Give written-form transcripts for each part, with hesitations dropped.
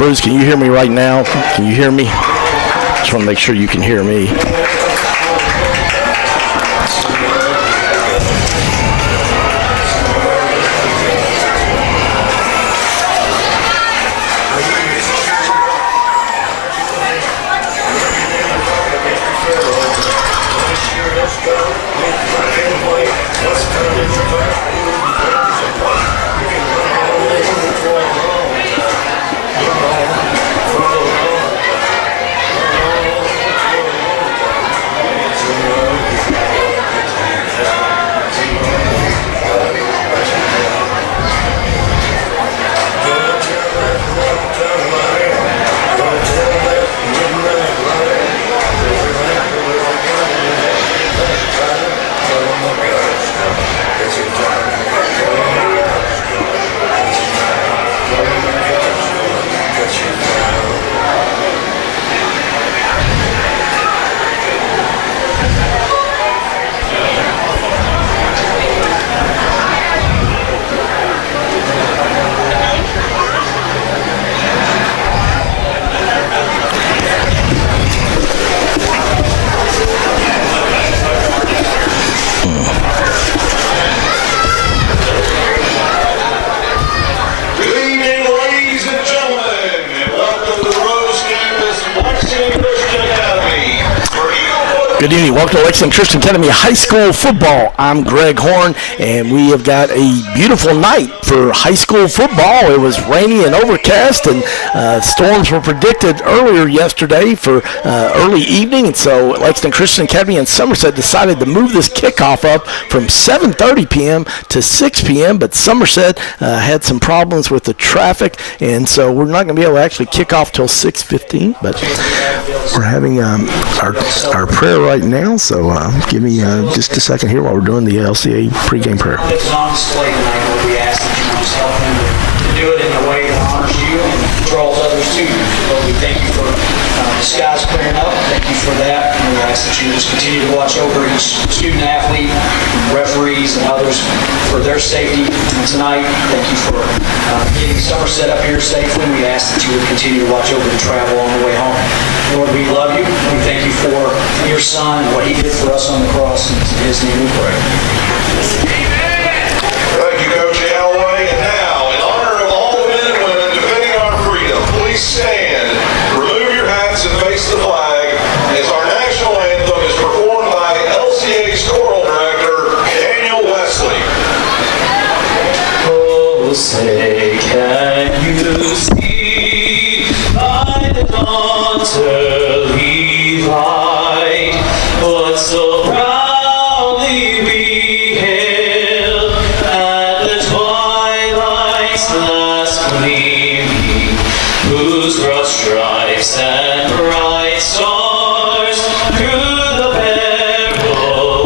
Bruce, can you hear me right now? Can you hear me? Just want to make sure you can hear me. Good evening. Welcome to Lexington Christian Academy High School Football. I'm Greg Horn, and we have got a beautiful night for high school football. It was rainy and overcast, and storms were predicted earlier yesterday for early evening, and so Lexington Christian Academy and Somerset decided to move this kickoff up from 7:30 p.m. to 6 p.m., but Somerset had some problems with the traffic, and so we're not going to be able to actually kick off till 6:15, but we're having our prayer right now, so give me just a second here while we're doing the LCA pregame prayer. It's on display tonight, Lord. We ask that you just help him to do it in a way that honors you and draws others to you. Lord, we thank you for the skies clearing up. Thank you for that. And we ask that you just continue to watch over each student athlete, referees, and others for their safety. And tonight, thank you for getting Somerset up here safely. We ask that you would continue to watch over the travel on the way home. Lord, we love you. We thank you for your son and what he did for us on the cross. And in his name we pray. Thank you, Coach Alloway. And now, in honor of all the men and women defending our freedom, please stand, remove your hats, and face the flag as our national anthem is performed by LCA's choral director, Daniel Wesley. Oh, say, can you see by the dawn's early light what so proudly we hailed at the twilight's last gleaming, whose broad stripes and bright stars through the perilous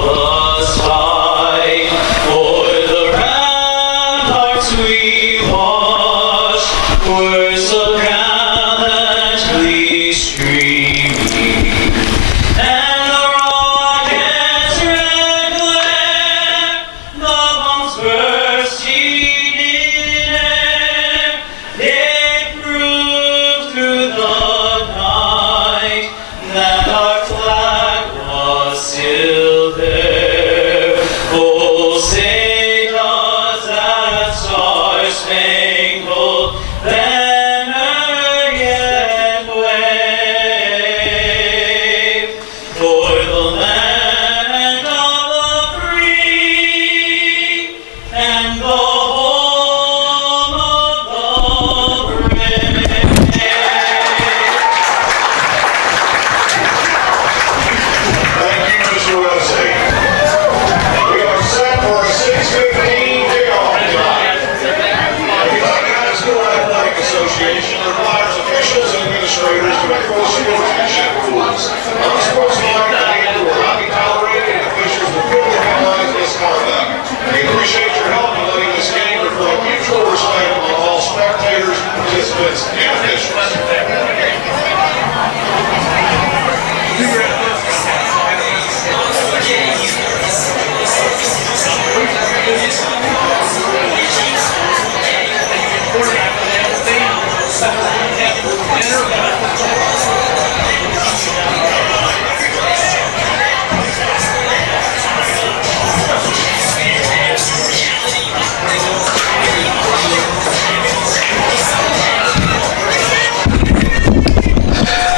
fight o'er the ramparts we watched, were so gallantly streaming.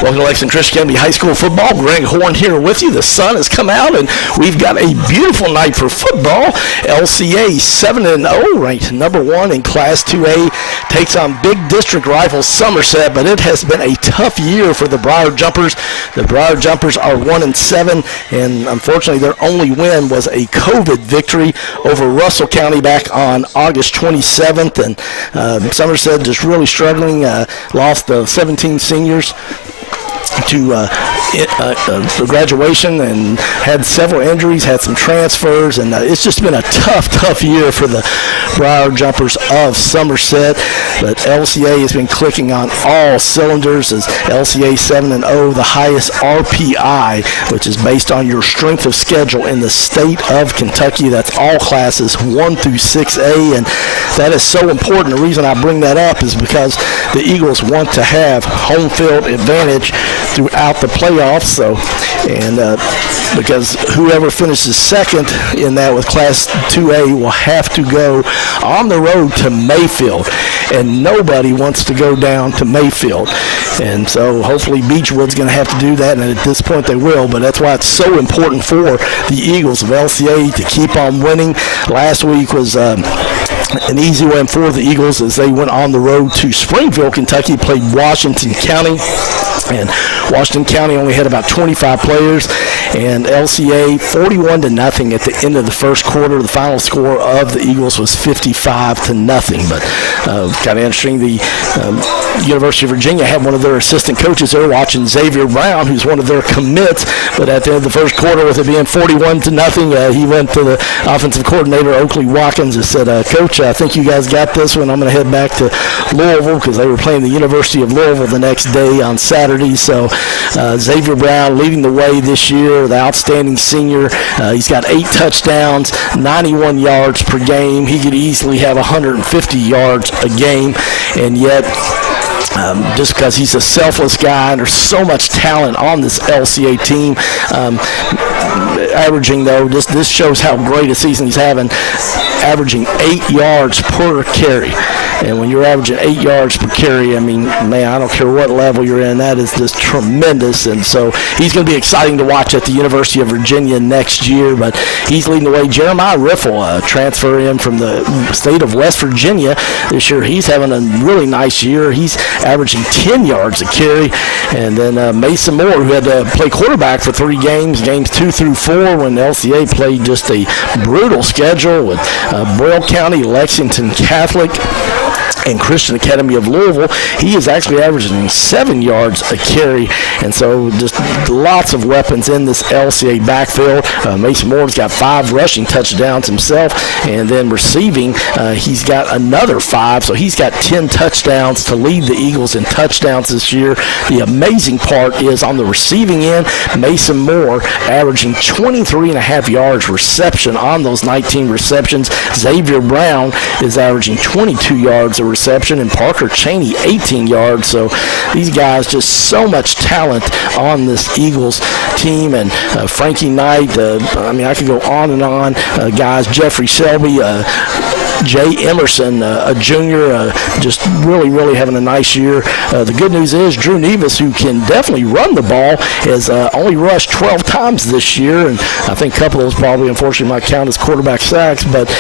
Welcome to Lexington Christian Academy High School Football. Greg Horn here with you. The sun has come out, and we've got a beautiful night for football. LCA 7-0, ranked number 1 in Class 2A, takes on big district rival Somerset, but it has been a tough year for the Briar Jumpers. The Briar Jumpers are 1-7, and unfortunately their only win was a COVID victory over Russell County back on August 27th, and Somerset just really struggling, lost 17 seniors to graduation and had several injuries, had some transfers, and it's just been a tough year for the Briar Jumpers of Somerset. But LCA has been clicking on all cylinders as LCA 7-0, the highest RPI, which is based on your strength of schedule in the state of Kentucky. That's all classes 1 through 6A, and that is so important. The reason I bring that up is because the Eagles want to have home field advantage throughout the playoffs, because whoever finishes second in that with Class 2A will have to go on the road to Mayfield, and nobody wants to go down to Mayfield, and so hopefully Beechwood's going to have to do that, and at this point they will, but that's why it's so important for the Eagles of LCA to keep on winning. Last week was an easy win for the Eagles as they went on the road to Springfield, Kentucky, played Washington County, and Washington County only had about 25 players, and LCA 41-0 at the end of the first quarter. The final score of the Eagles was 55-0. But kind of interesting, the University of Virginia had one of their assistant coaches there watching Xavier Brown, who's one of their commits, but at the end of the first quarter, with it being 41-0, he went to the offensive coordinator, Oakley Watkins, and said, Coach, I think you guys got this one. I'm going to head back to Louisville, because they were playing the University of Louisville the next day on Saturday. So Xavier Brown leading the way this year, the outstanding senior. He's got 8 touchdowns, 91 yards per game. He could easily have 150 yards a game, and yet just because he's a selfless guy, and there's so much talent on this LCA team. Averaging, though, this shows how great a season he's having, averaging 8 yards per carry. And when you're averaging 8 yards per carry, I mean, man, I don't care what level you're in, that is just tremendous. And so he's going to be exciting to watch at the University of Virginia next year, but he's leading the way. Jeremiah Riffle, transfer in from the state of West Virginia this year. He's having a really nice year. He's averaging 10 yards a carry. And then Mason Moore, who had to play quarterback for 3 games, games 2 through 4, when LCA played just a brutal schedule with Boyle County, Lexington Catholic, and Christian Academy of Louisville. He is actually averaging 7 yards a carry, and so just lots of weapons in this LCA backfield. Mason Moore's got 5 rushing touchdowns himself, and then receiving, he's got another 5, so he's got 10 touchdowns to lead the Eagles in touchdowns this year. The amazing part is on the receiving end, Mason Moore averaging 23.5 yards reception on those 19 receptions. Xavier Brown is averaging 22 yards a reception, and Parker Cheney 18 yards. So these guys, just so much talent on this Eagles team. And Frankie Knight, I mean, I could go on and on. Guys, Jeffrey Selby, Jay Emerson, a junior, just really having a nice year. The good news is Drew Nevis, who can definitely run the ball, has only rushed 12 times this year, and I think a couple of those probably, unfortunately, might count as quarterback sacks, but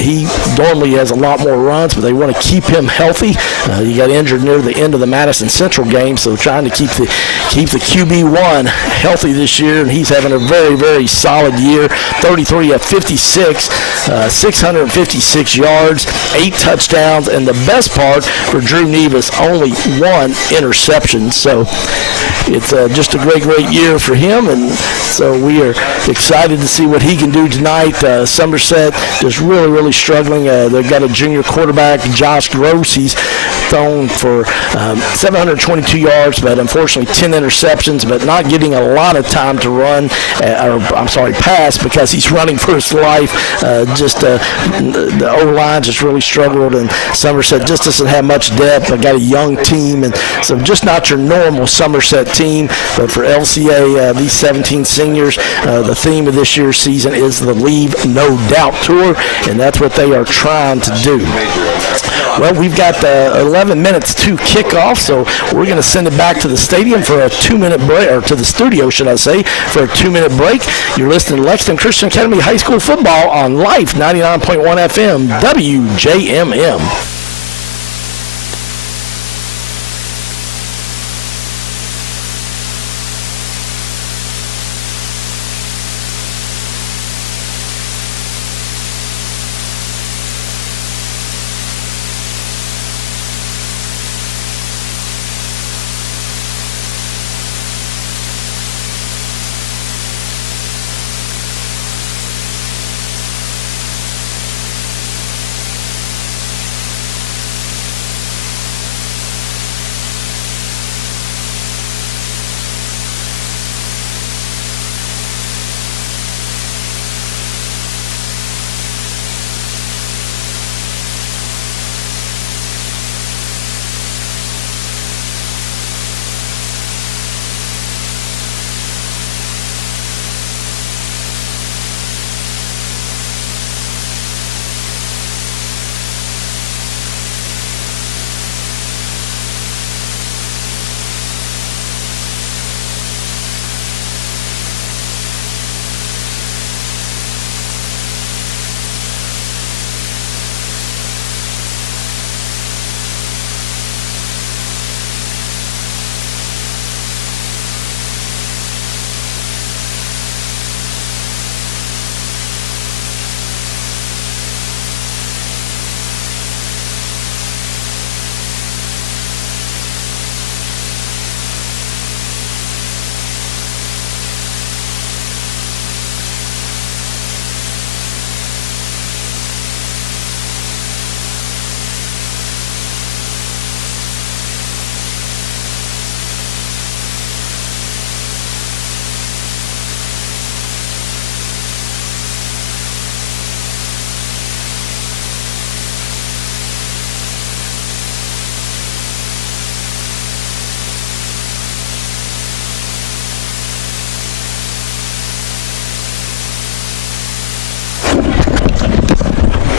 he normally has a lot more runs, but they want to keep him healthy. He got injured near the end of the Madison Central game, so trying to keep the QB1 healthy this year, and he's having a very solid year. 33 of 56, 656 yards, 8 touchdowns, and the best part for Drew Nevis, only 1 interception. So it's just a great year for him, and so we are excited to see what he can do tonight. Somerset just really struggling. They've got a junior quarterback, Josh Gross. He's thrown for 722 yards, but unfortunately 10 interceptions, but not getting a lot of time to run, pass, because he's running for his life. The O-line just really struggled, and Somerset just doesn't have much depth. They got a young team, and so just not your normal Somerset team. But for LCA, these 17 seniors, the theme of this year's season is the Leave No Doubt Tour, and that's what they are trying to do. Well, we've got 11 minutes to kick off, so we're going to send it back to the stadium for a 2-minute break, or to the studio, should I say, for a 2-minute break. You're listening to Lexington Christian Academy High School Football on Life 99.1 FM, WJMM.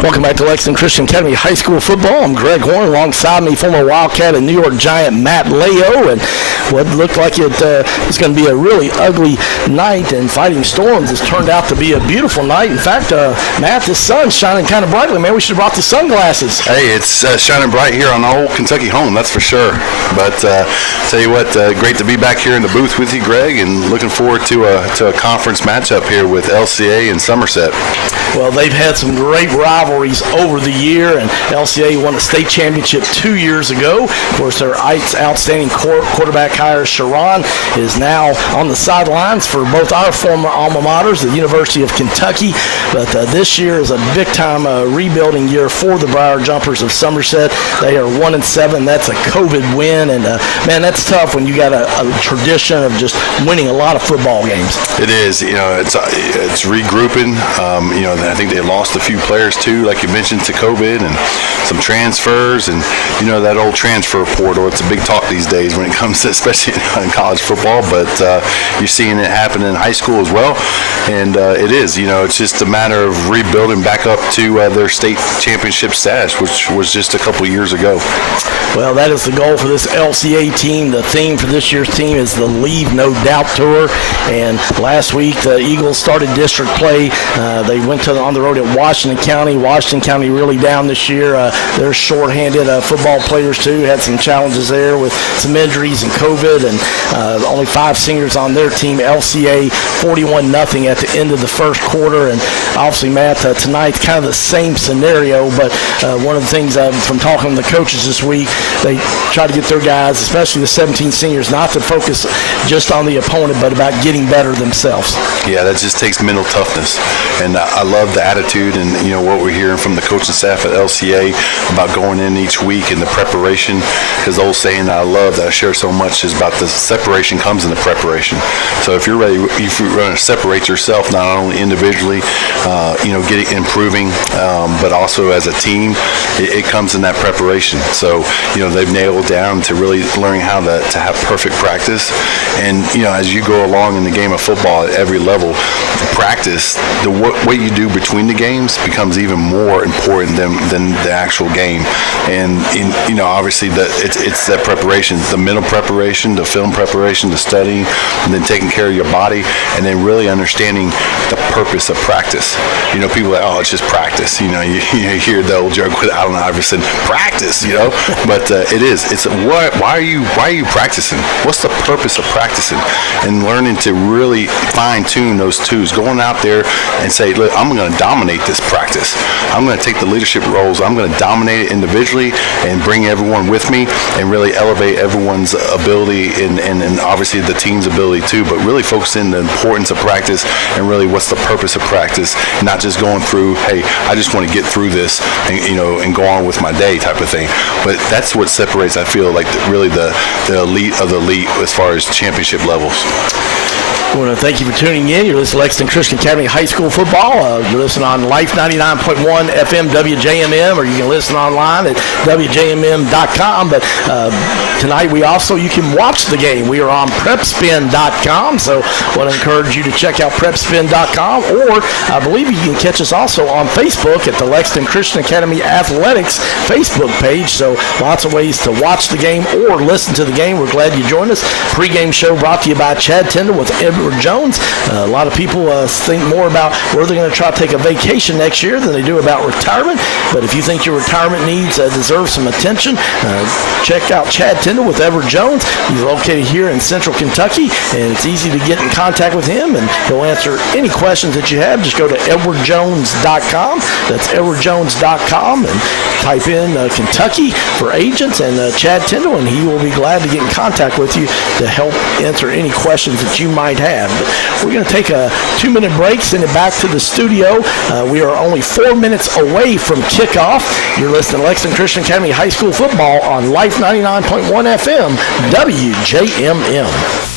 Welcome back to Lexington Christian Academy High School Football. I'm Greg Horn. Alongside me, former Wildcat and New York Giant Matt Leo. And what looked like it was going to be a really ugly night in Fighting Storms has turned out to be a beautiful night. In fact, Matt, the sun's shining kind of brightly. Man, we should have brought the sunglasses. Hey, it's shining bright here on the old Kentucky home, that's for sure. But tell you what, great to be back here in the booth with you, Greg, and looking forward to a conference matchup here with LCA and Somerset. Well, they've had some great rivalries over the year, and LCA won a state championship 2 years ago. Of course, their outstanding quarterback hire, Sharon, is now on the sidelines for both our former alma maters, the University of Kentucky. But this year is a big-time rebuilding year for the Briar Jumpers of Somerset. They are 1-7. That's a COVID win, and man, that's tough when you got a tradition of just winning a lot of football games. It is. You know, it's regrouping. You know, I think they lost a few players too, like you mentioned, to COVID and some transfers, and you know that old transfer portal. It's a big talk these days when it comes to, especially in college football. But you're seeing it happen in high school as well, and it is. You know, it's just a matter of rebuilding back up to their state championship status, which was just a couple years ago. Well, that is the goal for this LCA team. The theme for this year's team is the Leave No Doubt Tour. And last week, the Eagles started district play. They went on the road at Washington County. Washington County really down this year. They're short-handed football players, too. Had some challenges there with some injuries and COVID, and only 5 seniors on their team. LCA 41-0 at the end of the first quarter. And obviously, Matt, tonight's kind of the same scenario, but one of the things from talking to the coaches this week, they try to get their guys, especially the 17 seniors, not to focus just on the opponent, but about getting better themselves. Yeah, that just takes mental toughness, and I love the attitude and you know what we're hearing from the coaching staff at LCA about going in each week and the preparation. Because the old saying that I love, that I share so much, is about the separation comes in the preparation. So if you're ready, if you're going to separate yourself, not only individually, you know, improving, but also as a team, it comes in that preparation. So you know they've nailed down to really learning how to have perfect practice, and you know as you go along in the game of football at every level, practice, what you do between the games becomes even more important than the actual game. And obviously it's that preparation, the mental preparation, the film preparation, the studying, and then taking care of your body, and then really understanding the purpose of practice. People are like, oh, it's just practice. You hear the old joke with Allen Iverson, practice. But it is. It's why are you practicing? What's the purpose of practicing? And learning to really fine tune those twos, going out there and say, look, I'm going to dominate this practice. I'm going to take the leadership roles. I'm going to dominate it individually and bring everyone with me and really elevate everyone's ability and obviously the team's ability too, but really focus in the importance of practice and really what's the purpose of practice, not just going through, hey, I just want to get through this and go on with my day type of thing. But that's what separates, I feel like, really the elite of the elite as far as championship levels. I want to thank you for tuning in. You're listening to Lexington Christian Academy High School Football. You're listening on Life 99.1 FM WJMM, or you can listen online at WJMM.com. But tonight you can watch the game. We are on PrepSpin.com, so I want to encourage you to check out PrepSpin.com, or I believe you can catch us also on Facebook at the Lexington Christian Academy Athletics Facebook page. So lots of ways to watch the game or listen to the game. We're glad you joined us. Pre-game show brought to you by Chad Tyndall with Edward Jones. A lot of people think more about where they're going to try to take a vacation next year than they do about retirement. But if you think your retirement needs deserve some attention, check out Chad Tyndall with Edward Jones. He's located here in Central Kentucky, and it's easy to get in contact with him, and he'll answer any questions that you have. Just go to edwardjones.com. That's edwardjones.com, and type in Kentucky for agents and Chad Tyndall, and he will be glad to get in contact with you to help answer any questions that you might have. But we're going to take a 2-minute break, send it back to the studio. We are only 4 minutes away from kickoff. You're listening to Lexington Christian Academy High School Football on Life 99.1 FM WJMM.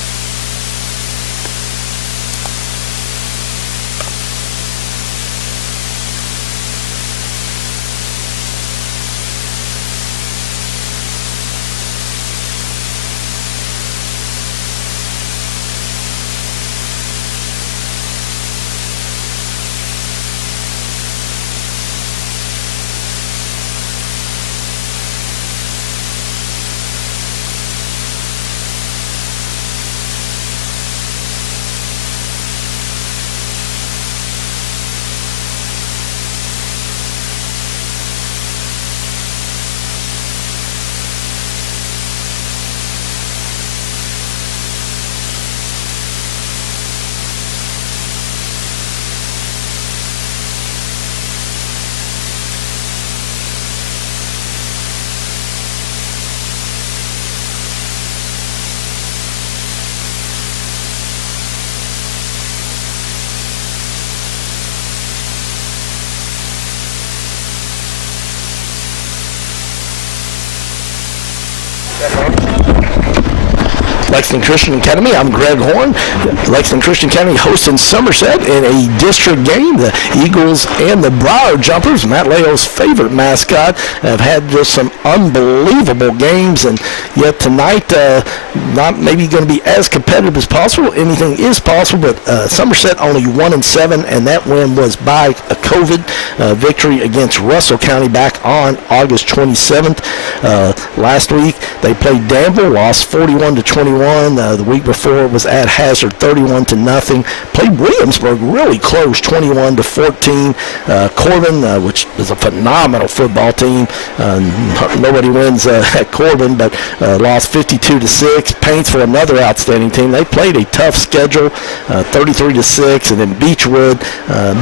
Lexington Christian Academy. I'm Greg Horn. Lexington Christian Academy hosting Somerset in a district game. The Eagles and the Briar Jumpers, Matt Leo's favorite mascot, have had just some unbelievable games, and yet tonight not maybe going to be as competitive as possible. Anything is possible, but Somerset only 1-7, and that win was by a COVID victory against Russell County back on August 27th. Last week they played Danville, lost 41-21. The week before was at Hazard, 31-0. Played Williamsburg really close, 21-14. Corbin, which is a phenomenal football team. Nobody wins at Corbin, but lost 52-6. Paintsville, another outstanding team. They played a tough schedule, 33-6, and then Beechwood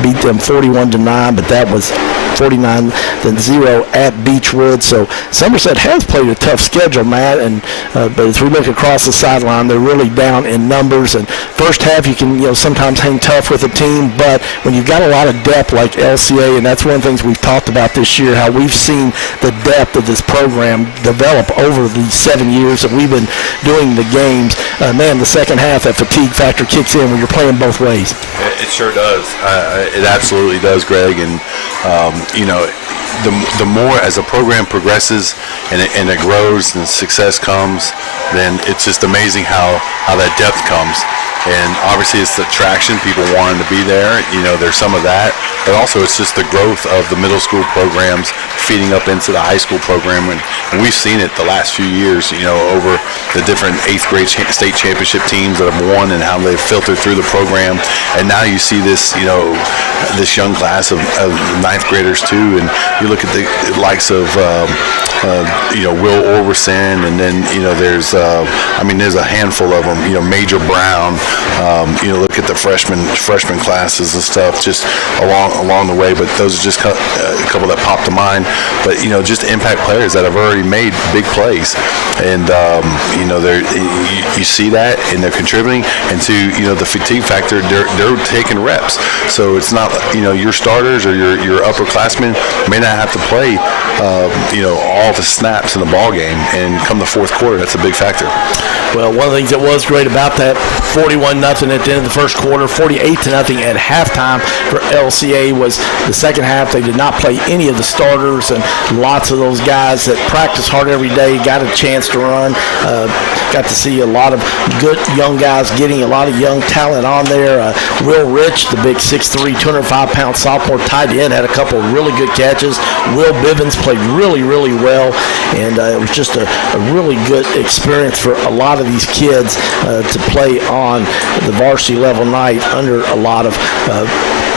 beat them 41-9, but that was 49-0 at Beechwood. So Somerset has played a tough schedule, Matt, and but as we look across the sideline, they're really down in numbers. And first half, you can sometimes hang tough with a team, but when you've got a lot of depth like LCA, and that's one of the things we've talked about this year, how we've seen the depth of this program develop over the 7 years that we've been doing the games. Man, the second half, that fatigue factor kicks in when you're playing both ways. It sure does. It absolutely does, Greg. And the more as a program progresses and it grows and success comes, then it's just amazing how that depth comes. And obviously it's the attraction, people wanting to be there. There's some of that, but also it's just the growth of the middle school programs feeding up into the high school program. And we've seen it the last few years, over the different 8th grade state championship teams that have won and how they've filtered through the program. And now you see this, this young class of 9th graders too. And you look at the likes of, Will Orberson, and then, there's a handful of them, Major Brown, look at the freshman classes and stuff just along the way, but those are just a couple that pop to mind. But, just impact players that have already made big plays. And, you see that, and they're contributing. And to, the fatigue factor, they're taking reps. So it's not, your starters or your upperclassmen may not have to play, all the snaps in the ball game. And come the fourth quarter, that's a big factor. Well, one of the things that was great about that 41-0 at the end of the first quarter, 48-0 at halftime for LCA was the second half. They did not play any of the starters, and lots of those guys that practice hard every day got a chance to run. Got to see a lot of good young guys getting a lot of young talent on there. Will Rich, the big 6'3", 205-pound sophomore tight end, had a couple of really good catches. Will Bivens played really, really well, and it was just a really good experience for a lot of these kids to play on the varsity level night under a lot of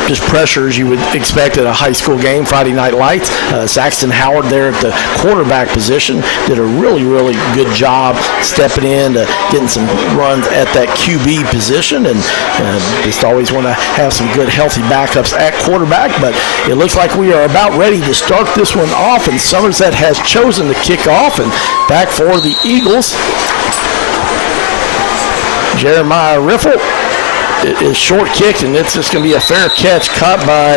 just pressures you would expect at a high school game. Friday Night Lights. Saxton Howard there at the quarterback position did a really, really good job stepping in, getting some runs at that QB position, and just always want to have some good, healthy backups at quarterback. But it looks like we are about ready to start this one off, and Somerset has chosen to kick off, and back for the Eagles. Jeremiah Riffle is short kicked, and it's just going to be a fair catch caught by,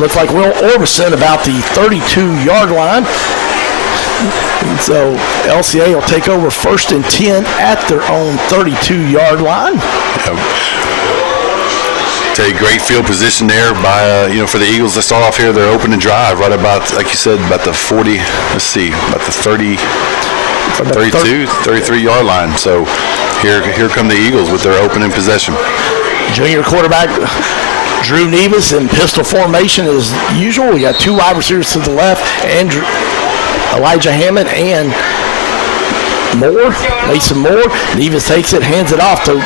looks like Will Orbison about the 32-yard line. And so LCA will take over 1st and 10 at their own 32-yard line. Tell you, great field position there by, for the Eagles to start off here. They're open and drive right about, like you said, about the 40, let's see, about the 33-yard line. So here come the Eagles with their opening possession. Junior quarterback Drew Nevis in pistol formation as usual. We got two wide receivers to the left, Andrew, Elijah Hammond and Mason Moore. Nevis takes it, hands it off to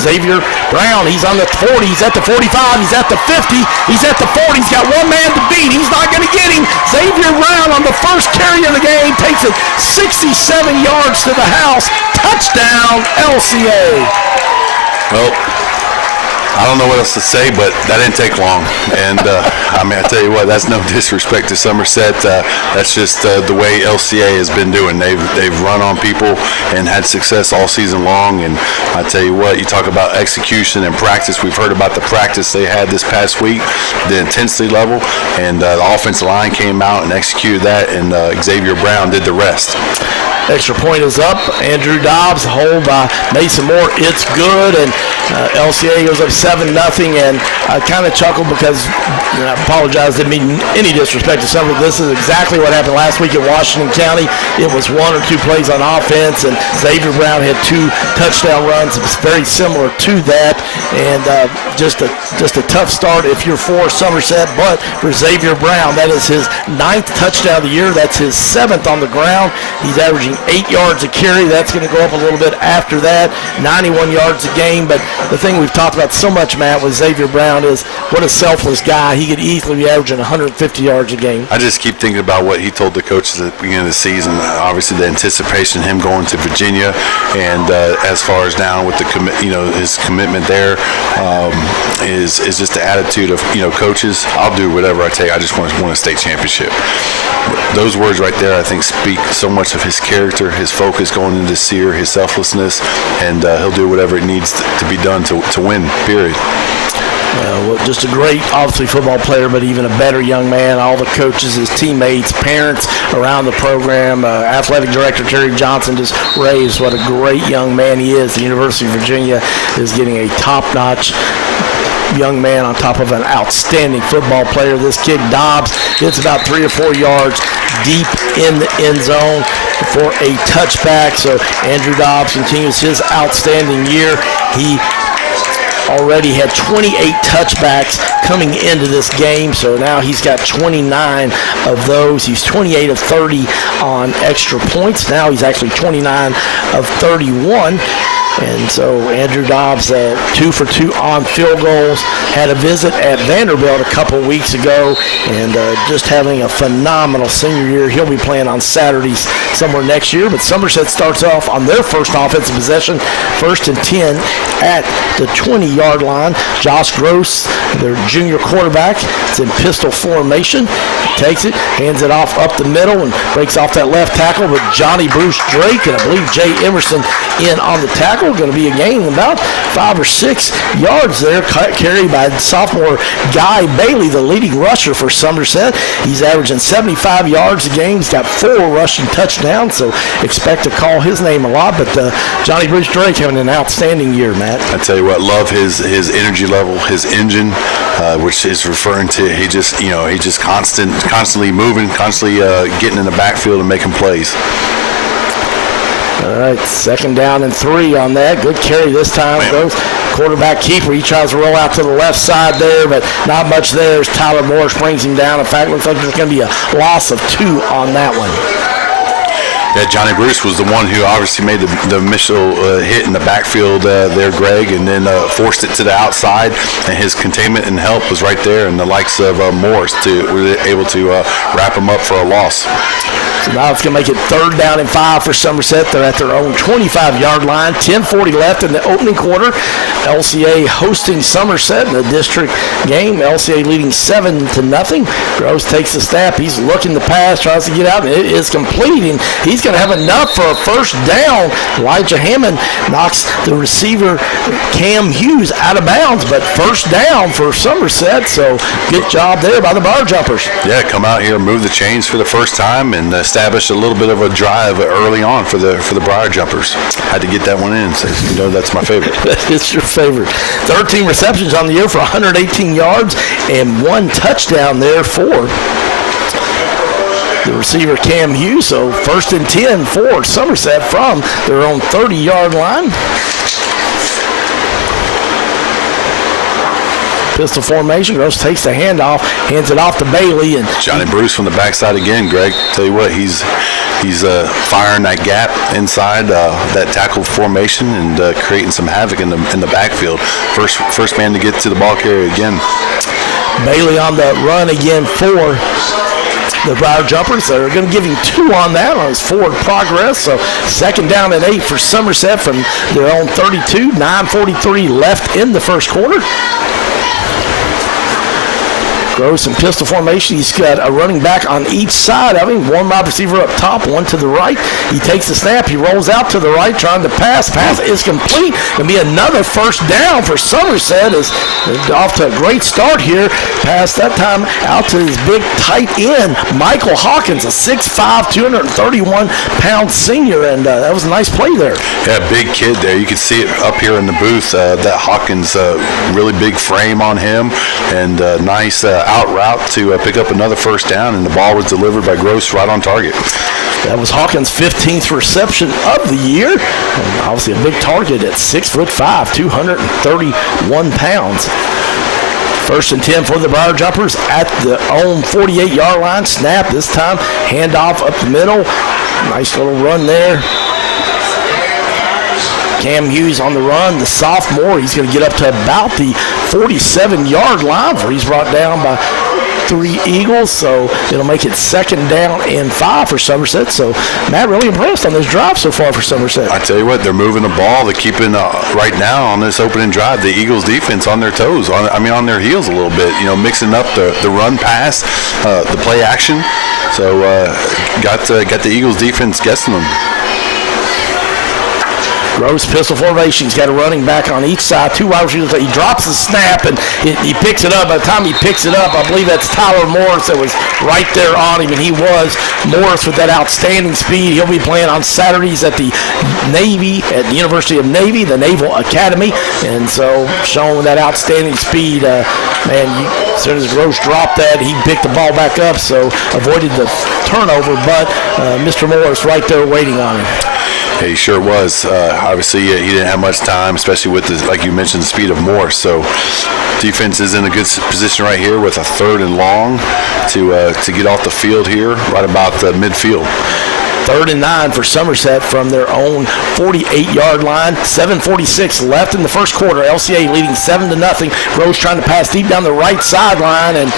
Xavier Brown. He's on the 40, he's at the 45, he's at the 50, he's at the 40, he's got one man to beat, he's not going to get him. Xavier Brown on the first carry of the game takes it 67 yards to the house. Touchdown, LCA. Well, I don't know what else to say, but that didn't take long. And, I tell you what, that's no disrespect to Somerset. That's just the way LCA has been doing. They've run on people and had success all season long. And I tell you what, you talk about execution and practice. We've heard about the practice they had this past week, the intensity level, and the offensive line came out and executed that, and Xavier Brown did the rest. Extra point is up. Andrew Dobbs, hold by Mason Moore. It's good, and LCA goes up 7-0. And I kind of chuckled because, I apologize, didn't mean any disrespect to somebody. This is exactly what happened last week in Washington County. It was one or two plays on offense, and Xavier Brown had 2 touchdown runs. It was very similar to that, and just a tough start if you're for Somerset. But for Xavier Brown, that is his 9th touchdown of the year. That's his 7th on the ground. He's averaging 8 yards a carry. That's going to go up a little bit after that, 91 yards a game. But the thing we've talked about so much, Matt, with Xavier Brown is what a selfless guy. He could easily be averaging 150 yards a game. I just keep thinking about what he told the coaches at the beginning of the season. Obviously, the anticipation of him going to Virginia, and as far as now with the his commitment there is just the attitude of coaches. I'll do whatever I take. I just want to win a state championship. Those words right there, I think, speak so much of his character, his focus going into this year, his selflessness, and he'll do whatever it needs to be done to win, period. Well, just a great, obviously, football player, but even a better young man. All the coaches, his teammates, parents around the program. Athletic Director Terry Johnson just raised what a great young man he is. The University of Virginia is getting a top-notch young man on top of an outstanding football player. This kid, Dobbs, gets about 3 or 4 yards deep in the end zone for a touchback. So Andrew Dobbs continues his outstanding year. He already had 28 touchbacks coming into this game, so now he's got 29 of those. He's 28 of 30 on extra points. Now he's actually 29 of 31. And so Andrew Dobbs, 2 for 2 on field goals, had a visit at Vanderbilt a couple weeks ago, and just having a phenomenal senior year. He'll be playing on Saturdays somewhere next year, but Somerset starts off on their first offensive possession, 1st and 10 at the 20-yard line. Josh Gross, their junior quarterback, it's in pistol formation. He takes it, hands it off up the middle, and breaks off that left tackle with Johnny Bruce Drake, and I believe Jay Emerson in on the tackle. Going to be a gain of about 5 or 6 yards there, carried by sophomore Guy Bailey, the leading rusher for Somerset. He's averaging 75 yards a game. He's got 4 rushing touchdowns, so expect to call his name a lot. But Johnny Bruce Drake having an outstanding year, Matt. I tell you what, love his energy level, his engine, which is referring to he just constantly moving, constantly getting in the backfield and making plays. All right, 2nd down and 3 on that. Good carry this time. Goes quarterback keeper. He tries to roll out to the left side there, but not much there as Tyler Morris brings him down. In fact, looks like there's going to be a loss of 2 on that one. Yeah, Johnny Bruce was the one who obviously made the initial hit in the backfield there, Greg, and then forced it to the outside, and his containment and help was right there, and the likes of Morris were able to wrap him up for a loss. So now it's going to make it 3rd down and 5 for Somerset. They're at their own 25-yard line. 10:40 left in the opening quarter. LCA hosting Somerset in the district game. LCA leading 7-0. Gross takes the snap. He's looking to pass, tries to get out, and it is complete. And he's going to have enough for a 1st down. Elijah Hammond knocks the receiver Cam Hughes out of bounds, but 1st down for Somerset. So good job there by the bar jumpers. Yeah, come out here, move the chains for the first time, and establish a little bit of a drive early on for the Briar Jumpers. Had to get that one in, so that's my favorite. It's your favorite. 13 receptions on the year for 118 yards and 1 touchdown there for the receiver Cam Hughes. So 1st and 10 for Somerset from their own 30-yard line. Pistol formation. Gross takes the handoff, hands it off to Bailey, and Johnny Bruce from the backside again, Greg. Tell you what, he's firing that gap inside that tackle formation and creating some havoc in the backfield. First man to get to the ball carrier again. Bailey on the run again for the Briar Jumpers. They're going to give him 2 on that on his forward progress. So 2nd down and 8 for Somerset from their own 32. 9:43 left in the first quarter. Gross in pistol formation. He's got a running back on each side of him. 1 wide receiver up top, 1 to the right. He takes the snap. He rolls out to the right, trying to pass. Pass is complete. Going to be another 1st down for Somerset. Is off to a great start here. Pass that time out to his big tight end, Michael Hawkins, a 6'5", 231-pound senior, and that was a nice play there. Yeah, big kid there. You can see it up here in the booth. That Hawkins, really big frame on him, and nice out route to pick up another 1st down, and the ball was delivered by Gross right on target. That was Hawkins' 15th reception of the year. And obviously a big target at 6'5", 231 pounds. 1st and 10 for the Briar Jumpers at the own 48-yard line. Snap this time. Handoff up the middle. Nice little run there. Cam Hughes on the run, the sophomore. He's going to get up to about the 47-yard line where he's brought down by 3 Eagles. So it'll make it 2nd down and 5 for Somerset. So Matt, really impressed on this drive so far for Somerset. I tell you what, they're moving the ball. They're keeping right now on this opening drive the Eagles defense on their toes. On their heels a little bit. Mixing up the run pass, the play action. So got the Eagles defense guessing them. Gross pistol formation. He's got a running back on each side, 2 wide receivers. He drops the snap, and he picks it up. By the time he picks it up, I believe that's Tyler Morris that was right there on him, and he was. Morris with that outstanding speed. He'll be playing on Saturdays at the Navy, at the University of Navy, the Naval Academy, and so showing that outstanding speed. As soon as Gross dropped that, he picked the ball back up, so avoided the turnover, but Mr. Morris right there waiting on him. Yeah, he sure was. Obviously, he didn't have much time, especially with, like you mentioned, the speed of Morris. So defense is in a good position right here with a 3rd and long to get off the field here, right about the midfield. 3rd and 9 for Somerset from their own 48-yard line. 7:46 left in the first quarter. LCA leading 7-0. Gross trying to pass deep down the right sideline, and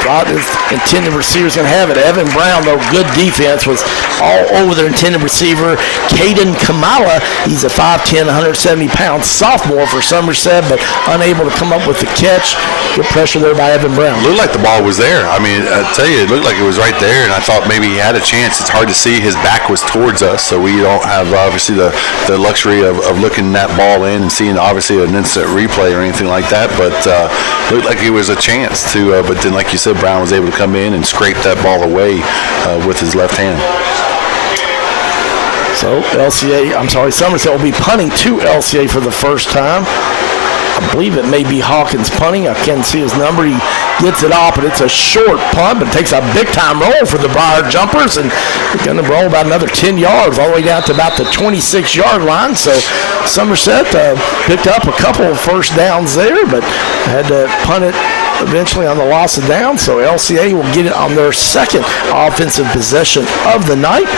thought his intended receiver's going to have it. Evan Brown, though, good defense, was all over their intended receiver. Caden Kamala, he's a 5'10", 170-pound sophomore for Somerset, but unable to come up with the catch. Good pressure there by Evan Brown. It looked like the ball was there. I mean, I tell you, it looked like it was right there, and I thought maybe he had a chance. It's hard to see. His back was towards us, so we don't have, obviously, the luxury of looking that ball in and seeing, obviously, an instant replay or anything like that, but it looked like it was a chance to, but then, like you said, Brown was able to come in and scrape that ball away with his left hand. So Somerset will be punting to LCA for the first time. I believe it may be Hawkins punting. I can't see his number. He gets it off, but it's a short punt, but it takes a big-time roll for the Briar Jumpers, and they're going to roll about another 10 yards all the way down to about the 26-yard line. So Somerset picked up a couple of first downs there, but had to punt it eventually on the loss of down. So LCA will get it on their second offensive possession of the night.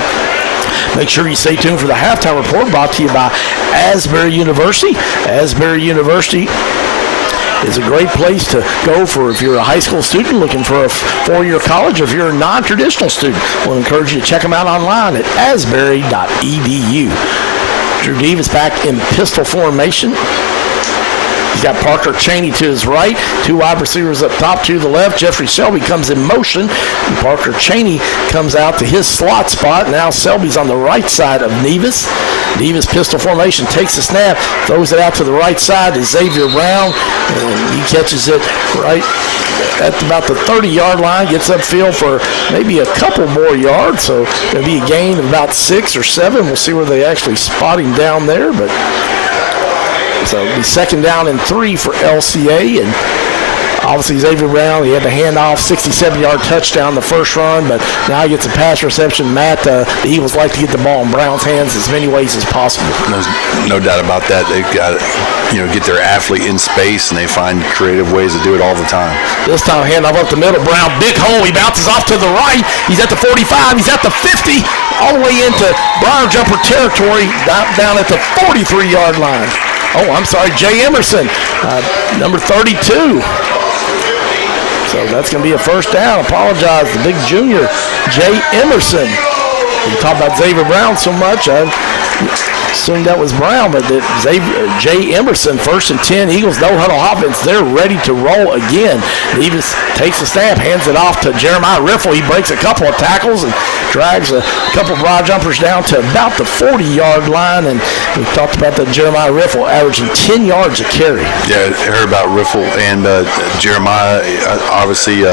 Make sure you stay tuned for the halftime report brought to you by Asbury University. Asbury University is a great place to go for if you're a high school student looking for a 4-year college, or if you're a non-traditional student. We'll encourage you to check them out online at asbury.edu. Drew Davis back in pistol formation. He's got Parker Cheney to his right, 2 wide receivers up top to the left. Jeffrey Selby comes in motion, and Parker Cheney comes out to his slot spot. Now Selby's on the right side of Nevis. Nevis pistol formation, takes the snap, throws it out to the right side to Xavier Brown, and he catches it right at about the 30-yard line, gets upfield for maybe a couple more yards, so it'll be a gain of about 6 or 7. We'll see where they actually spot him down there, but so it'll be 2nd down and 3 for LCA, and obviously Xavier Brown, he had the handoff, 67-yard touchdown the first run, but now he gets a pass reception. Matt, the Eagles like to get the ball in Brown's hands as many ways as possible. No doubt about that. They've got to, get their athlete in space, and they find creative ways to do it all the time. This time handoff up the middle. Brown, big hole. He bounces off to the right. He's at the 45. He's at the 50, all the way into Briar Jumper territory, down at the 43-yard line. Oh, I'm sorry, Jay Emerson, number 32. So that's going to be a first down. Apologize, the big junior, Jay Emerson. We talk about Xavier Brown so much, I assumed that was Brown, but Jay Emerson, 1st and 10. Eagles no huddle offense. They're ready to roll again. Davis takes the snap, hands it off to Jeremiah Riffle. He breaks a couple of tackles and drags a couple of Briar Jumpers down to about the 40-yard line. And we talked about that Jeremiah Riffle averaging 10 yards a carry. Yeah, I heard about Riffle and Jeremiah, obviously,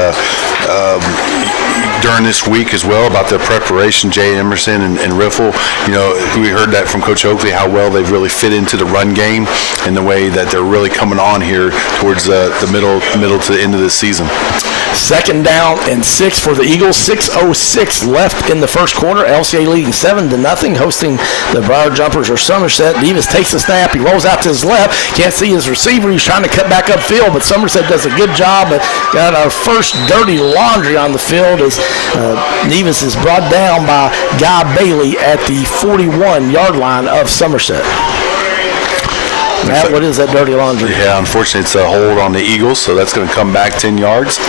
during this week as well, about their preparation, Jay Emerson and Riffle. We heard that from Coach Oakley, how well they've really fit into the run game and the way that they're really coming on here towards the middle to the end of the season. 2nd down and 6 for the Eagles. 6:06 left in the first quarter. LCA leading 7-0, hosting the Briar Jumpers or Somerset. Davis takes the snap. He rolls out to his left. Can't see his receiver. He's trying to cut back upfield, but Somerset does a good job. But got our first dirty laundry on the field as Nevis is brought down by Guy Bailey at the 41-yard line of Somerset. Matt, what is that dirty laundry? Yeah, unfortunately, it's a hold on the Eagles, so that's going to come back 10 yards.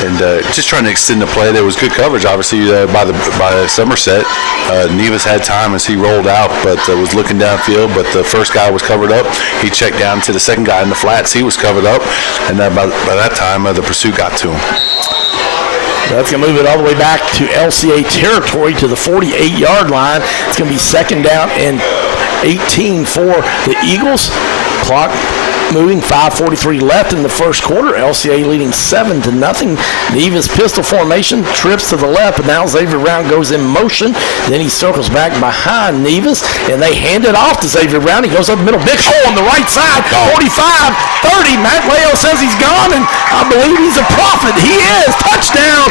And just trying to extend the play. There was good coverage, obviously, by Somerset. Nevis had time as he rolled out, but was looking downfield. But the first guy was covered up. He checked down to the second guy in the flats. He was covered up. And by that time, the pursuit got to him. That's going to move it all the way back to LCA territory to the 48-yard line. It's going to be 2nd down and 18 for the Eagles. Clock moving, 5:43 left in the first quarter. LCA leading 7-0. Nevis pistol formation, trips to the left, but now Xavier Brown goes in motion. Then he circles back behind Nevis, and they hand it off to Xavier Brown. He goes up the middle, big hole on the right side, 45-30. Matt Leo says he's gone, and I believe he's a prophet. He is. Touchdown,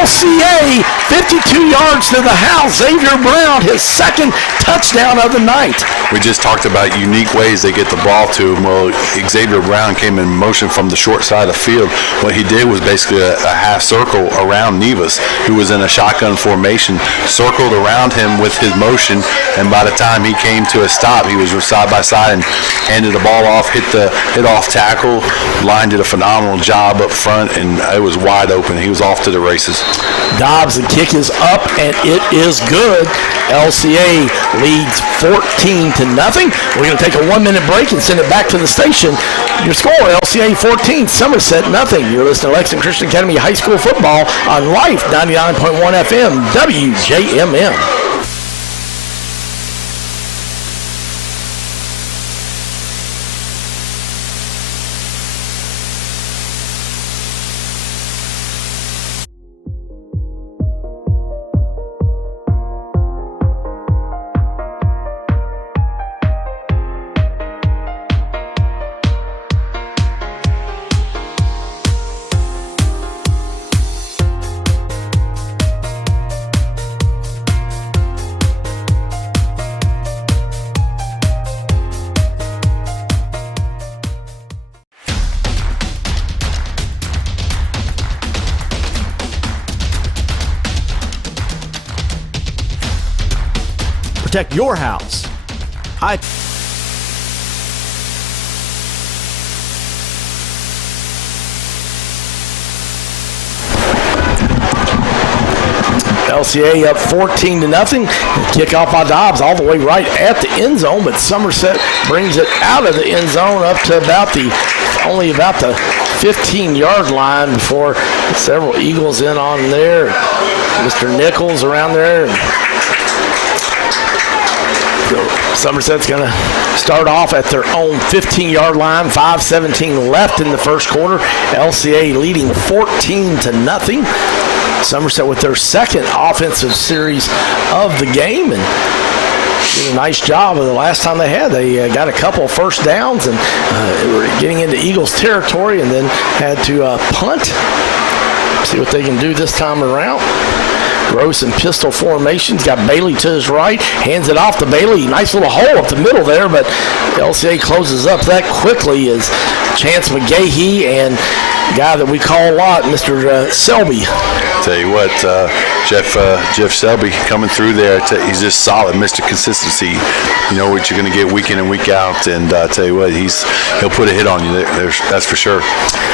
LCA, 52 yards to the house. Xavier Brown, his second touchdown of the night. We just talked about unique ways they get the ball to him. Well, Xavier Brown came in motion from the short side of the field. What he did was basically a half circle around Nevis, who was in a shotgun formation, circled around him with his motion, and by the time he came to a stop, he was side by side and handed the ball off, hit off tackle. Line did a phenomenal job up front, and it was wide open. He was off to the races. Dobbs, the kick is up, and it is good. LCA leads 14-0. We're going to take a 1-minute break and send it back to the station. Your score, LCA 14, Somerset 0. You're listening to Lexington Christian Academy High School Football on Life 99.1 FM, WJMM. Protect your house. LCA up 14-0. Kickoff by Dobbs all the way right at the end zone, but Somerset brings it out of the end zone up to only about the 15-yard line before several Eagles in on there. Mr. Nichols around there. Somerset's going to start off at their own 15-yard line. 5:17 left in the first quarter. LCA leading 14-0. Somerset with their second offensive series of the game, and did a nice job of the last time they had. They got a couple of first downs and were getting into Eagles territory, and then had to punt. See what they can do this time around. Gross and pistol formations. Got Bailey to his right. Hands it off to Bailey. Nice little hole up the middle there, but LCA closes up that quickly as Chance McGahee and a guy that we call a lot, Mr. Selby. Tell you what, Jeff Selby coming through there, he's just solid, Mr. Consistency. You know what you're going to get week in and week out, and tell you what, he'll put a hit on you. That's for sure.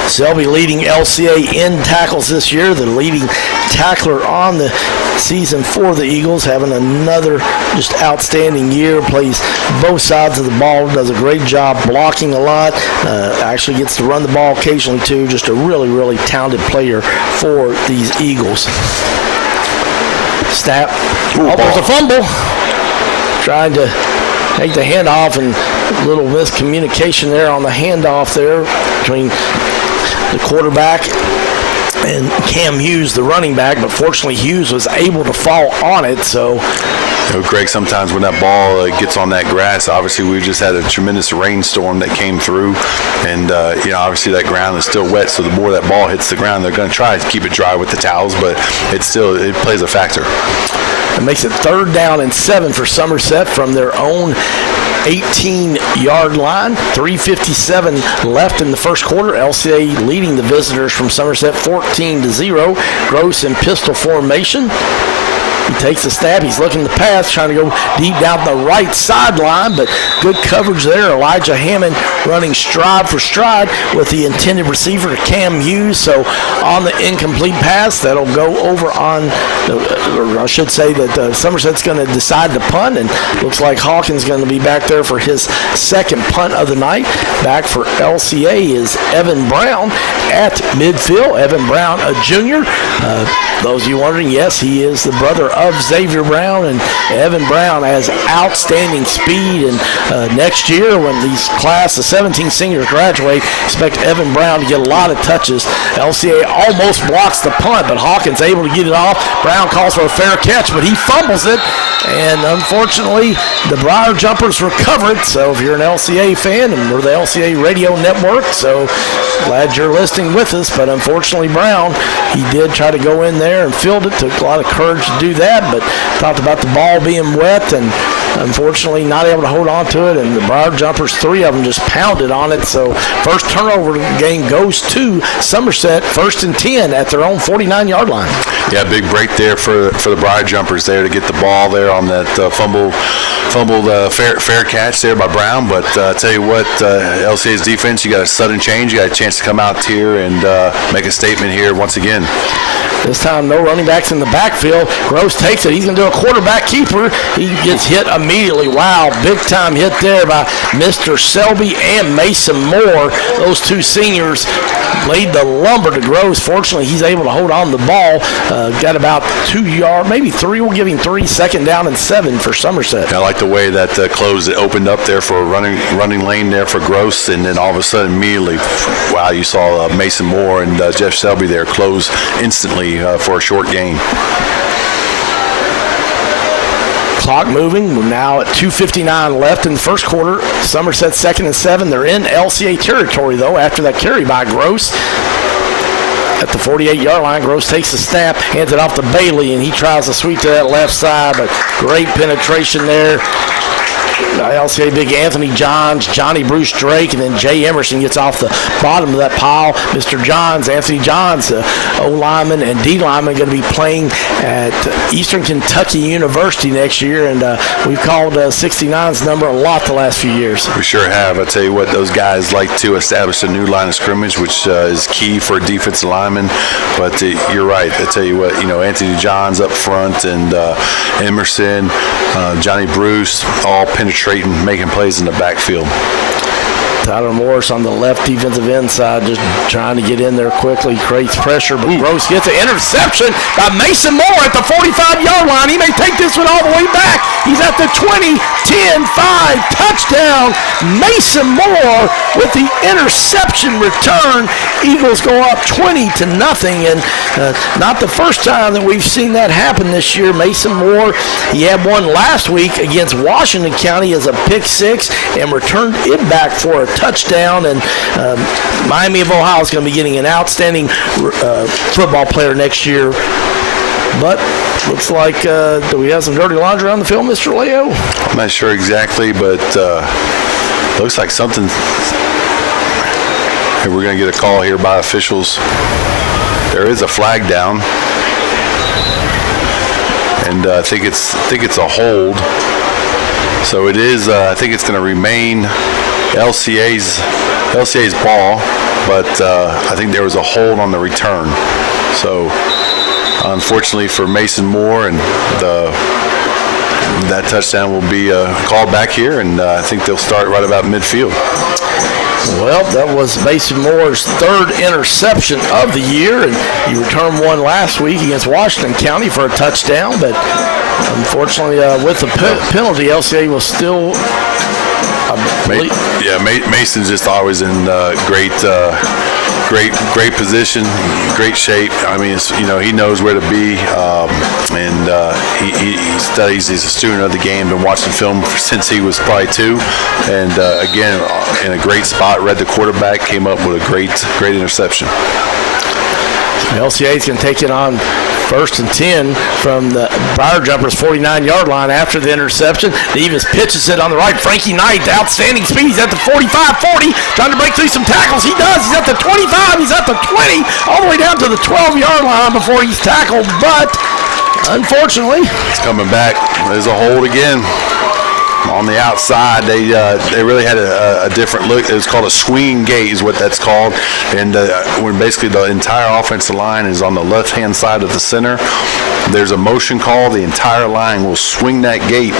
Selby leading LCA in tackles this year, the leading tackler on the season for the Eagles, having another just outstanding year, plays both sides of the ball, does a great job blocking a lot, actually gets to run the ball occasionally too, just a really, really talented player for these Eagles. Snap. There's a fumble. Trying to take the handoff, and a little miscommunication there on the handoff there between the quarterback and Cam Hughes, the running back, but fortunately Hughes was able to fall on it. So, you know, Greg, sometimes when that ball gets on that grass, obviously we just had a tremendous rainstorm that came through, and obviously that ground is still wet, so the more that ball hits the ground, they're going to try to keep it dry with the towels, but it plays a factor. It makes it 3rd down and 7 for Somerset from their own 18-yard line. 3:57 left in the first quarter. LCA leading the visitors from Somerset 14-0. Gross in pistol formation. He takes a stab. He's looking to pass, trying to go deep down the right sideline, but good coverage there. Elijah Hammond running stride for stride with the intended receiver, Cam Hughes. So on the incomplete pass, that'll go over on, or I should say that Somerset's going to decide to punt, and looks like Hawkins going to be back there for his second punt of the night. Back for LCA is Evan Brown at midfield. Evan Brown, a junior. Those of you wondering, yes, he is the brother of Xavier Brown, and Evan Brown has outstanding speed. And next year, when these class of 17 seniors graduate, expect Evan Brown to get a lot of touches. LCA almost blocks the punt, but Hawkins able to get it off. Brown calls for a fair catch, but he fumbles it. And unfortunately, the Briar Jumpers recovered. So if you're an LCA fan, and we're the LCA radio network, so glad you're listening with us. But unfortunately, Brown, he did try to go in there and field it. Took a lot of courage to do that, but talked about the ball being wet and unfortunately not able to hold on to it. And the Briar Jumpers, 3 of them just pounded on it. So first turnover game goes to Somerset, 1st and 10 at their own 49-yard line. Yeah, big break there for the Briar Jumpers there to get the ball there on that fumbled fair catch there by Brown. But tell you what, LCA's defense, you got a sudden change. You got a chance to come out here and make a statement here once again. This time, no running backs in the backfield. Gross takes it. He's going to do a quarterback keeper. He gets hit immediately. Wow, big-time hit there by Mr. Selby and Mason Moore. Those two seniors laid the lumber to Gross. Fortunately, he's able to hold on to the ball. Got about 2 yards, maybe 3. We'll give him 3. 2nd down and 7 for Somerset. I like the way that closed. It opened up there for a running lane there for Gross, and then all of a sudden, immediately, wow, you saw Mason Moore and Jeff Selby there close instantly for a short gain. Clock moving. We're now at 2:59 left in the first quarter. Somerset 2nd and 7. They're in LCA territory, though, after that carry by Gross. At the 48-yard line, Gross takes the snap, hands it off to Bailey, and he tries to sweep to that left side, but great penetration there. LCA big Anthony Johns, Johnny Bruce Drake, and then Jay Emerson gets off the bottom of that pile. Mr. Johns, Anthony Johns, O lineman and D lineman, going to be playing at Eastern Kentucky University next year, and we've called 69's number a lot the last few years. We sure have. I tell you what, those guys like to establish a new line of scrimmage, which is key for a defensive lineman. But you're right. I tell you what, Anthony Johns up front and Emerson, Johnny Bruce, all penetrating, making plays in the backfield. Tyler Morris on the left defensive end side, just trying to get in there quickly, creates pressure, but Gross gets an interception by Mason Moore at the 45-yard line. He may take this one all the way back. He's at the 20, 10, 5, touchdown. Mason Moore with the interception return. Eagles go up 20-0, and not the first time that we've seen that happen this year. Mason Moore, he had one last week against Washington County as a pick 6 and returned it back for a touchdown, and Miami of Ohio is going to be getting an outstanding football player next year. But looks like, do we have some dirty laundry on the field, Mr. Leo? I'm not sure exactly, but looks like something. We're going to get a call here by officials. There is a flag down, and I think it's a hold. So it is. I think it's going to remain LCA's ball, but I think there was a hold on the return. So unfortunately for Mason Moore, and that touchdown will be called back here, and I think they'll start right about midfield. Well, that was Mason Moore's 3rd interception of the year, and he returned one last week against Washington County for a touchdown, but unfortunately with the penalty, LCA will still Mason's just always in great position, great shape. I mean, he knows where to be, and he studies. He's a student of the game, been watching film since he was probably 2, and again, in a great spot, read the quarterback, came up with a great interception. LCA is going to take it on 1st and 10 from the Briar Jumpers 49-yard line after the interception. Davis pitches it on the right. Frankie Knight, outstanding speed. He's at the 45-40, trying to break through some tackles. He does. He's at the 25. He's at the 20, all the way down to the 12-yard line before he's tackled. But unfortunately, it's coming back. There's a hold again. On the outside, they really had a different look. It was called a swinging gate is what that's called. And when basically the entire offensive line is on the left-hand side of the center, there's a motion call, the entire line will swing that gate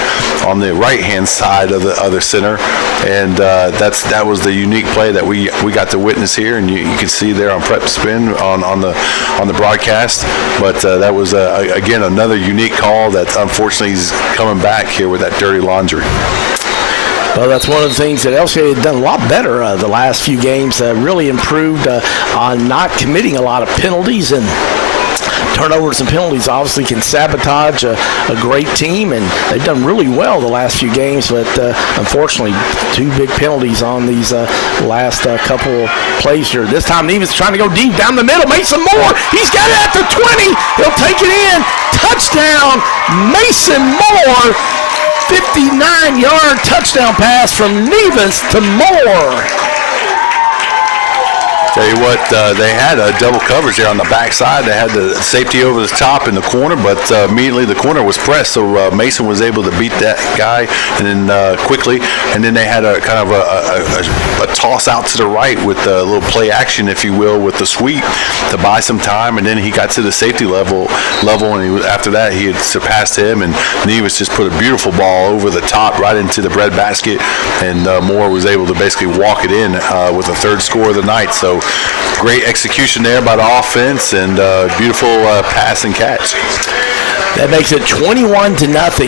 on the right-hand side of the other center, and that was the unique play that we got to witness here, and you can see there on PrepSpin on the broadcast. But that was again another unique call that unfortunately is coming back here with that dirty laundry. Well, that's one of the things that LCA had done a lot better the last few games. Really improved on not committing a lot of penalties, and turnovers and penalties obviously can sabotage a great team, and they've done really well the last few games, but unfortunately 2 big penalties on these last couple plays here. This time Nevis trying to go deep down the middle. Mason Moore, he's got it at the 20. He'll take it in. Touchdown, Mason Moore. 59-yard touchdown pass from Nevis to Moore. Tell you what, they had a double coverage there on the backside. They had the safety over the top in the corner, but immediately the corner was pressed, so Mason was able to beat that guy, and then quickly, and then they had a kind of a toss out to the right with a little play action, if you will, with the sweep to buy some time, and then he got to the safety level, and after that he had surpassed him, and Nevis just put a beautiful ball over the top right into the bread basket, and Moore was able to basically walk it in with a 3rd score of the night. So great execution there by the offense, and beautiful pass and catch. That makes it 21-0.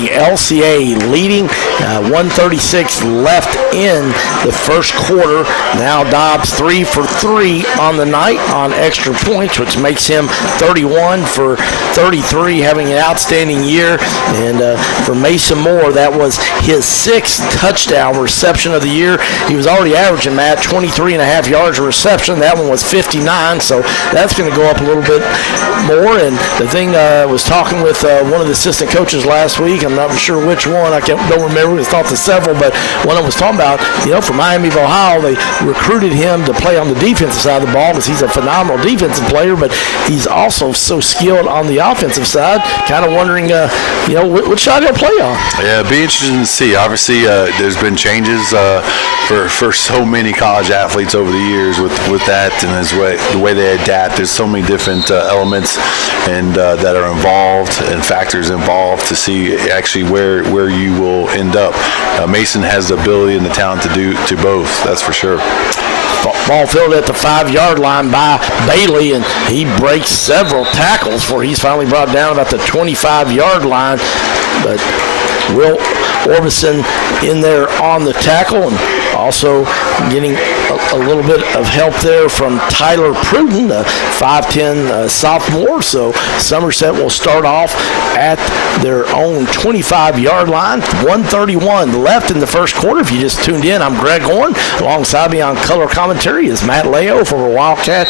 LCA leading. 136 left in the first quarter. Now Dobbs 3 for 3 on the night on extra points, which makes him 31 for 33, having an outstanding year. And for Mason Moore, that was his 6th touchdown reception of the year. He was already averaging, Matt, 23.5 yards of reception. That one was 59, so that's going to go up a little bit more. And the thing I was talking with one of the assistant coaches last week. I'm not sure which one. I don't remember. We talked to several, but one of them was talking about, for Miami of Ohio, they recruited him to play on the defensive side of the ball because he's a phenomenal defensive player, but he's also so skilled on the offensive side. Kind of wondering, which side he'll play on. Yeah, it'd be interesting to see. Obviously, there's been changes for so many college athletes over the years with that and the way they adapt. There's so many different elements and that are involved and factors involved to see actually where you will end up. Mason has the ability and the talent to do both, that's for sure. Ball fielded at the 5-yard line by Bailey, and he breaks several tackles before he's finally brought down about the 25-yard line. But Will Orbison in there on the tackle, and also getting a little bit of help there from Tyler Pruden, the 5'10 sophomore. So Somerset will start off at their own 25-yard line. 1:31 left in the first quarter. If you just tuned in, I'm Greg Horn. Alongside me on color commentary is Matt Leo for Wildcat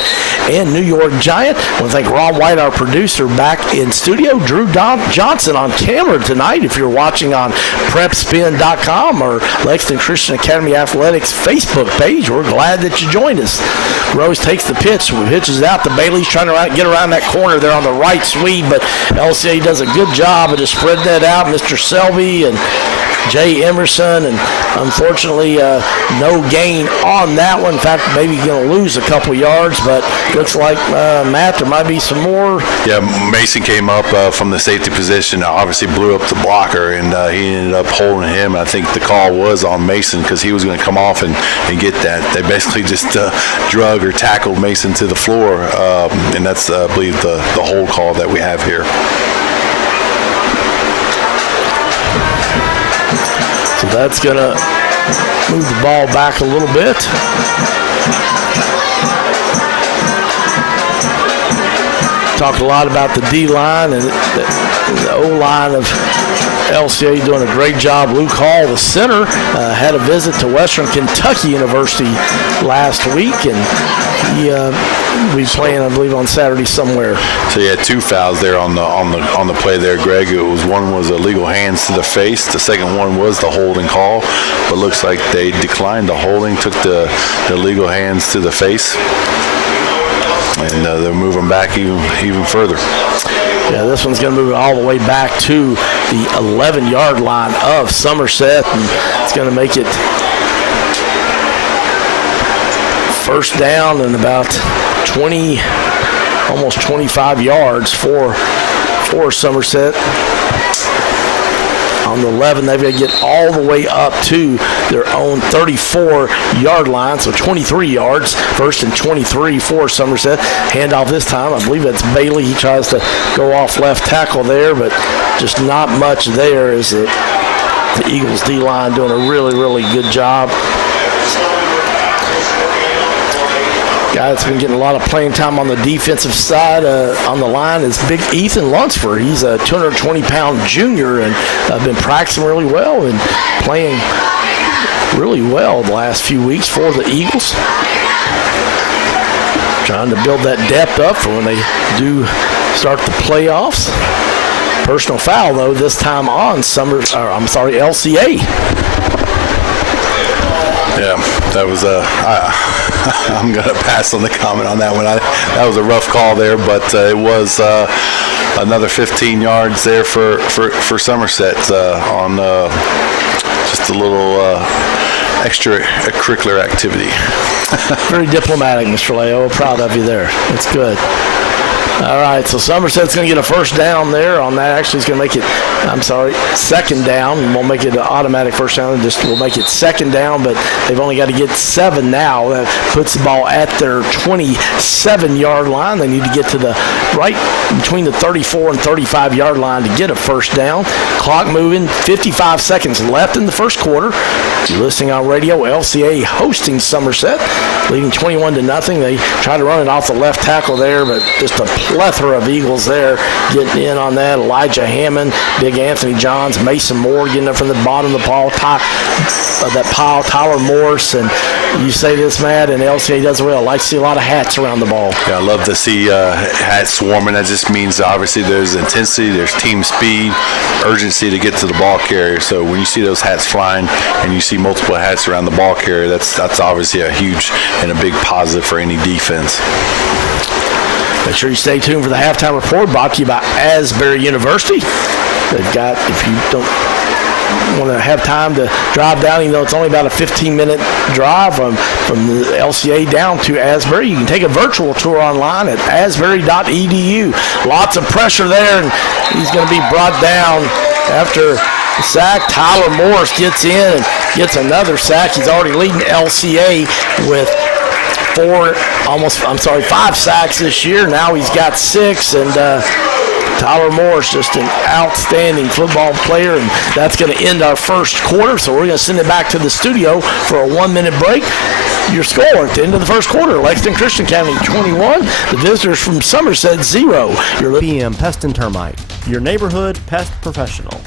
and New York Giant. I want to thank Rob White, our producer, back in studio. Drew Johnson on camera tonight. If you're watching on PrepSpin.com or Lexington Christian Academy Athletics Facebook page, we're glad that you joined us. Rose takes the pitch, pitches it out to Bailey's trying to get around that corner there on the right sweep, but LCA does a good job of just spreading that out. Mr. Selby and Jay Emerson, and unfortunately no gain on that one. In fact, maybe going to lose a couple yards, but looks like, Matt, there might be some more. Yeah, Mason came up from the safety position, obviously blew up the blocker, and he ended up holding him. I think the call was on Mason because he was going to come off and get that. They basically just drug or tackled Mason to the floor, and that's, I believe, the hold call that we have here. So that's going to move the ball back a little bit. Talked a lot about the D-line and the O-line of LCA doing a great job. Luke Hall, the center, had a visit to Western Kentucky University last week, and he will be playing, I believe, on Saturday somewhere. So you had 2 fouls there on the play there, Greg. One was illegal hands to the face. The second one was the holding call, but looks like they declined the holding, took the illegal hands to the face, and they're moving back even further. Yeah, this one's going to move it all the way back to the 11-yard line of Somerset, and it's going to make it first down and about 20, almost 25 yards for for Somerset. On the 11, they've got to get all the way up to their own 34-yard line, so 23 yards. First and 23 for Somerset. Handoff this time. I believe that's Bailey. He tries to go off left tackle there, but just not much there as the Eagles D-line doing a really, really good job. Guy that's been getting a lot of playing time on the defensive side on the line is big Ethan Lunsford. He's a 220-pound junior and been practicing really well and playing really well the last few weeks for the Eagles. Trying to build that depth up for when they do start the playoffs. Personal foul, though, this time on LCA. Yeah, that was I'm going to pass on the comment on that one. That was a rough call there, but it was another 15 yards there for Somerset on just a little extracurricular activity. Very diplomatic, Mr. Leo. Proud of you there. It's good. All right, so Somerset's going to get a first down there on that. Actually, it's going to make it, second down. We won't make it an automatic first down. We'll make it second down, but they've only got to get 7 now. That puts the ball at their 27-yard line. They need to get to the right between the 34 and 35-yard line to get a first down. Clock moving, 55 seconds left in the first quarter. You're listening on radio, LCA hosting Somerset, leading 21-0. They try to run it off the left tackle there, but just a plethora of Eagles there getting in on that. Elijah Hammond, Big Anthony Johns, Mason Moore getting up from the bottom of the pile, Tyler Morse. And you say this, Matt, and LCA does well. I like to see a lot of hats around the ball. Yeah, I love to see hats swarming. That just means obviously there's intensity, there's team speed, urgency to get to the ball carrier. So when you see those hats flying and you see multiple hats around the ball carrier, that's obviously a huge and a big positive for any defense. Make sure you stay tuned for the halftime report brought to you by Asbury University. They've got, if you don't want to have time to drive down, even though it's only about a 15-minute drive from the LCA down to Asbury, you can take a virtual tour online at asbury.edu. Lots of pressure there, and he's going to be brought down after the sack. Tyler Morris gets in and gets another sack. He's already leading LCA with 5 sacks this year. Now he's got 6, and Tyler Morris, just an outstanding football player, and that's going to end our first quarter. So we're going to send it back to the studio for a 1-minute break. Your score at the end of the first quarter: Lexington Christian Academy 21, the visitors from Somerset 0. Your PM Pest and Termite, your neighborhood pest professional.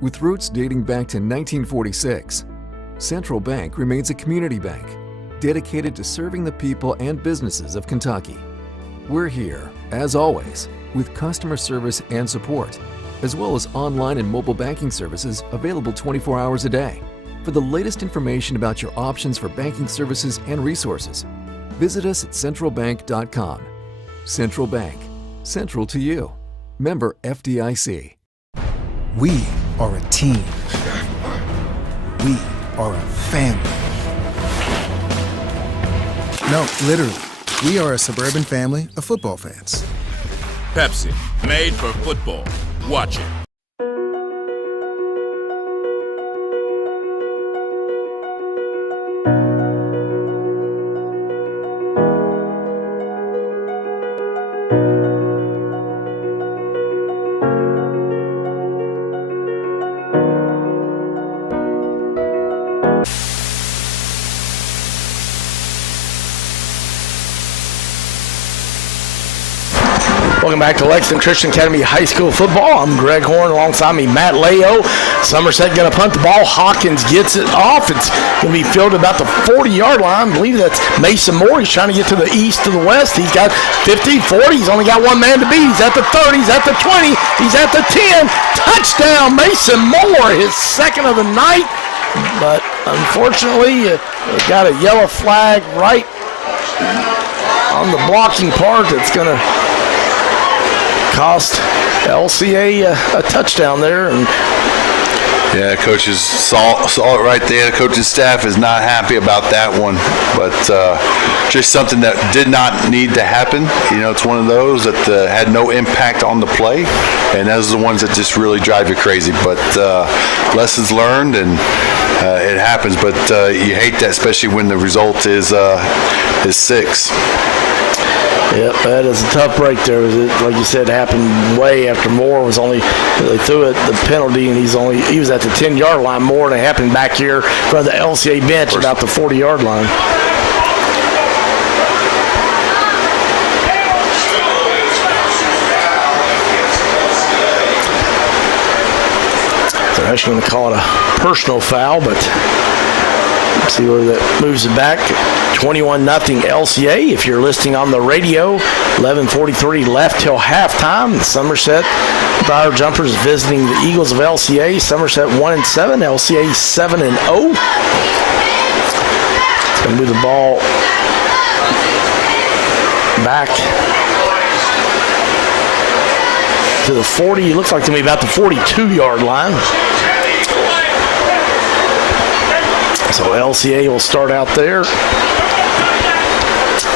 With roots dating back to 1946, Central Bank remains a community bank dedicated to serving the people and businesses of Kentucky. We're here, as always, with customer service and support, as well as online and mobile banking services available 24 hours a day. For the latest information about your options for banking services and resources, visit us at centralbank.com. Central Bank, central to you. Member FDIC. We are a team. We are a family. No, literally, we are a suburban family of football fans. Pepsi, made for football. Watch it. Welcome back to Lexington Christian Academy High School Football. I'm Greg Horn, alongside me, Matt Leo. Somerset going to punt the ball. Hawkins gets it off. It's going to be fielded about the 40-yard line. I believe that's Mason Moore. He's trying to get to the east to the west. He's got 50, 40. He's only got one man to beat. He's at the 30. He's at the 20. He's at the 10. Touchdown, Mason Moore, his second of the night. But unfortunately, they got a yellow flag right on the blocking part. That's going to cost LCA a touchdown there, and Yeah, coaches saw it right there. The coaching staff is not happy about that one, but just something that did not need to happen. It's one of those that had no impact on the play, and those are the ones that just really drive you crazy. But lessons learned, and it happens. But you hate that, especially when the result is 6. Yep, that is a tough break there. Like you said, happened way after Moore was only, they threw it the penalty, and he was at the 10-yard line. More than it happened back here from the LCA bench about the 40-yard line. So they're actually going to call it a personal foul, but see where that moves it back. 21-0 LCA. If you're listening on the radio, 11:43 left till halftime. The Somerset Briar Jumpers visiting the Eagles of LCA. Somerset 1-7, LCA 7-0. It's going to move the ball back to the 40. It looks like to me about the 42-yard line. So LCA will start out there.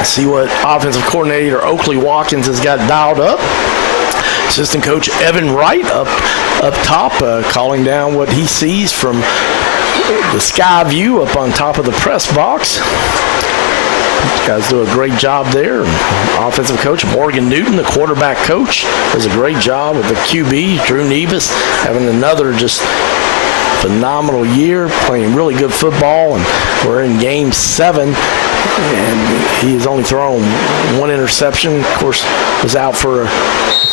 See what offensive coordinator Oakley Watkins has got dialed up. Assistant coach Evan Wright up top, calling down what he sees from the sky view up on top of the press box. These guys do a great job there. Offensive coach Morgan Newton, the quarterback coach, does a great job with the QB, Drew Nevis, having another just phenomenal year, playing really good football, and we're in game 7. And he has only thrown 1 interception. Of course, was out for a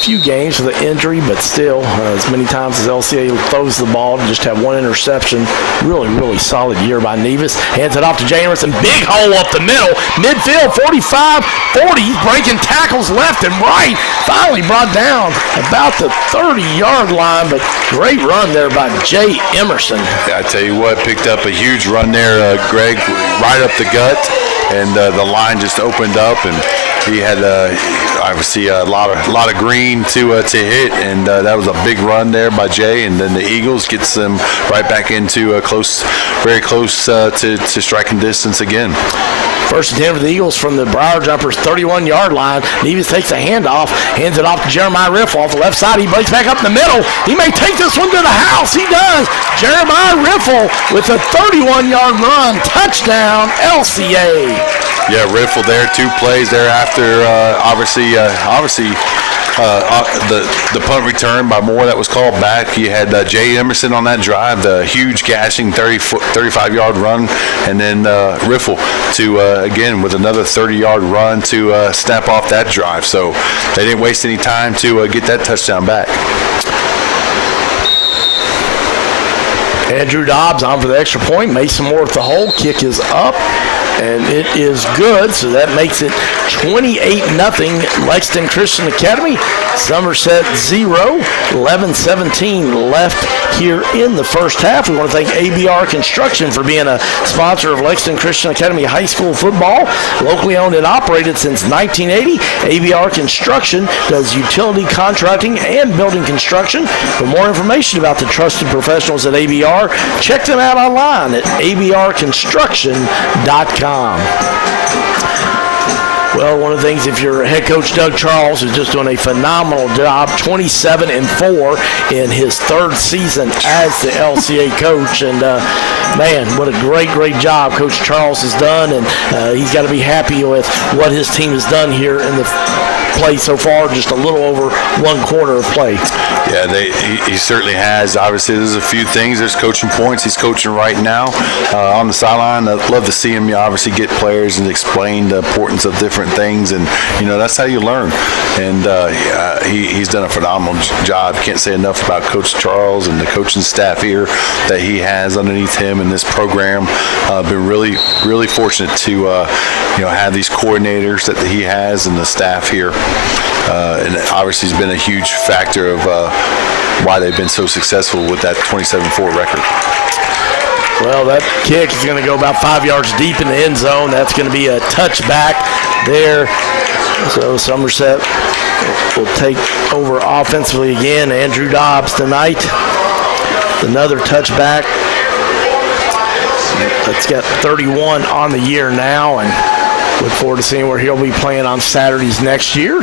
few games with an injury, but still, as many times as LCA throws the ball, to just have 1 interception. Really, really solid year by Nevis. Hands it off to Jay Emerson. Big hole up the middle. Midfield, 45, 40. He's breaking tackles left and right. Finally brought down about the 30-yard line, but great run there by Jay Emerson. Yeah, I tell you what, picked up a huge run there, Greg, right up the gut. And the line just opened up, and he had obviously a lot of green to hit, and that was a big run there by Jay. And then the Eagles gets them right back into very close to striking distance again. First and 10 for the Eagles from the Briar Jumpers 31-yard line. Nevis takes the handoff, hands it off to Jeremiah Riffle off the left side. He breaks back up in the middle. He may take this one to the house. He does. Jeremiah Riffle with a 31-yard run. Touchdown, LCA. Yeah, Riffle there, 2 plays thereafter. Obviously, the punt return by Moore that was called back. You had Jay Emerson on that drive, the huge gashing 35-yard run, and then Riffle to again with another 30-yard run to snap off that drive. So they didn't waste any time to get that touchdown back. Andrew Dobbs on for the extra point. Mason Moore with the hole. Kick is up, and it is good. So that makes it 28-0 Lexington Christian Academy. Somerset 0, 11:17 left here in the first half. We want to thank ABR Construction for being a sponsor of Lexington Christian Academy High School football. Locally owned and operated since 1980, ABR Construction does utility contracting and building construction. For more information about the trusted professionals at ABR, check them out online at abrconstruction.com. Well, one of the things, if you're head coach Doug Charles, is just doing a phenomenal job, 27-4 in his 3rd season as the LCA coach. And, man, what a great job Coach Charles has done. And he's got to be happy with what his team has done here in the play so far, just a little over 1 quarter of play. Yeah, he certainly has. Obviously, there's a few things. There's coaching points. He's coaching right now on the sideline. I'd love to see him obviously get players and explain the importance of different things, and that's how you learn. And he's done a phenomenal job. Can't say enough about Coach Charles and the coaching staff here that he has underneath him in this program. Been really fortunate to have these coordinators that he has and the staff here. And obviously has been a huge factor of why they've been so successful with that 27-4 record. Well, that kick is going to go about 5 yards deep in the end zone. That's going to be a touchback there. So Somerset will take over offensively again. Andrew Dobbs tonight another touchback. That's got 31 on the year now, and look forward to seeing where he'll be playing on Saturdays next year.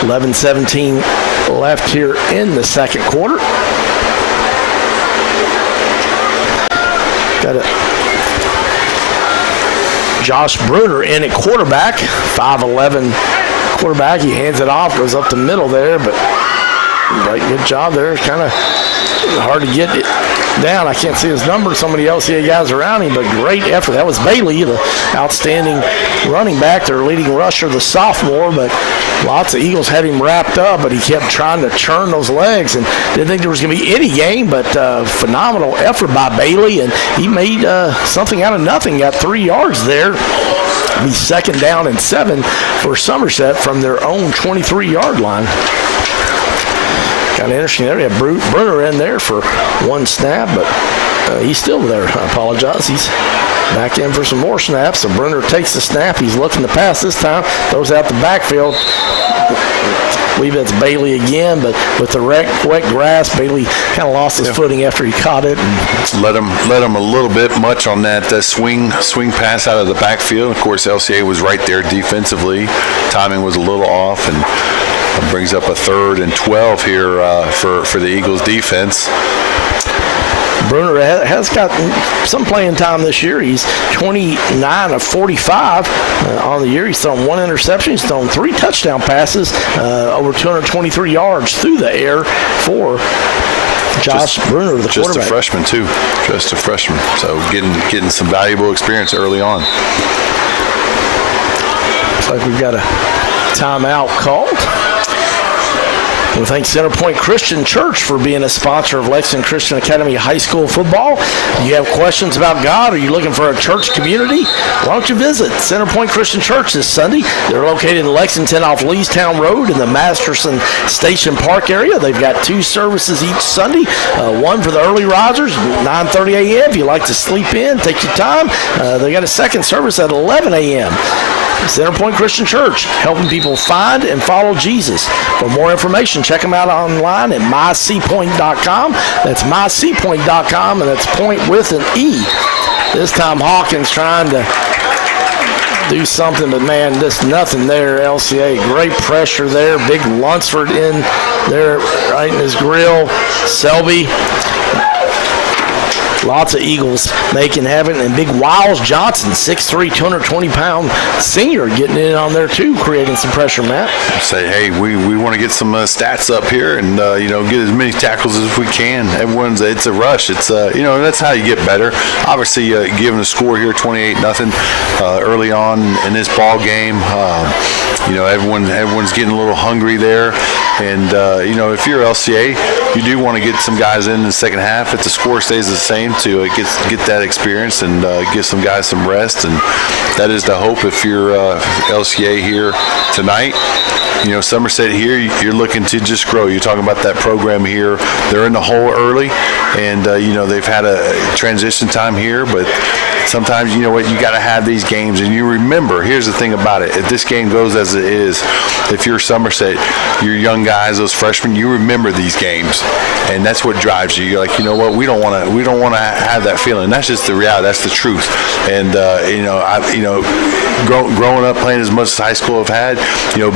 11-17 left here in the second quarter. Got Josh Bruner in at quarterback, 5'11" quarterback. He hands it off, goes up the middle there, but good job there. Kind of hard to get it down. I can't see his number. So many LCA guys around him, but great effort. That was Bailey, the outstanding running back, their leading rusher, the sophomore, but lots of Eagles had him wrapped up, but he kept trying to churn those legs and didn't think there was going to be any game, but phenomenal effort by Bailey, and he made something out of nothing. Got 3 yards there. Be 2nd down and 7 for Somerset from their own 23-yard line. Kind of interesting there. We have Bruner in there for 1 snap, but he's still there. I apologize. He's back in for some more snaps. So Bruner takes the snap. He's looking to pass this time. Throws out the backfield. I believe that's Bailey again, but with the wet grass, Bailey kind of lost his footing after he caught it. And let him a little bit much on that swing pass out of the backfield. Of course, LCA was right there defensively. Timing was a little off, and brings up a 3rd and 12 here for the Eagles defense. Bruner has got some playing time this year. He's 29 of 45 on the year. He's thrown 1 interception. He's thrown 3 touchdown passes, over 223 yards through the air for Josh Bruner, the quarterback. Just a freshman, too. Just a freshman. So getting some valuable experience early on. Looks like we've got a timeout called. We thank Center Point Christian Church for being a sponsor of Lexington Christian Academy High School football. Do you have questions about God? Are you looking for a church community? Why don't you visit Center Point Christian Church this Sunday? They're located in Lexington off Leestown Road in the Masterson Station Park area. They've got 2 services each Sunday, one for the early risers, 9:30 a.m. If you like to sleep in, take your time. They got a 2nd service at 11 a.m. Center Point Christian Church, helping people find and follow Jesus. For more information, check them out online at myseapoint.com. That's myseapoint.com, and that's point with an E. This time Hawkins trying to do something, but man, just nothing there. LCA, great pressure there. Big Lunsford in there right in his grill. Selby. Lots of Eagles making havoc, and big Wiles Johnson, 6'3", 220-pound senior, getting in on there too, creating some pressure, Matt. Say, hey, we want to get some stats up here and, get as many tackles as we can. It's a rush. It's, that's how you get better. Obviously, given the score here, 28-0 early on in this ball game, everyone's getting a little hungry there. And, if you're LCA, you do want to get some guys in the second half if the score stays the same to get that experience and give some guys some rest. And that is the hope if you're LCA here tonight. Somerset here, you're looking to just grow. You're talking about that program here. They're in the hole early, and, they've had a transition time here, but sometimes, you got to have these games. And you remember, here's the thing about it. If this game goes as it is, if you're Somerset, you're young guys, those freshmen, you remember these games. And that's what drives you. You're like, we don't want to have that feeling. That's just the reality. That's the truth. And, growing up playing as much as high school I've had,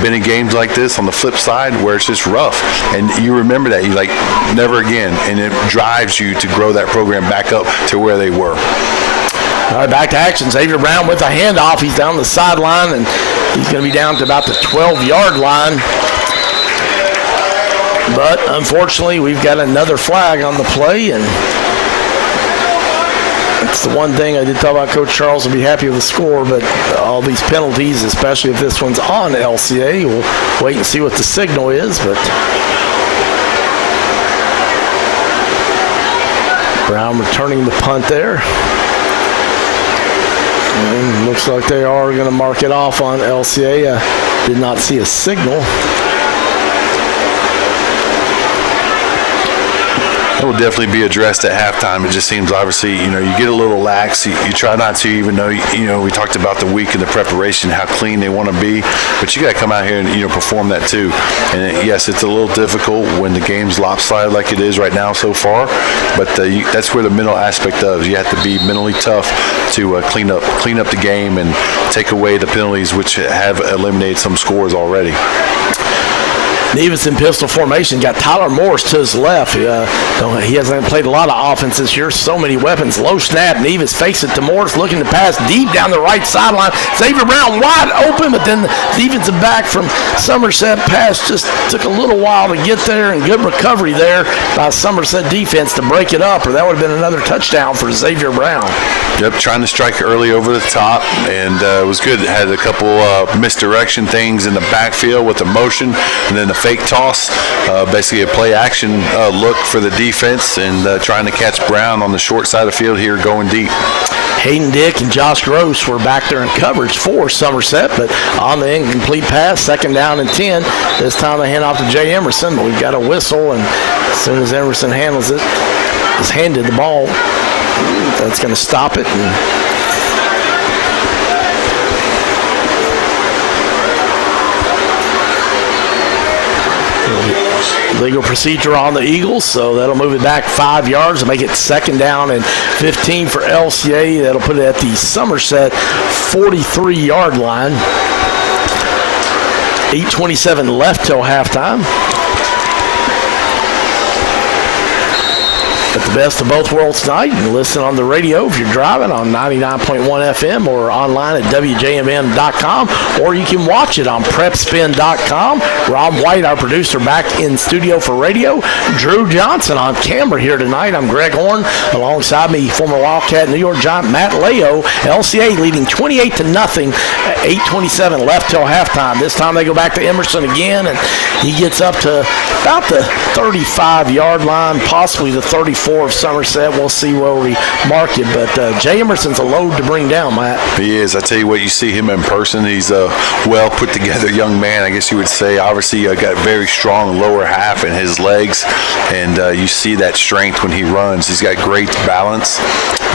been in games like this on the flip side where it's just rough. And you remember that. You're like, never again. And it drives you to grow that program back up to where they were. All right, back to action. Xavier Brown with a handoff. He's down the sideline, and he's going to be down to about the 12-yard line. But unfortunately, we've got another flag on the play, and that's the one thing I did talk about. Coach Charles will be happy with the score, but all these penalties, especially if this one's on LCA, we'll wait and see what the signal is. But Brown returning the punt there. And looks like they are going to mark it off on LCA. I did not see a signal. It will definitely be addressed at halftime. It just seems obviously, you get a little lax. You try not to, even though, we talked about the week and the preparation, how clean they want to be. But you got to come out here and, perform that too. And yes, it's a little difficult when the game's lopsided like it is right now so far. But that's where the mental aspect of you have to be mentally tough to clean up the game and take away the penalties, which have eliminated some scores already. Nevis in pistol formation, got Tyler Morris to his left. He hasn't played a lot of offense this year. So many weapons. Low snap. Nevis fakes it to Morris, looking to pass deep down the right sideline. Xavier Brown wide open, but then the defensive back from Somerset pass just took a little while to get there, and good recovery there by Somerset defense to break it up, or that would have been another touchdown for Xavier Brown. Yep, trying to strike early over the top, and it was good. It had a couple misdirection things in the backfield with the motion, and then the fake toss, basically a play action look for the defense, and trying to catch Brown on the short side of the field here going deep. Hayden Dick and Josh Gross were back there in coverage for Somerset, but on the incomplete pass, 2nd down and 10. This time they hand off to Jay Emerson, but we've got a whistle, and as soon as Emerson handles it, is handed the ball, that's going to stop it. And legal procedure on the Eagles, so that'll move it back 5 yards to make it 2nd down and 15 for LCA. That'll put it at the Somerset 43-yard line. 8:27 left till halftime. At the best of both worlds tonight. You can listen on the radio if you're driving on 99.1 FM or online at WJMN.com, or you can watch it on PrepSpin.com. Rob White, our producer, back in studio for radio. Drew Johnson on camera here tonight. I'm Greg Horn. Alongside me, former Wildcat New York Giant Matt Leo. LCA leading 28-0. 8:27 left till halftime. This time they go back to Emerson again, and he gets up to about the 35-yard line, possibly the 34 of Somerset. We'll see where we mark it, but Jay Emerson's a load to bring down, Matt. He is. I tell you what, you see him in person. He's a well put together young man, I guess you would say. Obviously, got very strong lower half in his legs, and you see that strength when he runs. He's got great balance,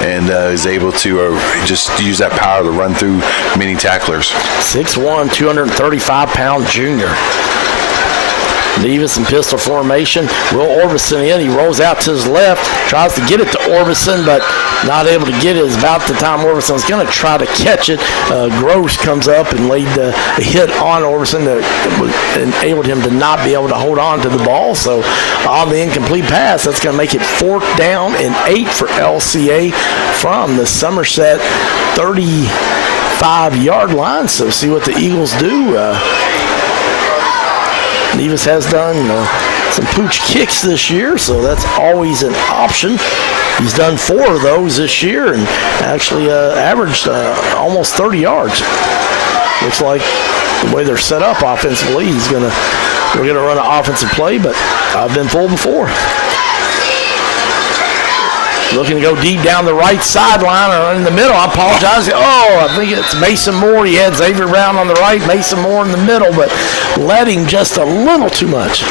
and is able to just use that power to run through many tacklers. 6'1", 235-pound junior. Nevis in pistol formation. Will Orbison in. He rolls out to his left, tries to get it to Orbison, but not able to get it. It's about the time Orbison's going to try to catch it. Gross comes up and laid the hit on Orbison that enabled him to not be able to hold on to the ball. So on the incomplete pass, that's going to make it 4th down and 8 for LCA from the Somerset 35-yard line. So see what the Eagles do. Nevis has done some pooch kicks this year, so that's always an option. He's done 4 of those this year and actually averaged almost 30 yards. Looks like the way they're set up offensively, we're gonna run an offensive play, but I've been fooled before. Looking to go deep down the right sideline or in the middle. I apologize. I think it's Mason Moore. He had Xavier Brown on the right, Mason Moore in the middle, but led him just a little too much.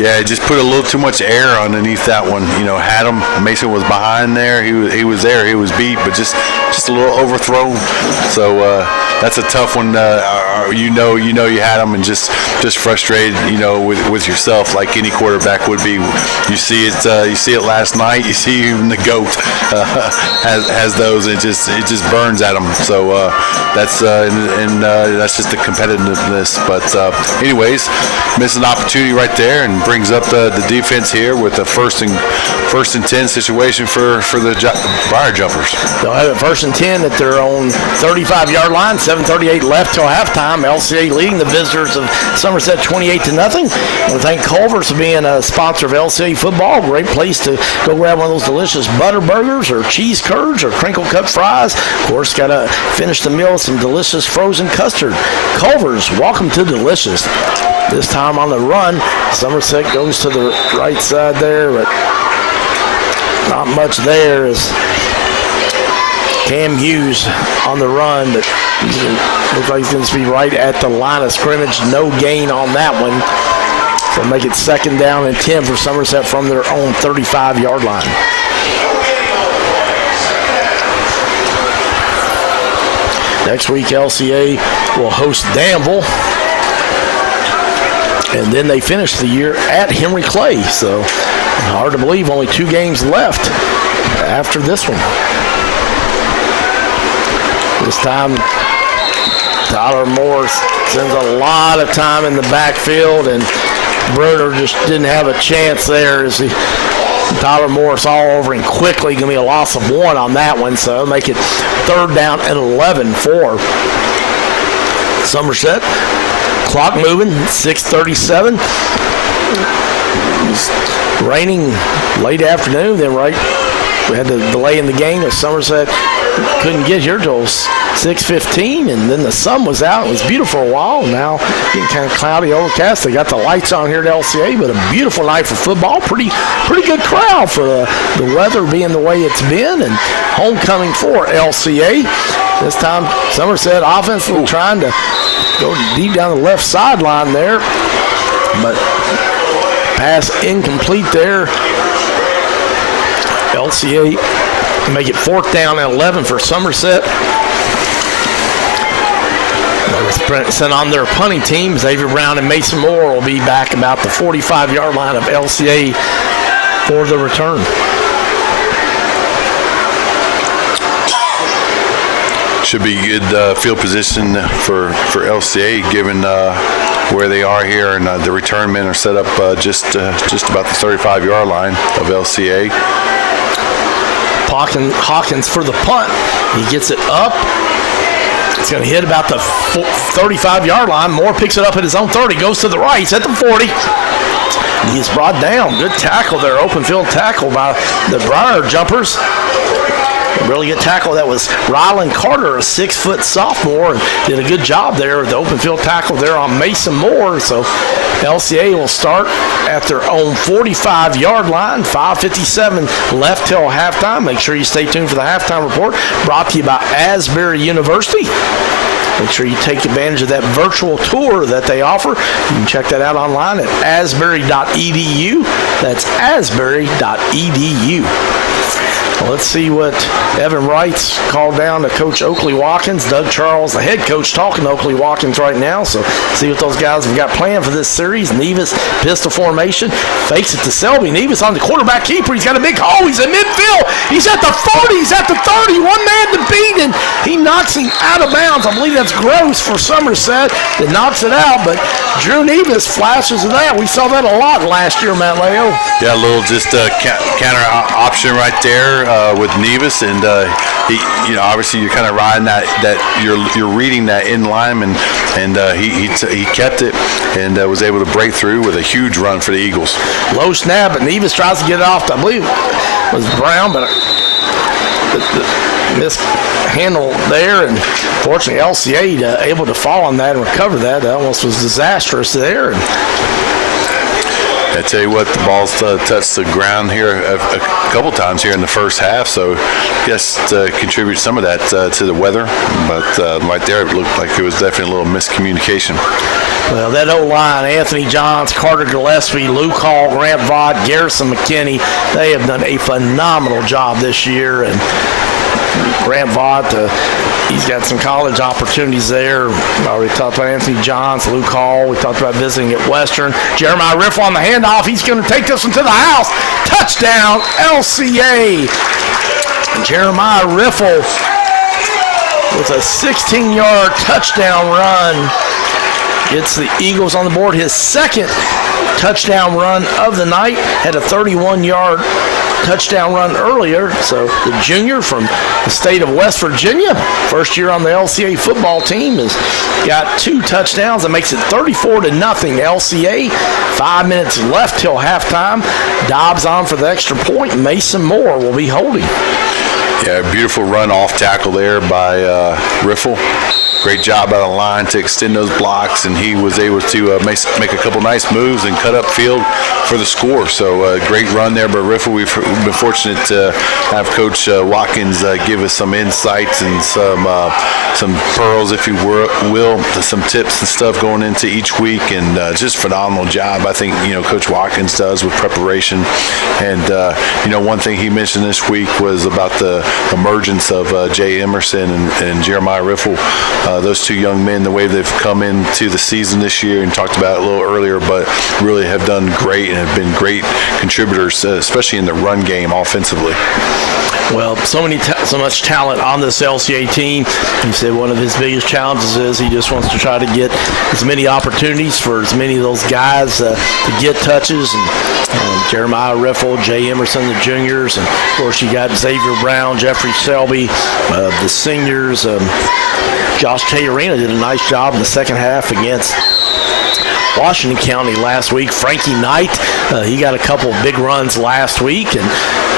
Yeah, just put a little too much air underneath that one. Had him. Mason was behind there. He was there. He was beat, but just a little overthrown. So that's a tough one. You had him, and just frustrated. With yourself, like any quarterback would be. You see it last night. You see even the GOAT has those, and it just burns at him. So that's just the competitiveness. But anyways, missed an opportunity right there, and brings up the defense here with a first and 10 situation for the Briar Jumpers. They'll have it 1st and 10 at their own 35-yard line. 7:38 left till halftime. LCA leading the visitors of Somerset 28-0. I want to thank Culver's for being a sponsor of LCA Football. Great place to go grab one of those delicious butter burgers or cheese curds or crinkle cut fries. Of course, got to finish the meal with some delicious frozen custard. Culver's, welcome to Delicious. This time on the run, Somerset goes to the right side there, but not much there as Cam Hughes on the run, but looks like he's going to be right at the line of scrimmage. No gain on that one. So make it 2nd down and 10 for Somerset from their own 35-yard line. Next week, LCA will host Danville. And then they finish the year at Henry Clay. So hard to believe, only 2 games left after this one. This time, Tyler Morris spends a lot of time in the backfield, and Bruner just didn't have a chance there. As Tyler Morris all over him quickly. Going to be a loss of 1 on that one, so it'll make it 3rd down and 11 for Somerset. Clock moving, 6:37. It's raining late afternoon, then we had the delay in the game as Somerset couldn't get here till 6:15, and then the sun was out. It was beautiful for a while. Now getting kind of cloudy, overcast. They got the lights on here at LCA, but a beautiful night for football. Pretty good crowd for the weather being the way it's been, and homecoming for LCA. This time Somerset offensively trying to go deep down the left sideline there, but pass incomplete there. LCA make it 4th down and 11 for Somerset. Sent on their punting team, Xavier Brown and Mason Moore will be back about the 45-yard line of LCA for the return. Should be good field position for LCA, given where they are here, and the return men are set up just about the 35-yard line of LCA. Hawkins for the punt. He gets it up. It's going to hit about the 35-yard line. Moore picks it up at his own 30, goes to the right. He's at the 40. He is brought down. Good tackle there, open field tackle by the Briar Jumpers. A really good tackle. That was Rylan Carter, a 6-foot sophomore, and did a good job there with the open field tackle there on Mason Moore. So LCA will start at their own 45-yard line. 5:57 left till halftime. Make sure you stay tuned for the halftime report, brought to you by Asbury University. Make sure you take advantage of that virtual tour that they offer. You can check that out online at asbury.edu. That's asbury.edu. Well, let's see what Evan Wright's called down to Coach Oakley Watkins. Doug Charles, the head coach, talking to Oakley Watkins right now. So see what those guys have got planned for this series. Nevis, pistol formation, fakes it to Selby. Nevis on the quarterback keeper. He's got a big hole. He's in midfield. He's at the 40. He's at the 30. One man to beat, and he knocks him out of bounds. I believe that's Gross for Somerset that knocks it out, but Drew Nevis flashes of that. We saw that a lot last year, Matt Leo. Yeah, a little just counter option right there with Nevis, and he, obviously you're kind of riding that you're reading that in lineman, and he kept it and was able to break through with a huge run for the Eagles. Low snap, but Nevis tries to get it off. I believe it was Brown, but mishandle there, and fortunately LCA able to fall on that and recover that. That almost was disastrous there. I tell you what, the ball's touched the ground here a couple times here in the first half, so I guess contribute some of that to the weather. But right there, it looked like it was definitely a little miscommunication. Well, that O-line, Anthony Johns, Carter Gillespie, Luke Hall, Grant Vaught, Garrison McKinney, they have done a phenomenal job this year. And Grant Vaught, he's got some college opportunities there. We talked about Anthony Johns, Luke Hall. We talked about visiting at Western. Jeremiah Riffle on the handoff. He's going to take this one to the house. Touchdown, LCA. Jeremiah Riffle with a 16-yard touchdown run. Gets the Eagles on the board. His second touchdown run of the night. Had a 31-yard touchdown run earlier. So the junior from the state of West Virginia, first year on the LCA football team, has got 2 touchdowns. That makes it 34-0 LCA. 5 minutes left till halftime. Dobbs on for the extra point. Mason Moore will be holding. Yeah, beautiful run off tackle there by Riffle. Great job out of the line to extend those blocks, and he was able to make a couple nice moves and cut up field for the score. So great run there by Riffle. We've been fortunate to have Coach Watkins give us some insights and some pearls, if you will, some tips and stuff going into each week, and just phenomenal job I think Coach Watkins does with preparation. And one thing he mentioned this week was about the emergence of Jay Emerson and Jeremiah Riffle. Those two young men, the way they've come into the season this year, and talked about it a little earlier, but really have done great and have been great contributors, especially in the run game offensively. Well, so much talent on this LCA team. He said one of his biggest challenges is he just wants to try to get as many opportunities for as many of those guys to get touches. And Jeremiah Riffle, Jay Emerson, the juniors, and of course you got Xavier Brown, Jeffrey Selby, the seniors. Josh Taylorina did a nice job in the second half against Washington County last week. Frankie Knight, he got a couple of big runs last week and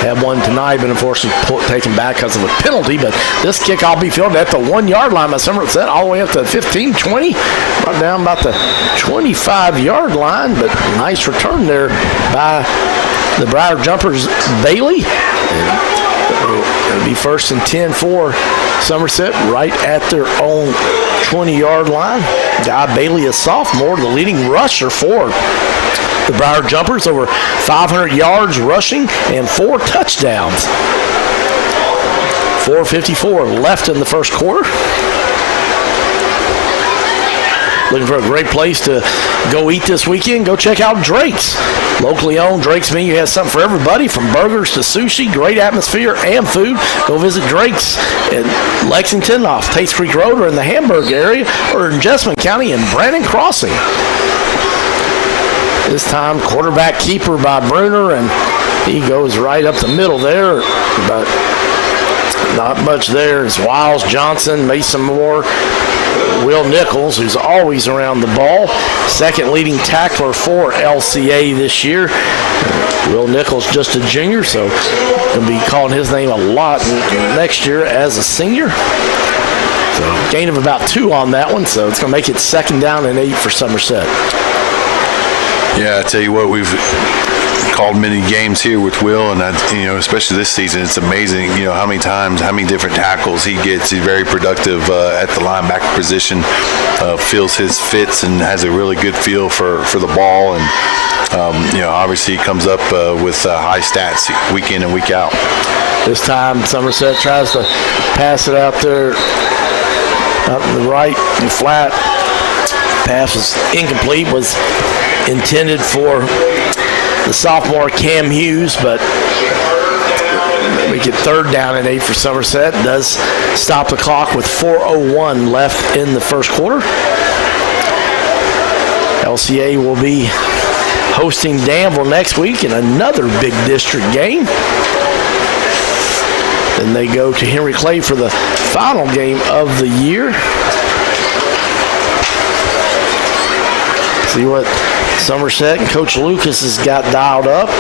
had one tonight, but unfortunately taken back because of a penalty. But this kick I'll be fielded at the 1 yard line by Somerset, all the way up to 15, 20, right down about the 25-yard line. But nice return there by the Briar Jumpers, Bailey. It'll be 1st and 10 for Somerset right at their own 20-yard line. Guy Bailey, a sophomore, the leading rusher for the Briar Jumpers, over 500 yards rushing and 4 touchdowns. 4:54 left in the first quarter. Looking for a great place to go eat this weekend? Go check out Drake's. Locally owned, Drake's menu has something for everybody, from burgers to sushi, great atmosphere and food. Go visit Drake's in Lexington off Tates Creek Road, or in the Hamburg area, or in Jessamine County in Brandon Crossing. This time, quarterback keeper by Bruner, and he goes right up the middle there, but not much there. It's Wiles, Johnson, Mason Moore, Will Nichols, who's always around the ball, second leading tackler for LCA this year. Will Nichols just a junior, so going to be calling his name a lot next year as a senior. So gain of about 2 on that one, so it's going to make it 2nd down and 8 for Somerset. Yeah, I tell you what, we've called many games here with Will, and especially this season, it's amazing, how many times, how many different tackles he gets. He's very productive at the linebacker position, feels his fits, and has a really good feel for the ball. And obviously he comes up with high stats week in and week out. This time Somerset tries to pass it out there, out to the right and flat. Pass was incomplete, was intended for the sophomore Cam Hughes, but we get 3rd down and 8 for Somerset. Does stop the clock with 4:01 left in the first quarter. LCA will be hosting Danville next week in another big district game. Then they go to Henry Clay for the final game of the year. See what Somerset and Coach Lucas has got dialed up.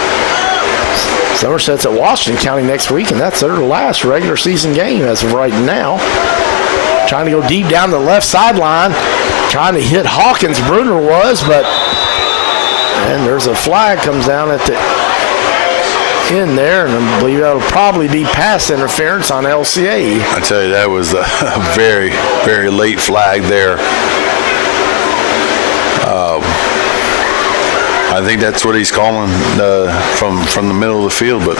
Somerset's at Washington County next week, and that's their last regular season game as of right now. Trying to go deep down the left sideline, trying to hit Hawkins. Bruner was, and there's a flag comes down at the end there, and I believe that'll probably be pass interference on LCA. I tell you, that was a very, very late flag there. I think that's what he's calling from the middle of the field, but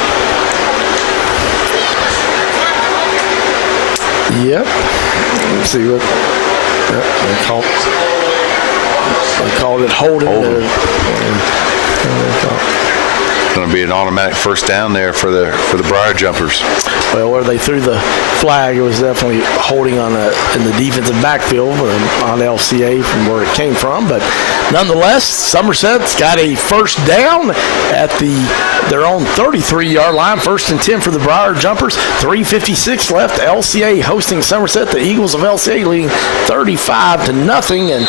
yep. Let's see what they called it holding. Going to be an automatic 1st down there for the Briar Jumpers. Well, where they threw the flag, it was definitely holding in the defensive backfield on LCA from where it came from. But nonetheless, Somerset's got a 1st down at their own 33-yard line. 1st and 10 for the Briar Jumpers. 3:56 left. LCA hosting Somerset. The Eagles of LCA leading 35-0, and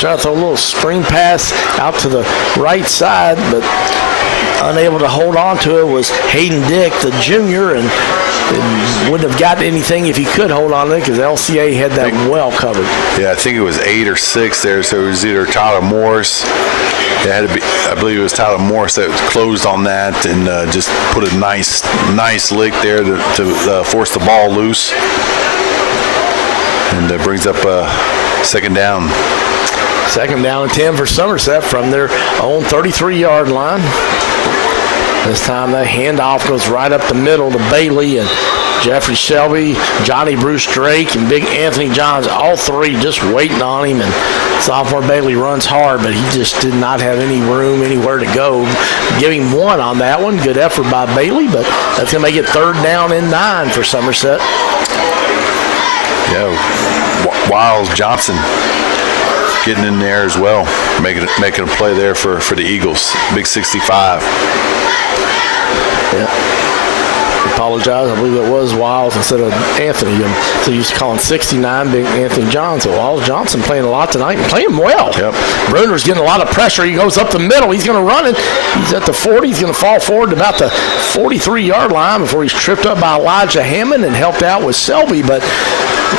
trying to throw a little screen pass out to the right side, but unable to hold on to it was Hayden Dick, the junior, and wouldn't have gotten anything if he could hold on to it because LCA had that well covered. Yeah, I think it was 8 or 6 there, so it was either Tyler Morris It had to be, I believe it was Tyler Morris that closed on that and just put a nice lick there to force the ball loose. And brings up second down. Second down and 10 for Somerset from their own 33-yard line. This time the handoff goes right up the middle to Bailey and Jeffrey Shelby, Johnny Bruce Drake, and Big Anthony Johns, all three just waiting on him. And sophomore Bailey runs hard, but he just did not have any room anywhere to go. Give him one on that one. Good effort by Bailey, but that's going to make it third down and 9 for Somerset. Yeah, Wiles Johnson getting in there as well, making a play there for the Eagles. Big 65. Yeah. Apologize. I believe it was Wiles instead of Anthony. So used to call him 69, Big Anthony Johnson. So Wiles Johnson playing a lot tonight and playing well. Yep. Bruner's getting a lot of pressure. He goes up the middle. He's going to run it. He's at the 40. He's going to fall forward to about the 43-yard line before he's tripped up by Elijah Hammond and helped out with Selby. But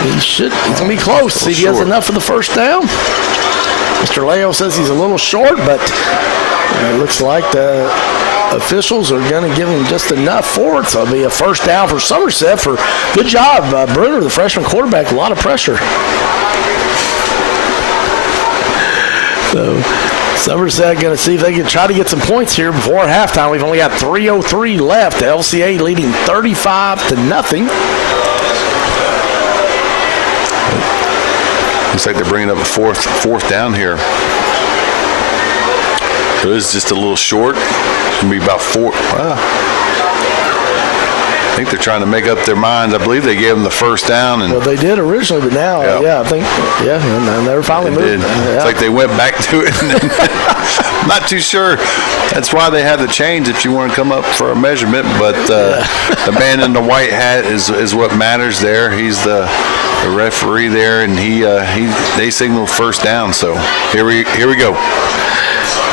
he's going to be close. See if he has enough for the first down. Mr. Leo says he's a little short, but it looks like the officials are going to give him just enough for it. So it'll be a first down for Somerset. For good job, Bruner, the freshman quarterback. A lot of pressure. So Somerset going to see if they can try to get some points here before halftime. We've only got 3:03 left. The LCA leading 35-0. Looks like they're bringing up a fourth down here. So it's just a little short. It's going to be about 4. I think they're trying to make up their minds. I believe they gave them the first down. And well, they did originally, but now, I think, and they're finally moving. It's like they went back to it. I'm not too sure. That's why they have the chains if you want to come up for a measurement. But the man in the white hat is what matters there. He's the referee there, and they signaled first down. So here we go.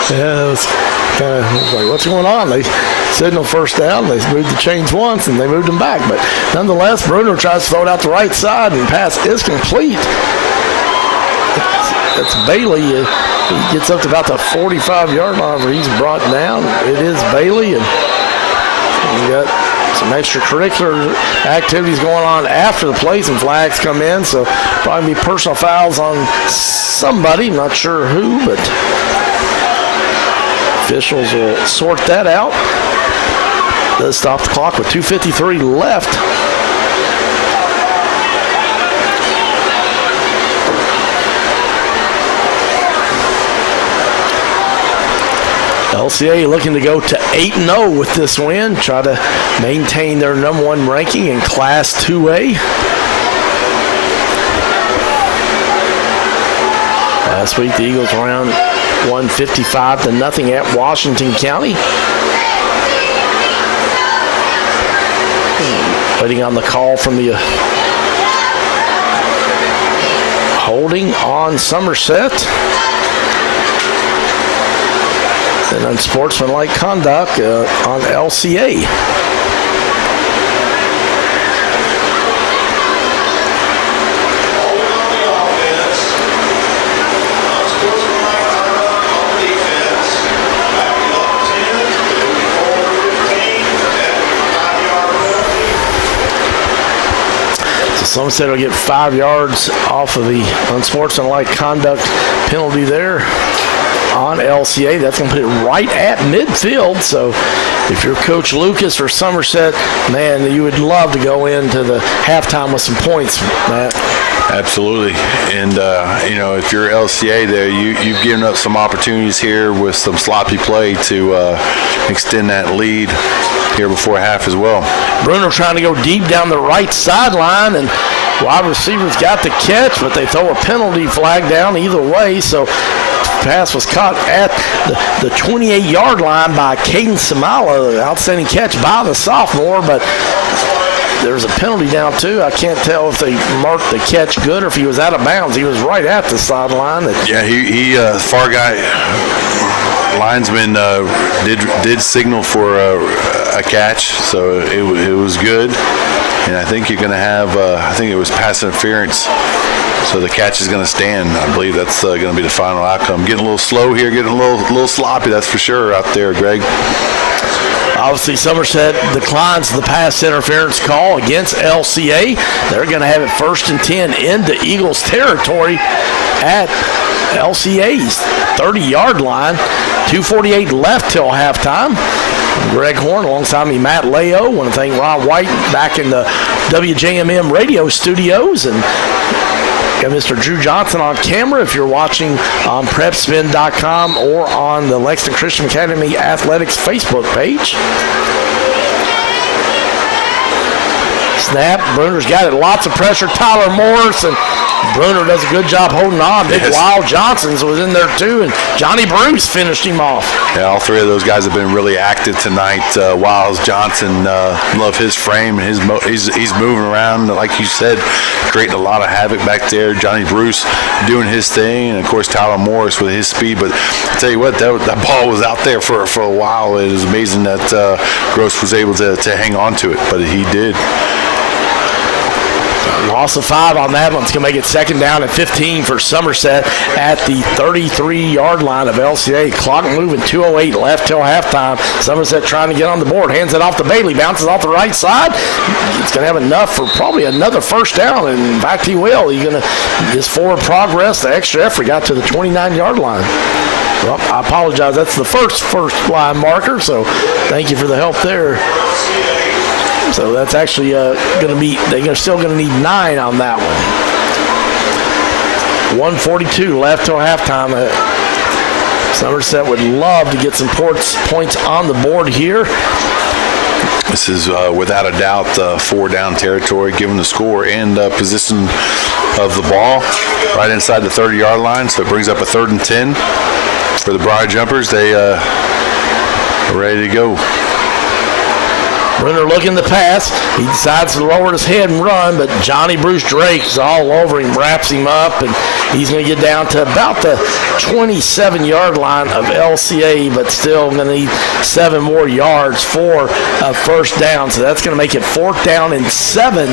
Yeah, it was kind of like, what's going on? They signaled first down. They moved the chains once, and they moved them back. But nonetheless, Bruner tries to throw it out the right side, and the pass is complete. It's Bailey. He gets up to about the 45-yard line where he's brought down. It is Bailey, and we got some extracurricular activities going on after the play. Some flags come in, so probably be personal fouls on somebody. I'm not sure who, but officials will sort that out. Does stop the clock with 2:53 left. LCA looking to go to 8-0 with this win, try to maintain their number 1 ranking in Class 2A. Last week the Eagles won 55-0 at Washington County. Waiting on the call from the holding on Somerset. And unsportsmanlike conduct on LCA. Somerset will get 5 yards off of the unsportsmanlike conduct penalty there on LCA. That's going to put it right at midfield. So if you're Coach Lucas or Somerset, man, you would love to go into the halftime with some points, Matt. Absolutely. And, if you're LCA there, you've given up some opportunities here with some sloppy play to extend that lead here before half as well. Bruner trying to go deep down the right sideline, and wide receivers got the catch, but they throw a penalty flag down either way. So pass was caught at the 28-yard line by Caden Samala. Outstanding catch by the sophomore, but there's a penalty down too. I can't tell if they marked the catch good or if he was out of bounds. He was right at the sideline. Yeah, he far guy linesman did signal for a catch, so it was good. And I think you're going to have, I think it was pass interference So the catch is going to stand. I believe that's going to be the final outcome. Getting a little slow here, getting a little sloppy, that's for sure out there, Greg. Obviously, Somerset declines the pass interference call against LCA. They're going to have it 1st and 10 into Eagles territory at LCA's 30-yard line. 2:48 left till halftime. Greg Horn alongside me, Matt Leo. I want to thank Ron White back in the WJMM radio studios, and got Mr. Drew Johnson on camera if you're watching on PrepSpin.com or on the Lexington Christian Academy Athletics Facebook page. Snap. Bruner's got it. Lots of pressure. Tyler Morris, and Bruner does a good job holding on. Big Wild Johnson's was in there too, and Johnny Bruce finished him off. Yeah, all three of those guys have been really active tonight. Wiles Johnson, love his frame. He's moving around, like you said, creating a lot of havoc back there. Johnny Bruce doing his thing, and of course Tyler Morris with his speed. But I tell you what, that ball was out there for a while. It was amazing that Gross was able to hang on to it, but he did. Loss of 5 on that one. It's going to make it 2nd down and 15 for Somerset at the 33-yard line of LCA. Clock moving, 2:08 left till halftime. Somerset trying to get on the board. Hands it off to Bailey. Bounces off the right side. It's going to have enough for probably another 1st down. And in fact, he will. He's going to, his forward progress, the extra effort got to the 29-yard line. Well, I apologize. That's the first line marker, so thank you for the help there. So that's actually going to be, they're still going to need 9 on that one. 1:42 left till halftime. Somerset would love to get some points on the board here. This is without a doubt 4-down territory, given the score and position of the ball right inside the 30-yard line. So it brings up a 3rd and 10 for the Briar Jumpers. They are ready to go. Bruner looking to pass. He decides to lower his head and run, but Johnny Bruce Drake is all over him, wraps him up, and he's going to get down to about the 27-yard line of LCA, but still going to need 7 more yards for a 1st down. So that's going to make it 4th down and 7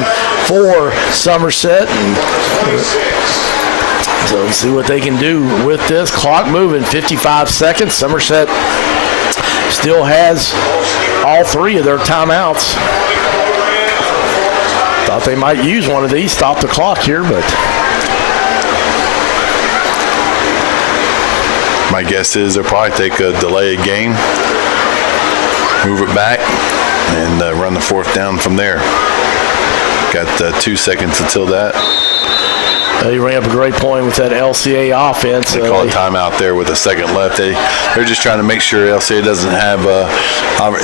for Somerset. So let's see what they can do with this. Clock moving, 55 seconds. Somerset still has all 3 of their timeouts. Thought they might use one of these, stop the clock here, but my guess is they'll probably take a delay of game, move it back, and run the 4th down from there. Got 2 seconds until that. He ran up a great point with that LCA offense. They call a timeout there with a 2nd left. They're just trying to make sure LCA doesn't have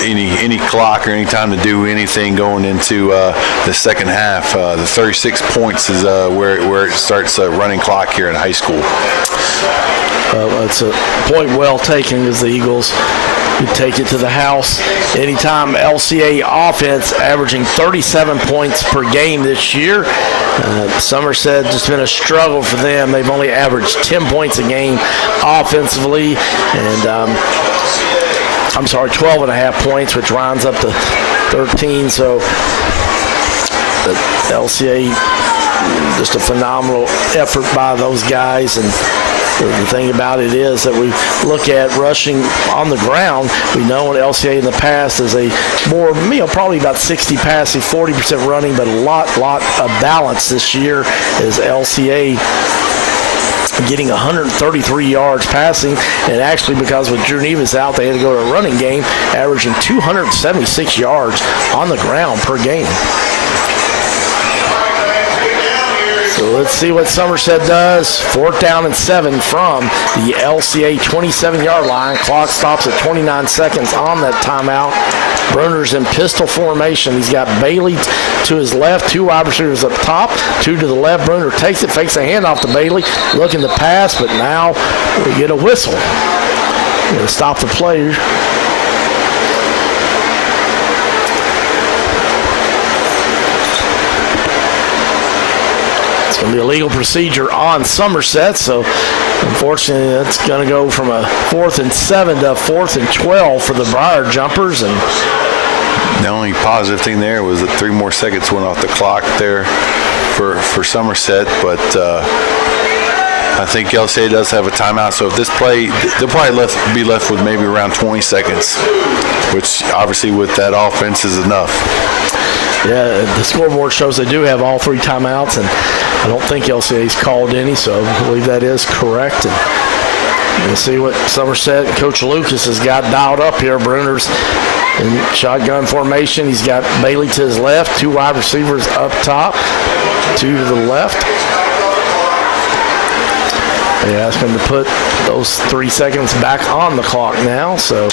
any clock or any time to do anything going into the 2nd half. The 36 points is where it starts running clock here in high school. It's a point well taken as the Eagles would take it to the house. Anytime LCA offense averaging 37 points per game this year. Somerset just been a struggle for them. They've only averaged 10 points a game offensively, and 12.5 points, which rounds up to 13. So the LCA, just a phenomenal effort by those guys. And the thing about it is that we look at rushing on the ground. We know in LCA in the past is a more, probably about 60 passing, 40% running, but a lot of balance this year is LCA getting 133 yards passing, and actually because with Drew Nevis out, they had to go to a running game, averaging 276 yards on the ground per game. So let's see what Somerset does. 4th down and 7 from the LCA 27-yard line. Clock stops at 29 seconds on that timeout. Bruner's in pistol formation. He's got Bailey to his left, 2 wide receivers up top, 2 to the left. Bruner takes it, fakes a handoff to Bailey, looking to pass, but now we get a whistle. Going to stop the play. Going to be a legal procedure on Somerset, so unfortunately that's going to go from a 4th and 7 to a 4th and 12 for the Briar Jumpers. And the only positive thing there was that 3 more seconds went off the clock there for Somerset, but I think LCA does have a timeout. So if this play, they'll probably be left with maybe around 20 seconds, which obviously with that offense is enough. Yeah, the scoreboard shows they do have all 3 timeouts, and I don't think LCA's called any, so I believe that is correct. And we'll see what Somerset and Coach Lucas has got dialed up here. Bruner's in shotgun formation. He's got Bailey to his left, 2 wide receivers up top, 2 to the left. They asked him to put those 3 seconds back on the clock now, so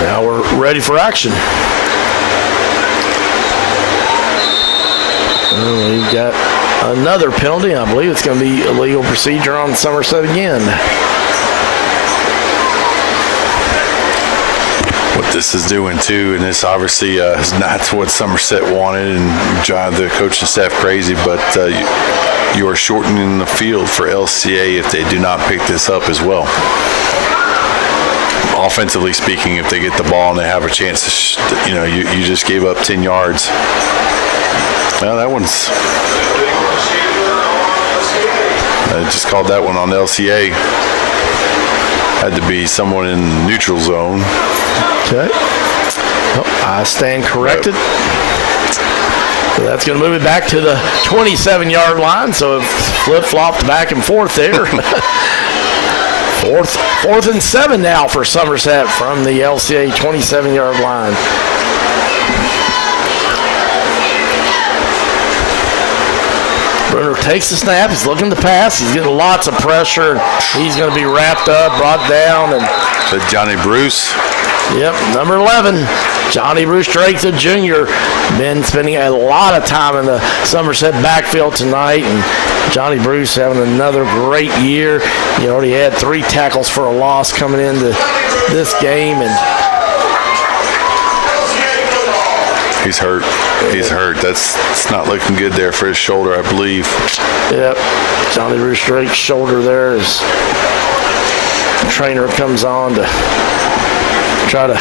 now we're ready for action. And we've got another penalty. I believe it's going to be illegal procedure on Somerset again. What this is doing too, and this obviously is not what Somerset wanted and drive the coaching staff crazy, but you are shortening the field for LCA if they do not pick this up as well. Offensively speaking, if they get the ball and they have a chance to, you just gave up 10 yards. Well, that one's, I just called that one on LCA. Had to be someone in the neutral zone. Okay. Oh, I stand corrected. So that's going to move it back to the 27-yard line. So it flip-flopped back and forth there. Fourth and 7 now for Somerset from the LCA 27-yard line. Bruner takes the snap. He's looking to pass. He's getting lots of pressure. He's going to be wrapped up, brought down. And Johnny Bruce. Yep, number 11, Johnny Bruce Drake, the junior, been spending a lot of time in the Somerset backfield tonight, and Johnny Bruce having another great year. He already had 3 tackles for a loss coming into this game, and he's hurt. He's hurt. It's not looking good there for his shoulder, I believe. Yep, Johnny Bruce Drake's shoulder there as the trainer comes on to try to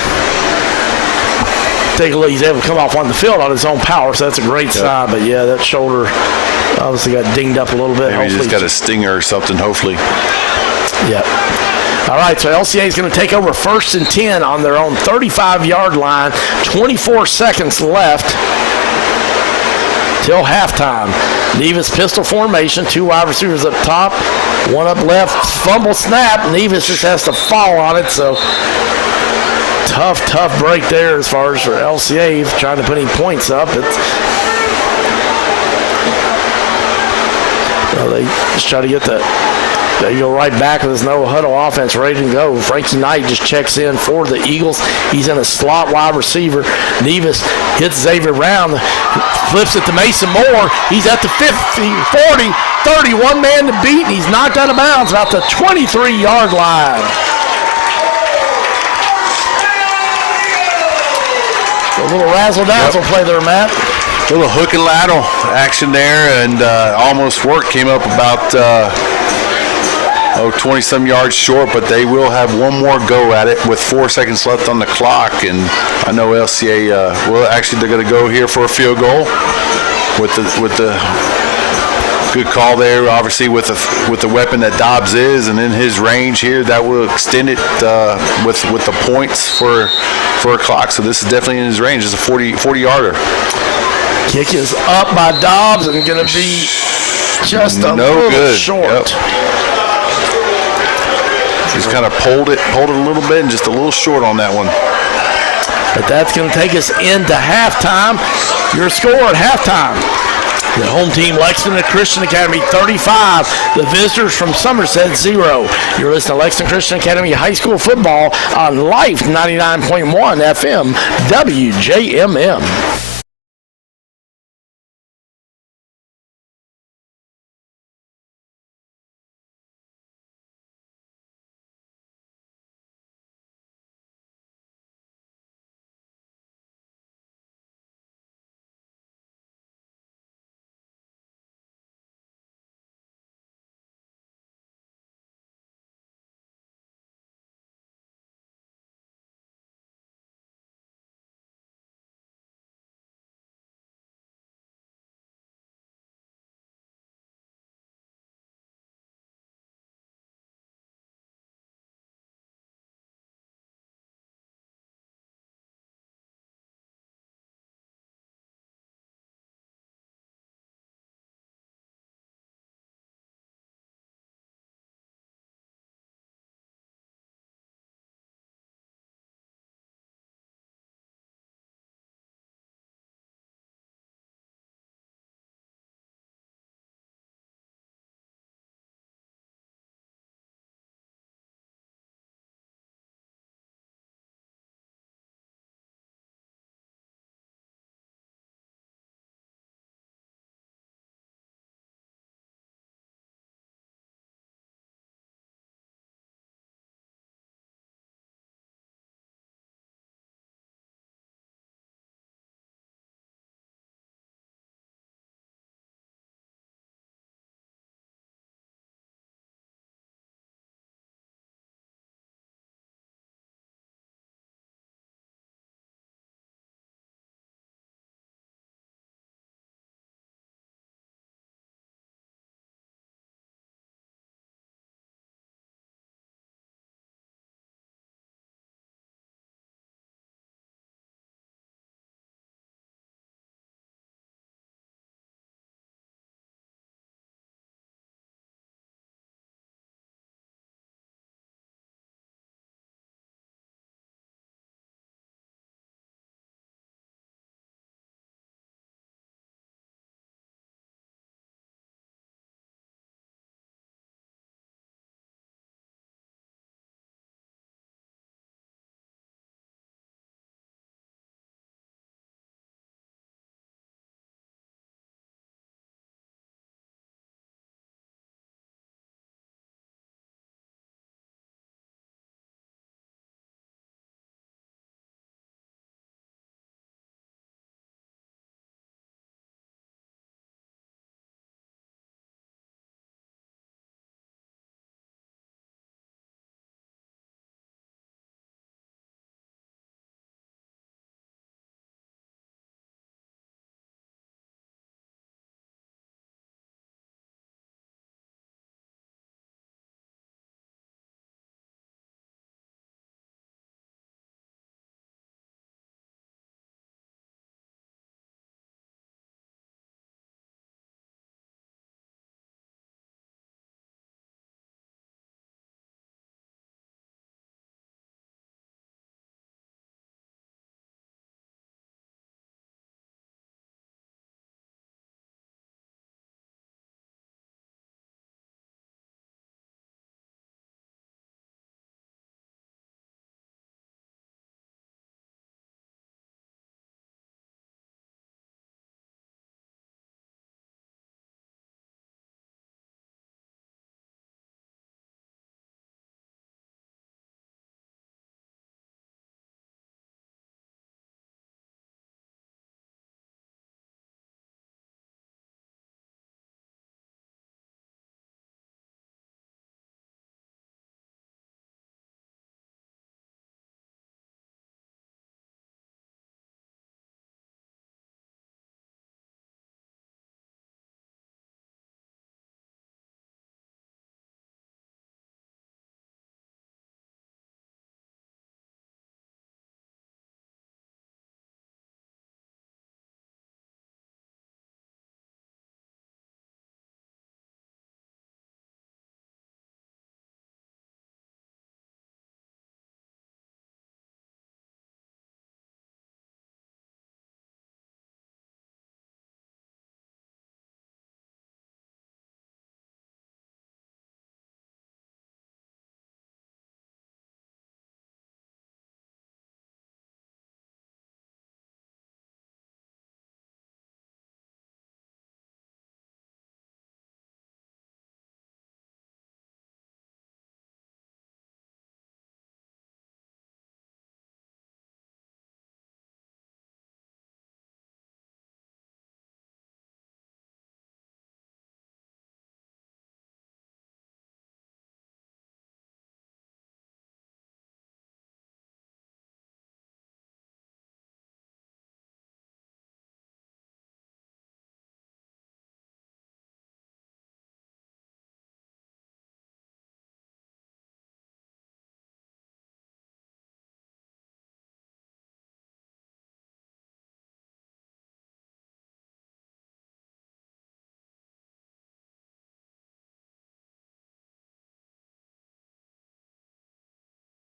take a look. He's able to come off on the field on his own power, so that's a great sign. But yeah, that shoulder obviously got dinged up a little bit. Maybe he just got a stinger or something, hopefully. Yep. All right, so LCA is going to take over 1st and 10 on their own 35-yard line. 24 seconds left till halftime. Nevis pistol formation, 2 wide receivers up top, 1 up left, fumble snap. Nevis just has to fall on it, so tough break there as far as for LCA trying to put any points up. They just try to get they go right back with this no huddle offense ready to go. Frankie Knight just checks in for the Eagles. He's in a slot wide receiver. Nevis hits Xavier Brown, flips it to Mason Moore. He's at the 50, 40, 30, 1 man to beat, and he's knocked out of bounds about the 23-yard line. A little razzle-dazzle play there, Matt. A little hook and lateral action there, and almost worked. Came up about 20-some yards short, but they will have one more go at it with 4 seconds left on the clock. And I know LCA they're going to go here for a field goal with the good call there. Obviously, with the weapon that Dobbs is, and in his range here, that will extend it with the points for a clock. So this is definitely in his range. It's a 40-yarder. Kick is up by Dobbs and going to be just a little short. Yep. He's kind of pulled it a little bit and just a little short on that one. But that's going to take us into halftime. Your score at halftime: the home team, Lexington Christian Academy, 35. The visitors from Somerset, 0. You're listening to Lexington Christian Academy High School Football on Life 99.1 FM WJMM.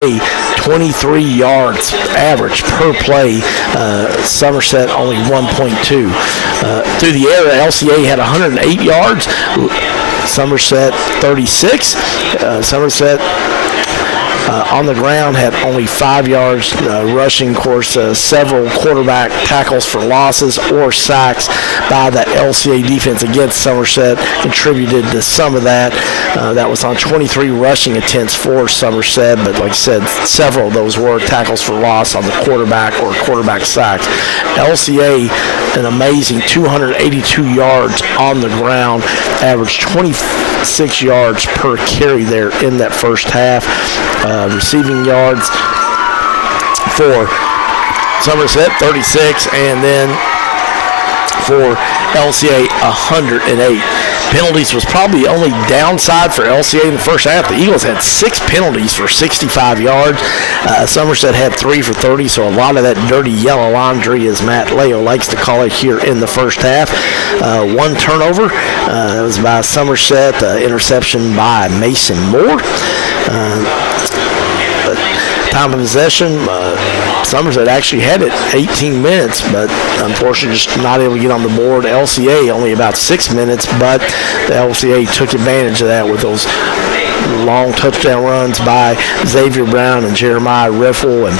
23 yards average per play. Somerset only 1.2. Through the air, LCA had 108 yards. Somerset 36. Somerset on the ground had only 5 yards rushing. Of course, several quarterback tackles for losses or sacks by the LCA defense against Somerset contributed to some of that. That was on 23 rushing attempts for Somerset, but like I said, several of those were tackles for loss on the quarterback or quarterback sacks. LCA, an amazing 282 yards on the ground, averaged 26 yards per carry there in that first half. Receiving yards for Somerset 36, and then for LCA 108. Penalties was probably the only downside for LCA in the first half. The Eagles had 6 penalties for 65 yards. Somerset had 3 for 30, so a lot of that dirty yellow laundry, as Matt Leo likes to call it, here in the first half. 1 turnover. That was by Somerset. Interception by Mason Moore. Time of possession, Somerset actually had it 18 minutes, but unfortunately just not able to get on the board. LCA only about 6 minutes, but the LCA took advantage of that with those long touchdown runs by Xavier Brown and Jeremiah Riffle, and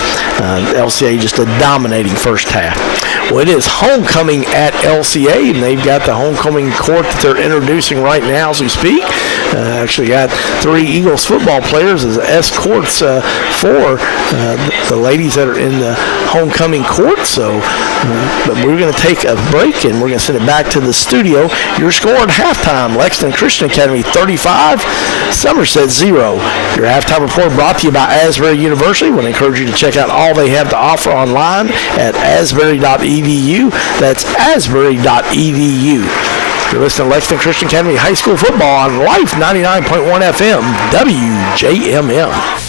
LCA just a dominating first half. Well, it is homecoming at LCA, and they've got the homecoming court that they're introducing right now as we speak. Actually got 3 Eagles football players as escorts for the ladies that are in the homecoming court. So but we're going to take a break, and we're going to send it back to the studio. Your score at halftime, Lexington Christian Academy 35, Somerset 0. Your halftime report brought to you by Asbury University. I want to encourage you to check out all they have to offer online at asbury.edu. That's asbury.edu. You're listening to Lexington Christian Academy High School Football on Life 99.1 FM, WJMM.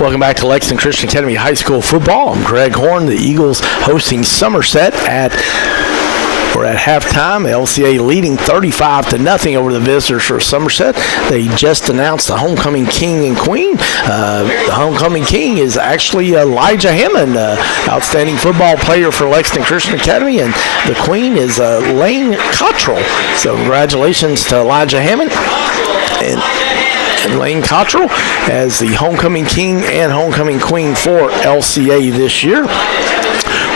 Welcome back to Lexington Christian Academy High School Football. I'm Greg Horn. The Eagles hosting Somerset at halftime. LCA leading 35-0 over the visitors for Somerset. They just announced the homecoming king and queen. The homecoming king is actually Elijah Hammond, outstanding football player for Lexington Christian Academy, and the queen is Lane Cottrell. So congratulations to Elijah Hammond and Lane Cottrell as the homecoming king and homecoming queen for LCA this year.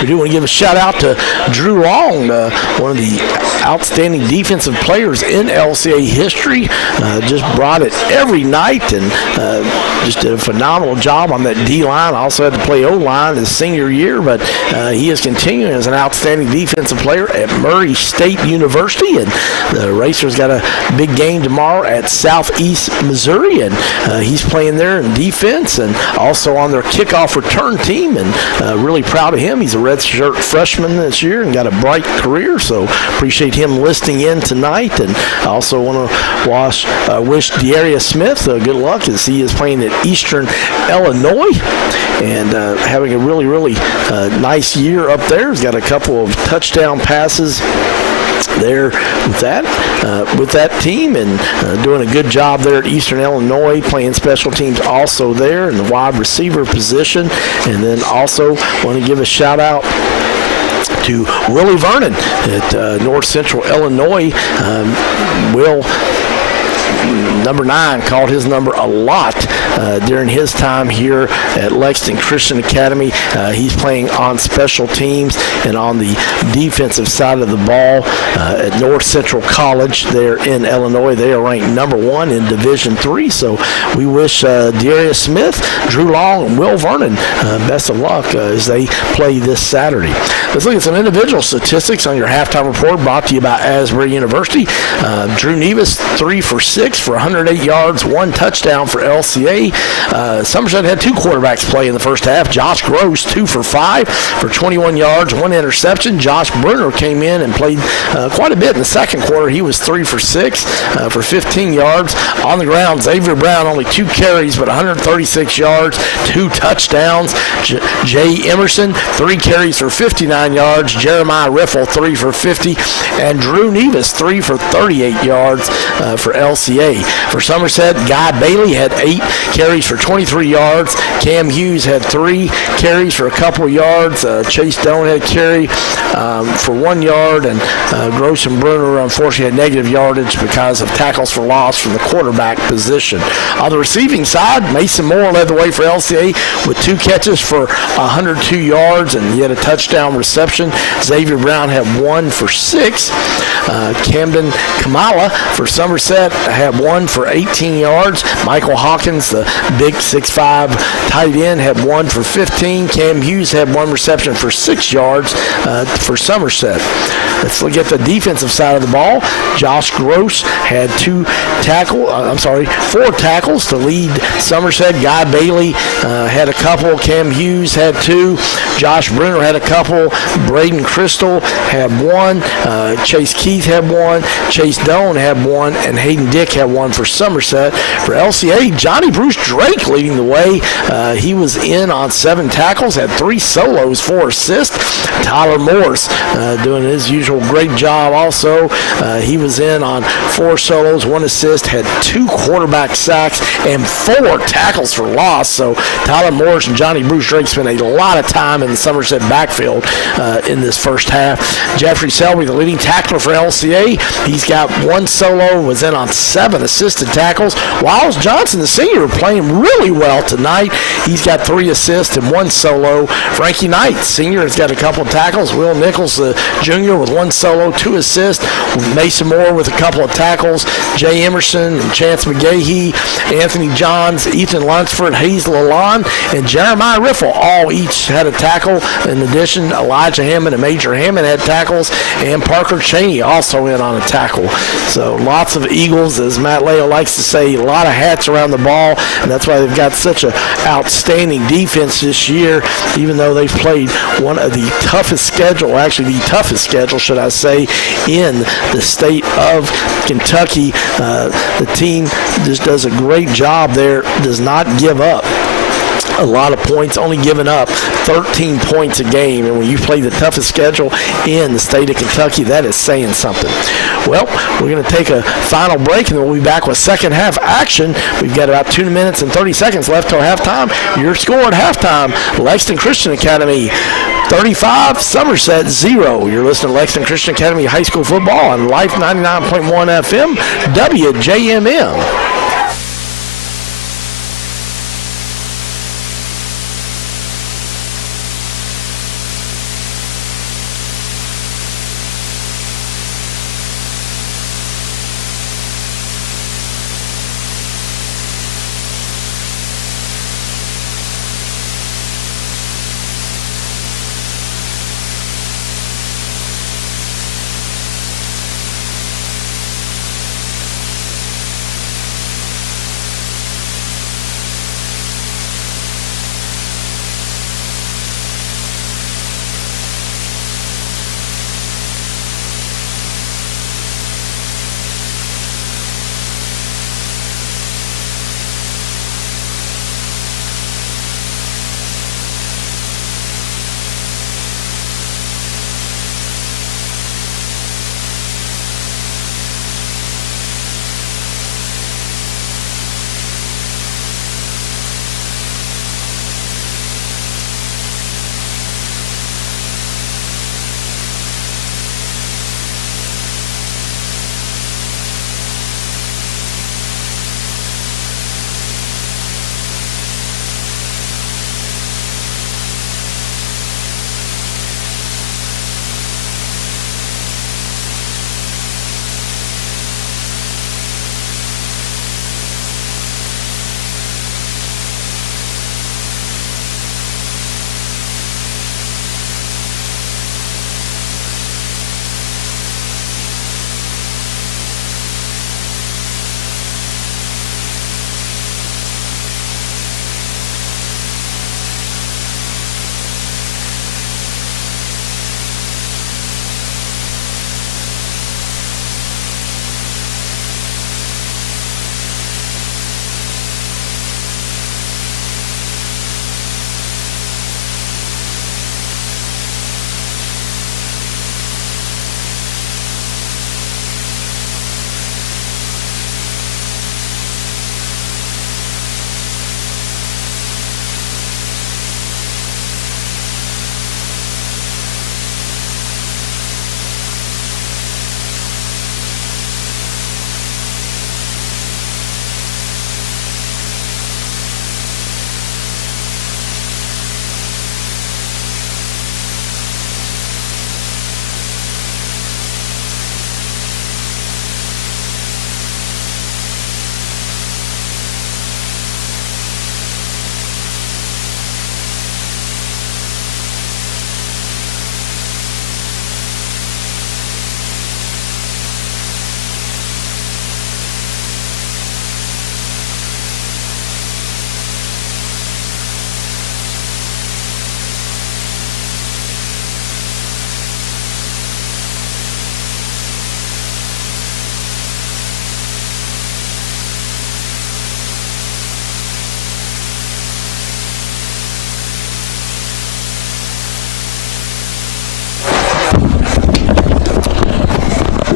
We do want to give a shout out to Drew Long, one of the outstanding defensive players in LCA history. Just brought it every night and just did a phenomenal job on that D-line. Also had to play O-line his senior year, but he is continuing as an outstanding defensive player at Murray State University, and the Racers got a big game tomorrow at Southeast Missouri, and he's playing there in defense and also on their kickoff return team, and really proud of him. He's a redshirt freshman this year and got a bright career, so appreciate him listing in tonight. And I also want to wish Darius Smith good luck as he is playing at Eastern Illinois and having a really, really nice year up there. He's got a couple of touchdown passes there with that team, and doing a good job there at Eastern Illinois, playing special teams also there in the wide receiver position. And then also want to give a shout out to Willie Vernon at North Central Illinois. Will, number 9, called his number a lot during his time here at Lexington Christian Academy. He's playing on special teams and on the defensive side of the ball at North Central College there in Illinois. They are ranked number 1 in Division III. So we wish Darius Smith, Drew Long, and Will Vernon best of luck as they play this Saturday. Let's look at some individual statistics on your halftime report brought to you by Asbury University. Drew Nevis, 3 for 6 for 108 yards, 1 touchdown for LCA. Somerset had 2 quarterbacks play in the first half. Josh Gross, 2 for 5 for 21 yards, 1 interception. Josh Bruner came in and played quite a bit in the second quarter. He was 3 for 6 for 15 yards. On the ground, Xavier Brown, only 2 carries, but 136 yards, 2 touchdowns. Jay Emerson, 3 carries for 59 yards. Jeremiah Riffle, 3 for 50. And Drew Nevis, 3 for 38 yards for LCA. For Somerset, Guy Bailey had 8 carries for 23 yards. Cam Hughes had 3 carries for a couple of yards. Chase Doan had a carry for 1 yard, and Gross and Bruner unfortunately had negative yardage because of tackles for loss from the quarterback position. On the receiving side, Mason Moore led the way for LCA with 2 catches for 102 yards, and he had a touchdown reception. Xavier Brown had 1 for 6. Camden Kamala for Somerset had 1 for 18 yards. Michael Hawkins, the big 6'5" tight end, had 1 for 15. Cam Hughes had 1 reception for 6 yards for Somerset. Let's look at the defensive side of the ball. Josh Gross had 4 tackles to lead Somerset. Guy Bailey had a couple. Cam Hughes had 2. Josh Bruner had a couple. Braden Crystal had 1. Chase Keith had 1. Chase Doan had 1. And Hayden Dick had 1 for Somerset. For LCA, Johnny Bruce Drake leading the way. He was in on 7 tackles, had 3 solos, 4 assists. Tyler Morse doing his usual great job also. He was in on 4 solos, 1 assist, had 2 quarterback sacks, and 4 tackles for loss. So Tyler Morse and Johnny Bruce Drake spent a lot of time in the Somerset backfield in this first half. Jeffrey Selby, the leading tackler for LCA, he's got 1 solo, was in on 7 assisted tackles. Wiles Johnson, the senior, playing really well tonight. He's got 3 assists and 1 solo. Frankie Knight, senior, has got a couple of tackles. Will Nichols, the junior, with 1 solo, 2 assists. Mason Moore with a couple of tackles. Jay Emerson and Chance McGahee, Anthony Johns, Ethan Lunsford, Hazel Alon, and Jeremiah Riffle all each had a tackle. In addition, Elijah Hammond and Major Hammond had tackles, and Parker Cheney also in on a tackle. So lots of Eagles, as Matt Leo likes to say, a lot of hats around the ball, and that's why they've got such an outstanding defense this year, even though they've played one of the toughest schedule, actually the toughest schedule, should I say, in the state of Kentucky. The team just does a great job there, does not give up a lot of points, only giving up 13 points a game. And when you play the toughest schedule in the state of Kentucky, that is saying something. Well, we're going to take a final break, and then we'll be back with second half action. We've got about 2 minutes and 30 seconds left till halftime. Your score at halftime, Lexington Christian Academy 35, Somerset 0. You're listening to Lexington Christian Academy High School Football on Life 99.1 FM, WJMM.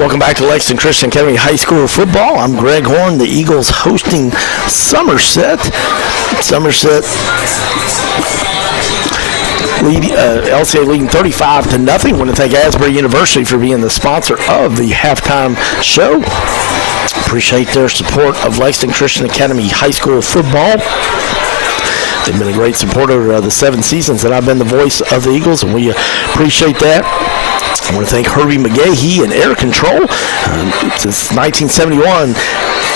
Welcome back to Lexington Christian Academy High School Football. I'm Greg Horn. The Eagles hosting Somerset. Somerset LCA leading 35-0. I want to thank Asbury University for being the sponsor of the halftime show. Appreciate their support of Lexington Christian Academy High School Football. They've been a great supporter the 7 seasons that I've been the voice of the Eagles, and we appreciate that. I want to thank Herbie McGahee and Air Control. Since 1971,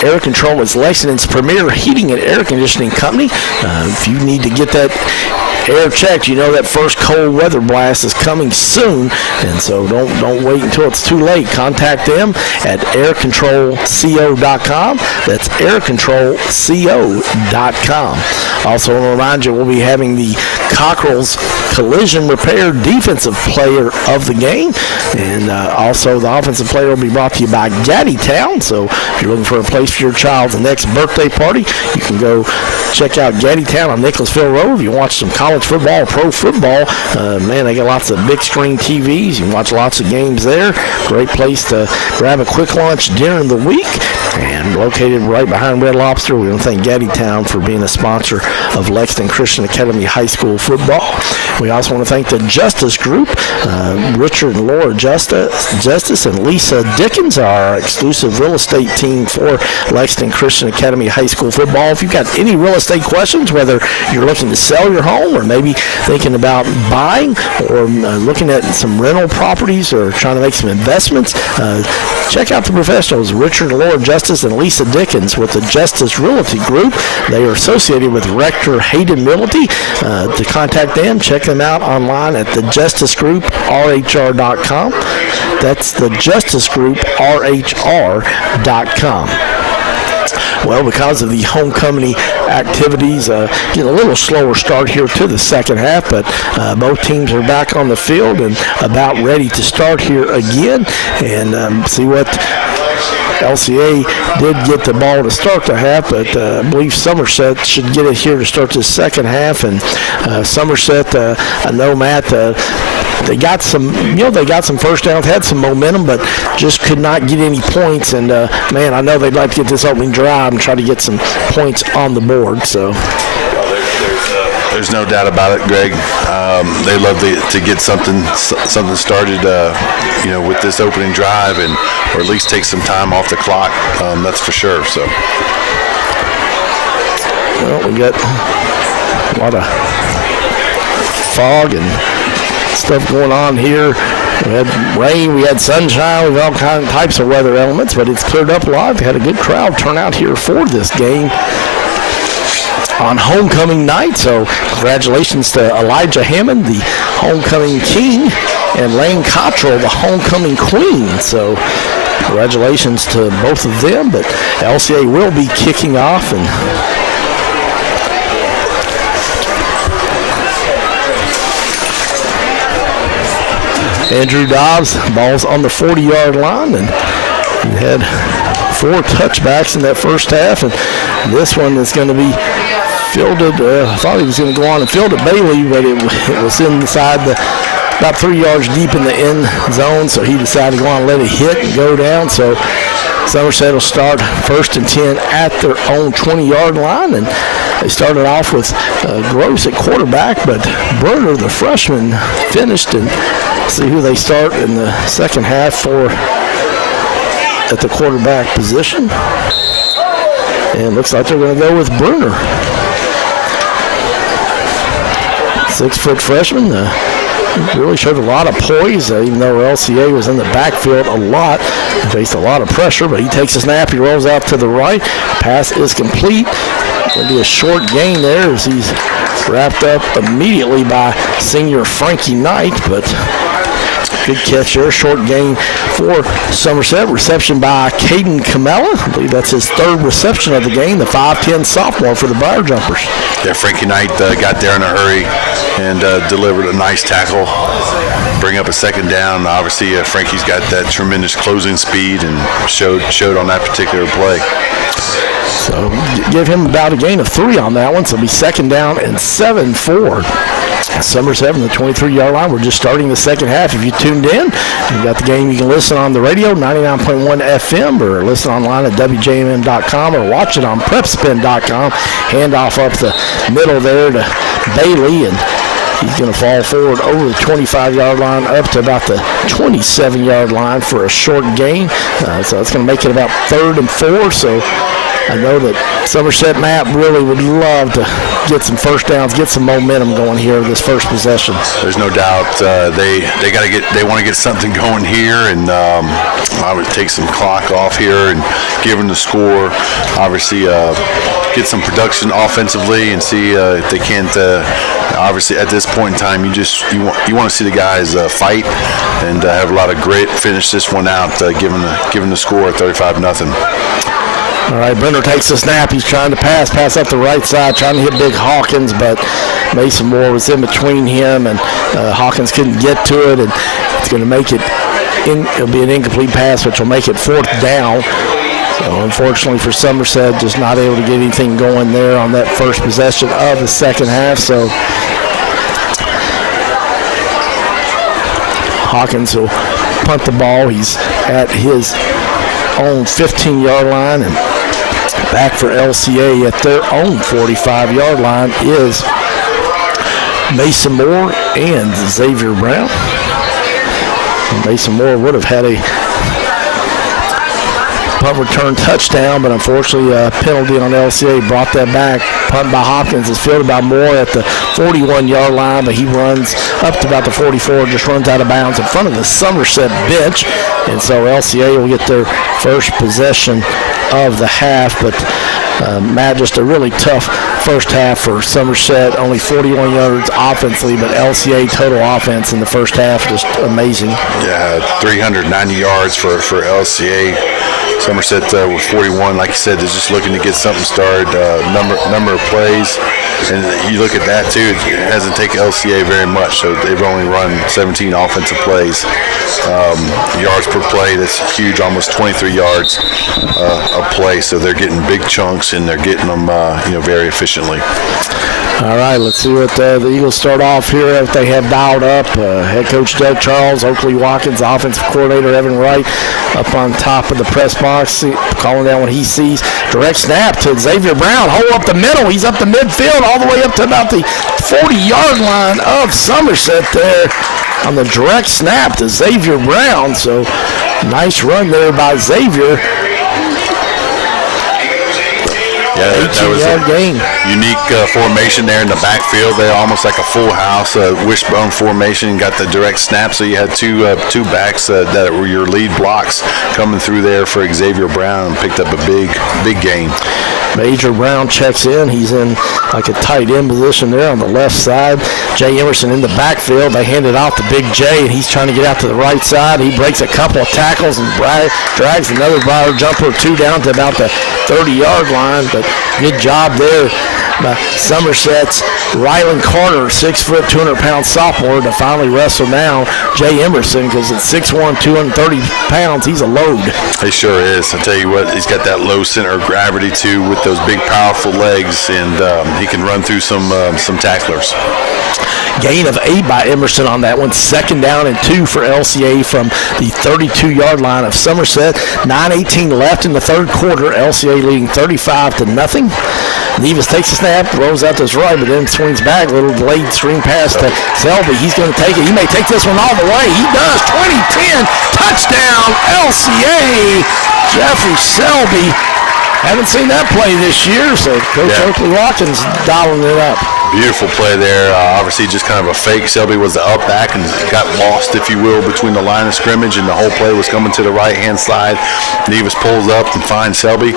Air Control is Lexington's premier heating and air conditioning company. If you need to get that air checked, you know that first cold weather blast is coming soon, and so don't wait until it's too late. Contact them at aircontrolco.com. That's aircontrolco.com. Also, I want to remind you, we'll be having the Cockrell's Collision Repair Defensive Player of the Game, and also the offensive player will be brought to you by Gaddytown. So if you're looking for a place for your child's next birthday party, you can go check out Gaddytown on Nicholasville Road. If you watch some college football, pro football, man, they got lots of big screen TVs. You can watch lots of games there. Great place to grab a quick lunch during the week. And located right behind Red Lobster, we want to thank Gaddytown for being a sponsor of Lexington Christian Academy High School Football. We also want to thank the Justice Group. Richard and Laura Justice and Lisa Dickens are our exclusive real estate team for Lexington Christian Academy High School Football. If you've got any real estate questions, whether you're looking to sell your home or maybe thinking about buying or looking at some rental properties or trying to make some investments, check out the professionals, Richard and Laura Justice and Lisa Dickens with the Justice Realty Group. They are associated with Rector Hayden Realty. To contact them, check them out online at thejusticegrouprhr.com. That's thejusticegrouprhr.com. Well, because of the homecoming activities, getting a little slower start here to the second half, but both teams are back on the field and about ready to start here again, and see what LCA did get the ball to start the half, but I believe Somerset should get it here to start the second half. And Somerset, I know, Matt, they got some first downs, had some momentum, but just could not get any points. And man, I know they'd like to get this opening drive and try to get some points on the board. So. There's no doubt about it, Greg. They love to get something started, with this opening drive, or at least take some time off the clock. That's for sure. So, well, we got a lot of fog and stuff going on here. We had rain, we had sunshine, we had all types of weather elements, but it's cleared up a lot. We had a good crowd turn out here for this game on homecoming night, so congratulations to Elijah Hammond, the homecoming king, and Lane Cottrell, the homecoming queen. So congratulations to both of them, but LCA will be kicking off. And Andrew Dobbs, ball's on the 40-yard line, and he had 4 touchbacks in that first half, and this one is going to be fielded. I thought he was going to go on and field it Bailey, but it was inside about 3 yards deep in the end zone, so he decided to go on and let it hit and go down. So Somerset will start 1st and 10 at their own 20-yard line, and they started off with Gross at quarterback, but Bruner, the freshman, finished. And see who they start in the second half for at the quarterback position. And looks like they're going to go with Bruner. 6-foot freshman. Really showed a lot of poise, even though LCA was in the backfield a lot. Faced a lot of pressure, but he takes a snap. He rolls out to the right. Pass is complete. Going to be a short gain there as he's wrapped up immediately by senior Frankie Knight, but good catch there. Short gain for Somerset. Reception by Caden Camella. I believe that's his 3rd reception of the game, the 5'10 sophomore for the Briar Jumpers. Yeah, Frankie Knight got there in a hurry and delivered a nice tackle. Bring up a 2nd down. Obviously, Frankie's got that tremendous closing speed and showed on that particular play. So give him about a gain of 3 on that one. So it'll be 2nd down and 7 for Somerset from the 23-yard line. We're just starting the second half. If you tuned in, you got the game. You can listen on the radio, 99.1 FM, or listen online at WJMM.com, or watch it on PrepSpin.com. Hand off up the middle there to Bailey, and he's going to fall forward over the 25-yard line up to about the 27-yard line for a short gain. So that's going to make it about 3rd and 4. So I know that Somerset Matt really would love to get some first downs, get some momentum going here this first possession. There's no doubt they want to get something going here, and I would take some clock off here and give them the score. Obviously, get some production offensively and see if they can't. Obviously, at this point in time, you want to see the guys fight and have a lot of grit. Finish this one out, given the score at 35-0. All right, Brenner takes the snap. He's trying to pass up the right side, trying to hit Big Hawkins, but Mason Moore was in between him, and Hawkins couldn't get to it, and it's going to make it. It'll be an incomplete pass, which will make it 4th down. So unfortunately for Somerset, just not able to get anything going there on that first possession of the second half. So Hawkins will punt the ball. He's at his own 15-yard line, and back for LCA at their own 45-yard line is Mason Moore and Xavier Brown. Mason Moore would have had a punt return touchdown, but unfortunately a penalty on LCA brought that back. Punt by Hopkins is fielded by Moore at the 41-yard line, but he runs up to about the 44, just runs out of bounds in front of the Somerset bench, and so LCA will get their first possession of the half. But Matt, just a really tough first half for Somerset, only 41 yards offensively, but LCA total offense in the first half just amazing. Yeah, 390 yards for LCA. Somerset was 41. Like you said, they're just looking to get something started. Number of plays, and you look at that too. It hasn't taken LCA very much, so they've only run 17 offensive plays. Yards per play, that's huge, almost 23 yards a play. So they're getting big chunks, and they're getting them, very efficiently. All right, let's see what the Eagles start off here if they have dialed up. Head coach Doug Charles, Oakley Watkins, offensive coordinator Evan Wright up on top of the press box, calling down what he sees. Direct snap to Xavier Brown, hole up the middle. He's up the midfield all the way up to about the 40-yard line of Somerset there on the direct snap to Xavier Brown. So nice run there by Xavier. Yeah, that was a unique formation there in the backfield. They're almost like a full house, wishbone formation, and got the direct snap. So you had two backs that were your lead blocks coming through there for Xavier Brown, and picked up a big gain. Major Brown checks in. He's in like a tight end position there on the left side. Jay Emerson in the backfield. They hand it off to Big Jay, and he's trying to get out to the right side. He breaks a couple of tackles and drags another briar jumper or two down to about the 30-yard line. But good job there by Somerset's Rylan Carter, 6 foot, 200-pound sophomore, to finally wrestle down Jay Emerson, because at 6'1", 230 pounds, he's a load. He sure is. I tell you what, he's got that low center of gravity too, with those big, powerful legs, and he can run through some tacklers. Gain of 8 by Emerson on that one. 2nd down and 2 for LCA from the 32-yard line of Somerset. 9:18 left in the third quarter. LCA leading 35-0. Nevis takes a snap, rolls out to his right, but then swings back. A little delayed screen pass to Selby. He's going to take it. He may take this one all the way. He does. 20-10. Touchdown, LCA. Jeffrey Selby. Haven't seen that play this year, so Coach Oakley Watkins dialing it up. Beautiful play there. Obviously just kind of a fake. Selby was the up back and got lost, if you will, between the line of scrimmage, and the whole play was coming to the right-hand side. Nevis pulls up and finds Selby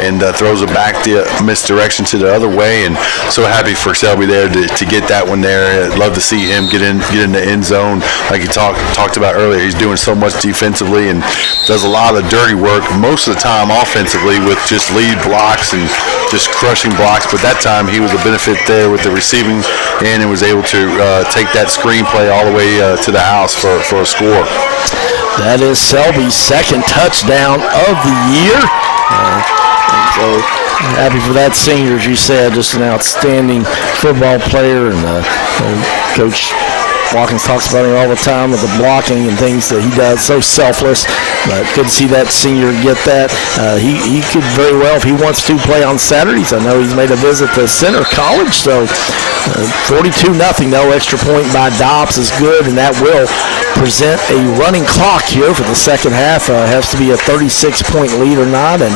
and throws it back the misdirection to the other way, and so happy for Selby there to get that one there. I'd love to see him get in the end zone like he talked about earlier. He's doing so much defensively and does a lot of dirty work most of the time offensively with just lead blocks and just crushing blocks, but that time he was a benefit there with the receiving end and was able to take that screenplay all the way to the house for a score. That is Selby's second touchdown of the year. So Happy for that senior, as you said, just an outstanding football player, and Coach Watkins talks about him all the time with the blocking and things that he does, so selfless. But good to see that senior get that. He could very well, if he wants to, play on Saturdays. I know he's made a visit to Center College, so 42-0, no extra point by Dobbs is good, and that will present a running clock here for the second half. Has to be a 36-point lead or not, and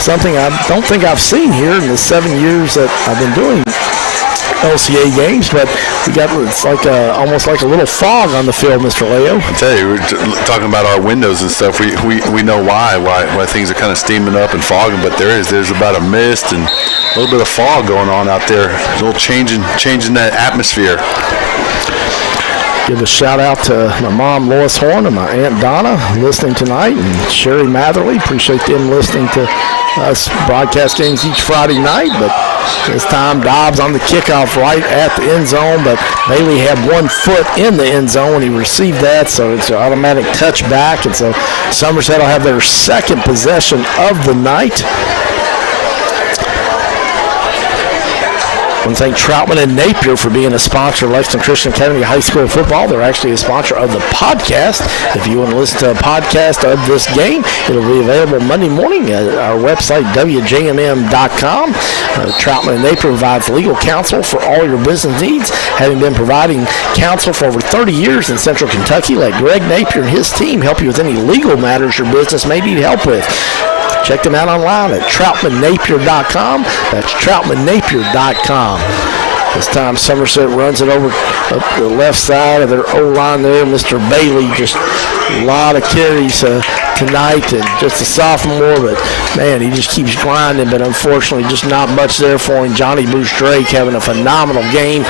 something I don't think I've seen here in the 7 years that I've been doing LCA games, but it's like almost like a little fog on the field, Mr. Leo. I tell you, we're talking about our windows and stuff. We know why things are kind of steaming up and fogging, but there's about a mist and a little bit of fog going on out there. A little changing that atmosphere. Give a shout out to my mom, Lois Horn, and my Aunt Donna listening tonight, and Sherry Matherly. Appreciate them listening to us broadcast games each Friday night. But this time, Dobbs on the kickoff right at the end zone, but Bailey had 1 foot in the end zone when he received that, so it's an automatic touchback. And so Somerset will have their second possession of the night. I want to thank Troutman and Napier for being a sponsor of Lexington Christian Academy High School football. They're actually a sponsor of the podcast. If you want to listen to a podcast of this game, it'll be available Monday morning at our website, WJMM.com. Troutman and Napier provides legal counsel for all your business needs, having been providing counsel for over 30 years in Central Kentucky. Let Greg Napier and his team help you with any legal matters your business may need help with. Check them out online at TroutmanNapier.com. That's TroutmanNapier.com. This time Somerset runs it over up the left side of their O-line there. Mr. Bailey, just a lot of carries tonight, and just a sophomore, but man, he just keeps grinding, but unfortunately just not much there for him. Johnny Bruce Drake having a phenomenal game.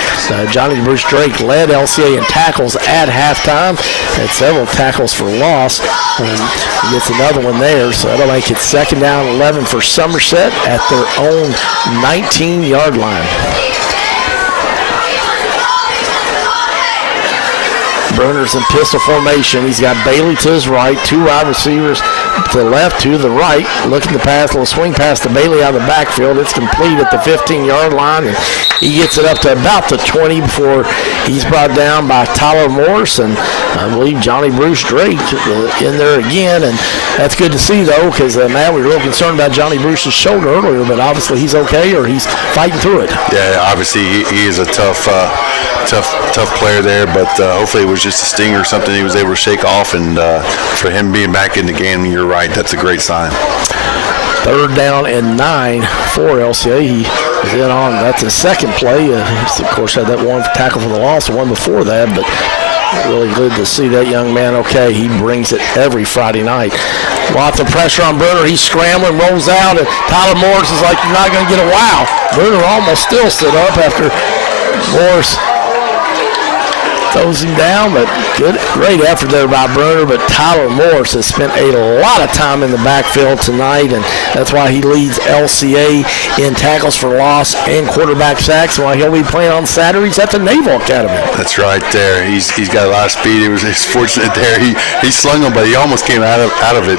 Johnny Bruce Drake led LCA in tackles at halftime, had several tackles for loss. He gets another one there, so that'll make it 2nd down 11 for Somerset at their own 19-yard line. Brunner's in pistol formation. He's got Bailey to his right, 2 wide receivers to the left, 2 to the right. Looking to pass, a little swing pass to Bailey out of the backfield. It's complete at the 15-yard line, and he gets it up to about the 20 before he's brought down by Tyler Morris, and I believe Johnny Bruce Drake in there again. And that's good to see, though, because, Matt, we were a little concerned about Johnny Bruce's shoulder earlier, but obviously he's okay, or he's fighting through it. Yeah, obviously he is a tough player there, but hopefully it was just a stinger or something he was able to shake off, and for him being back in the game, you're right, that's a great sign. 3rd down and 9 for LCA. He is in on, that's his second play. He's, of course, had that one tackle for the loss, the one before that, but really good to see that young man okay. He brings it every Friday night. Lots of pressure on Brunner. He's scrambling, rolls out, and Tyler Morris is like, you're not going to get a wow. Brunner almost still stood up after Morris throws him down, but great effort there by Brunner. But Tyler Morris has spent a lot of time in the backfield tonight, and that's why he leads LCA in tackles for loss and quarterback sacks, and why he'll be playing on Saturdays at the Naval Academy. That's right there. He's got a lot of speed. He's fortunate there. He slung him, but he almost came out of it,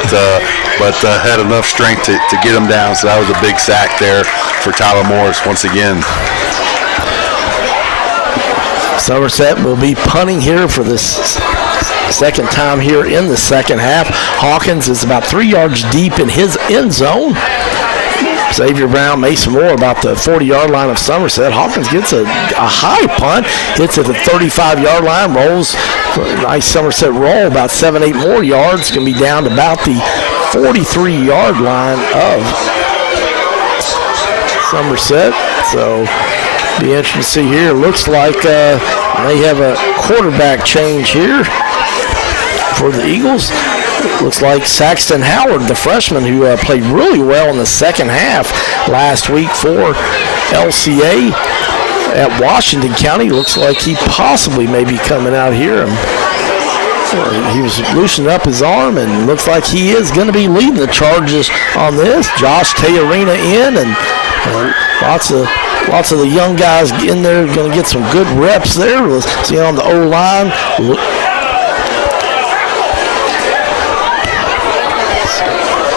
but had enough strength to get him down. So that was a big sack there for Tyler Morris once again. Somerset will be punting here for this second time here in the second half. Hawkins is about 3 yards deep in his end zone. Xavier Brown, Mason Moore about the 40-yard line of Somerset. Hawkins gets a high punt, hits at the 35-yard line, rolls for a nice Somerset roll, about 7-8 more yards. Going to be down to about the 43-yard line of Somerset. So be interesting to see here. Looks like they have a quarterback change here for the Eagles. Looks like Saxton Howard, the freshman who played really well in the second half last week for LCA at Washington County. Looks like he possibly may be coming out here. He was loosening up his arm, and looks like he is going to be leading the charges on this. Josh Teorina in, and lots of the young guys in there going to get some good reps there. Let's see on the O-line.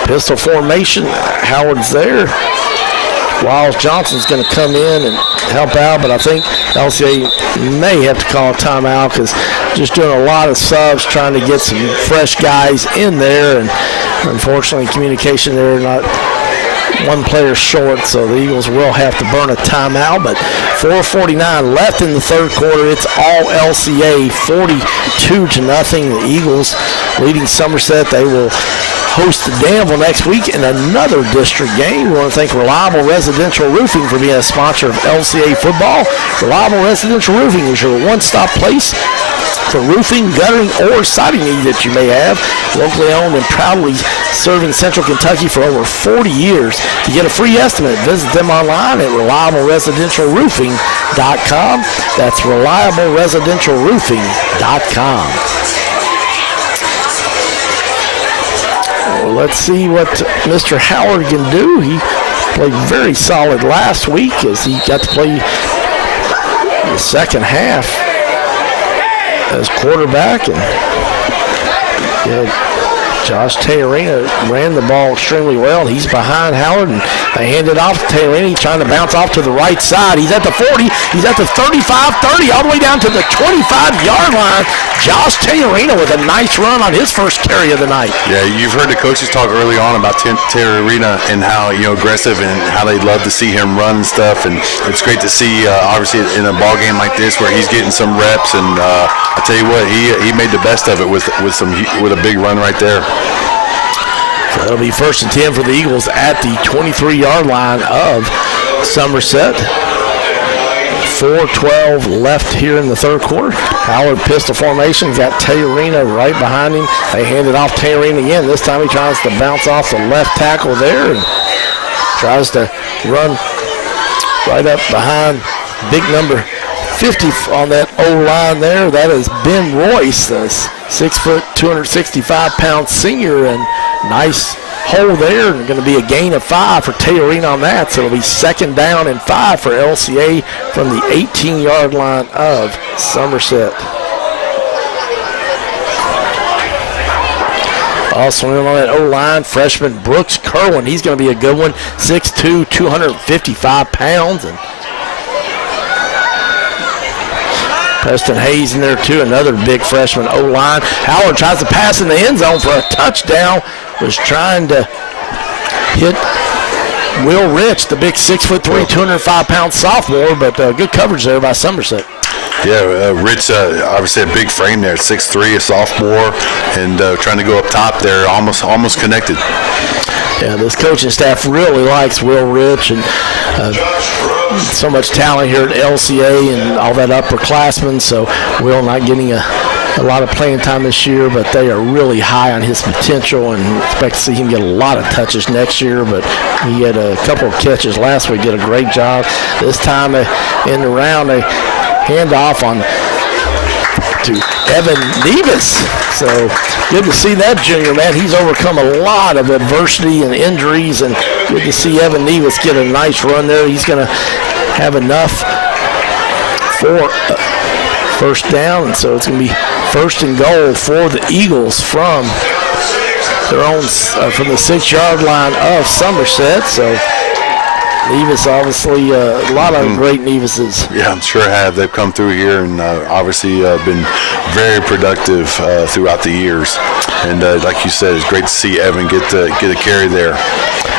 Pistol formation. Howard's there. Wiles Johnson's going to come in and help out, but I think LCA may have to call a timeout because just doing a lot of subs, trying to get some fresh guys in there, and unfortunately communication there not one player short, so the Eagles will have to burn a timeout. But 4:49 left in the third quarter. It's all LCA, 42-0. The Eagles leading Somerset. They will host Danville next week in another district game. We want to thank Reliable Residential Roofing for being a sponsor of LCA Football. Reliable Residential Roofing is your one-stop place for roofing, guttering, or siding needs that you may have. Locally owned and proudly serving Central Kentucky for over 40 years. To get a free estimate, visit them online at reliableresidentialroofing.com. That's reliableresidentialroofing.com. Well, let's see what Mr. Howard can do. He played very solid last week as he got to play the second half as quarterback, and Josh Teorina ran the ball extremely well. He's behind Howard, and they hand it off to Teorina. He's trying to bounce off to the right side. He's at the 40. He's at the 35, 30, all the way down to the 25-yard line. Josh Teorina with a nice run on his first carry of the night. Yeah, you've heard the coaches talk early on about Teorina and how aggressive and how they love to see him run and stuff. And it's great to see, obviously, in a ball game like this where he's getting some reps. And I tell you what, he made the best of it with a big run right there. So it'll be 1st and 10 for the Eagles at the 23-yard line of Somerset. 4:12 left here in the third quarter. Howard pistol formation, got Teorina right behind him. They hand it off Teorina again. This time he tries to bounce off the left tackle there and tries to run right up behind big number 50 on that O-line there. That is Ben Royce, the 6 foot, 265-pound senior, and nice hole there, and going to be a gain of 5 for Teorina on that. So it'll be 2nd down and 5 for LCA from the 18-yard line of Somerset. Also in on that O-line, freshman Brooks Kerwin. He's going to be a good one, 6'2", 255 pounds. And Preston Hayes in there too, another big freshman O-line. Howard tries to pass in the end zone for a touchdown. Was trying to hit Will Rich, the big 6'3", 205-pound sophomore, but good coverage there by Somerset. Yeah, Rich, obviously a big frame there, 6'3", a sophomore, and trying to go up top there, almost connected. Yeah, this coaching staff really likes Will Rich, and so much talent here at LCA and all that upperclassmen. So Will not getting a lot of playing time this year, but they are really high on his potential and expect to see him get a lot of touches next year. But he had a couple of catches last week, did a great job. This time in the round, they hand off to Evan Nevis. So good to see that junior, man. He's overcome a lot of adversity and injuries, and good to see Evan Nevis get a nice run there. He's going to have enough for first down, and so it's going to be 1st and goal for the Eagles from their own from the 6-yard line of Somerset. So Nevis, obviously, a lot of great Nevises. Yeah, I'm sure have. They've come through here and obviously been very productive throughout the years. And like you said, it's great to see Evan get a carry there.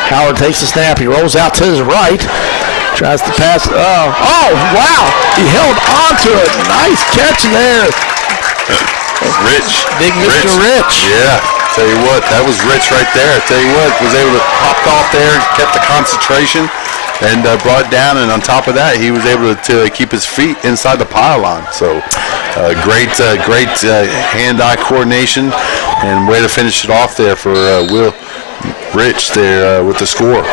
Howard takes the snap. He rolls out to his right. Tries to pass. Oh, wow. He held on to it. Nice catch there. Rich. Big Mr. Rich. Yeah. Tell you what, that was Rich right there. I tell you what, was able to pop off there, kept the concentration, and brought it down. And on top of that, he was able to keep his feet inside the pylon. So great hand-eye coordination, and way to finish it off there for Will Rich there with the score.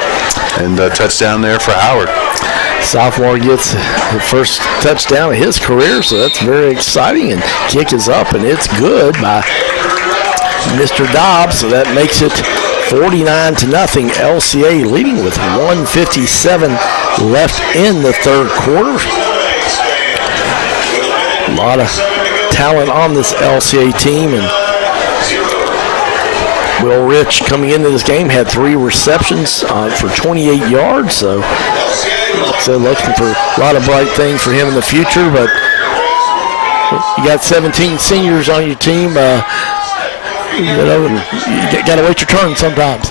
And touchdown there for Howard. Sophomore gets the first touchdown of his career, so that's very exciting. And kick is up, and it's good by Mr. Dobbs, so that makes it 49-0. LCA leading with 1:57 left in the third quarter. A lot of talent on this LCA team, and Will Rich coming into this game had 3 receptions for 28 yards. So looking for a lot of bright things for him in the future. But you got 17 seniors on your team. You got to wait your turn sometimes.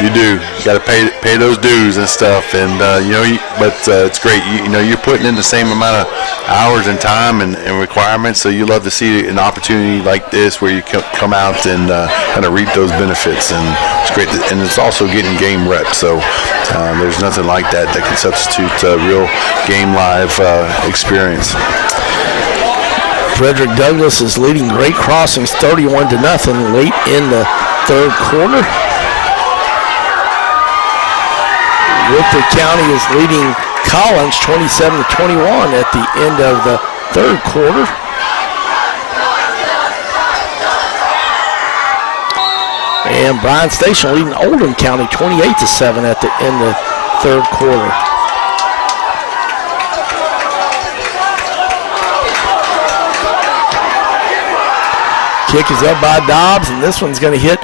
You do. You got to pay those dues and stuff, and but it's great. You're putting in the same amount of hours and time and requirements. So you love to see an opportunity like this where you come out and kind of reap those benefits, and it's great. And it's also getting game reps. So there's nothing like that can substitute a real game live experience. Frederick Douglass is leading Great Crossings 31-0 late in the third quarter. Woodford County is leading Collins 27-21 at the end of the third quarter. And Bryan Station leading Oldham County 28-7 at the end of the third quarter. Kick is up by Dobbs, and this one's going to hit,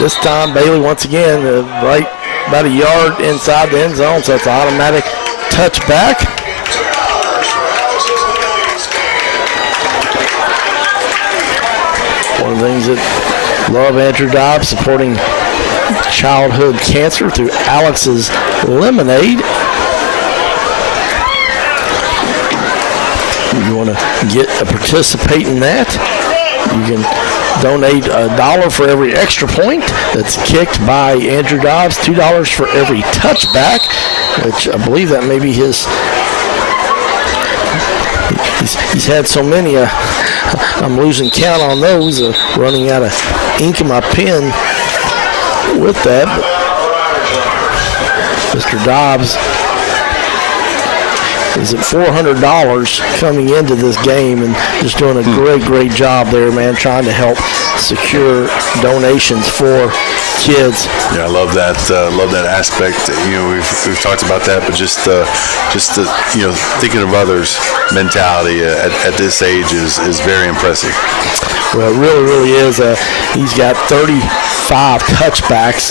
this time Bailey once again, right about a yard inside the end zone, so it's an automatic touchback. One of the things that love Andrew Dobbs, supporting childhood cancer through Alex's Lemonade. You want to participate in that, you can donate $1 for every extra point that's kicked by Andrew Dobbs, $2 for every touchback, which I believe that may be his. He's had so many, I'm losing count on those, running out of ink in my pen with that. But Mr. Dobbs is at $400 coming into this game, and just doing a great job there, man, trying to help secure donations for kids. Yeah, I love that. Love that aspect. We've talked about that, but just thinking of others mentality at this age is very impressive. Well, it really is. He's got 35 touchbacks.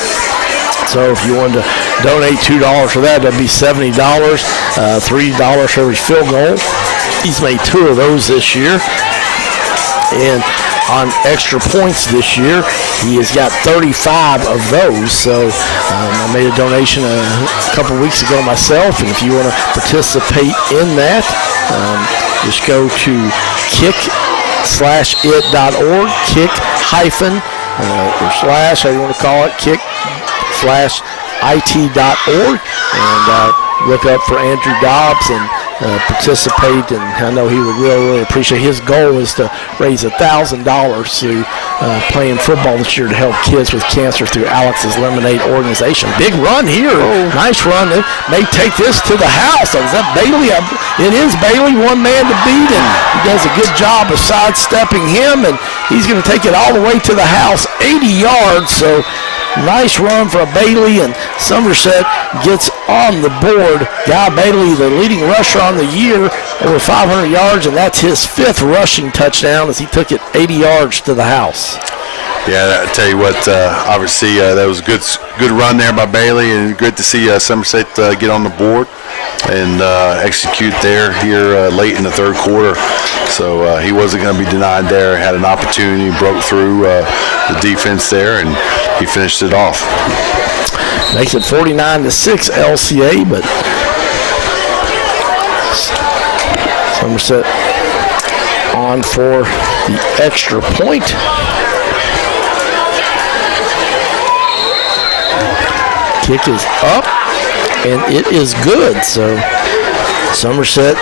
So if you wanted to donate $2 for that, that'd be $70. $3 for every field goal. He's made 2 of those this year. And on extra points this year, he has got 35 of those. So I made a donation a couple weeks ago myself, and if you want to participate in that, just go to kick/it.org, kick- or slash, how you want to call it, kick/it.org, and look up for Andrew Dobbs and participate. And I know he would really appreciate. His goal is to raise $1,000 through playing football this year to help kids with cancer through Alex's Lemonade organization. Big run here. Nice run. It may take this to the house. Is that Bailey? It is Bailey, one man to beat, and he does a good job of sidestepping him, and he's going to take it all the way to the house, 80 yards. So nice run for Bailey, and Somerset gets on the board. Guy Bailey, the leading rusher on the year, over 500 yards, and that's his 5th rushing touchdown as he took it 80 yards to the house. Yeah, I tell you what, obviously that was a good run there by Bailey, and good to see Somerset get on the board and execute there here late in the third quarter. So he wasn't going to be denied there. Had an opportunity, broke through the defense there, and he finished it off. Makes it 49-6 LCA, but Somerset on for the extra point. Kick is up, and it is good. So Somerset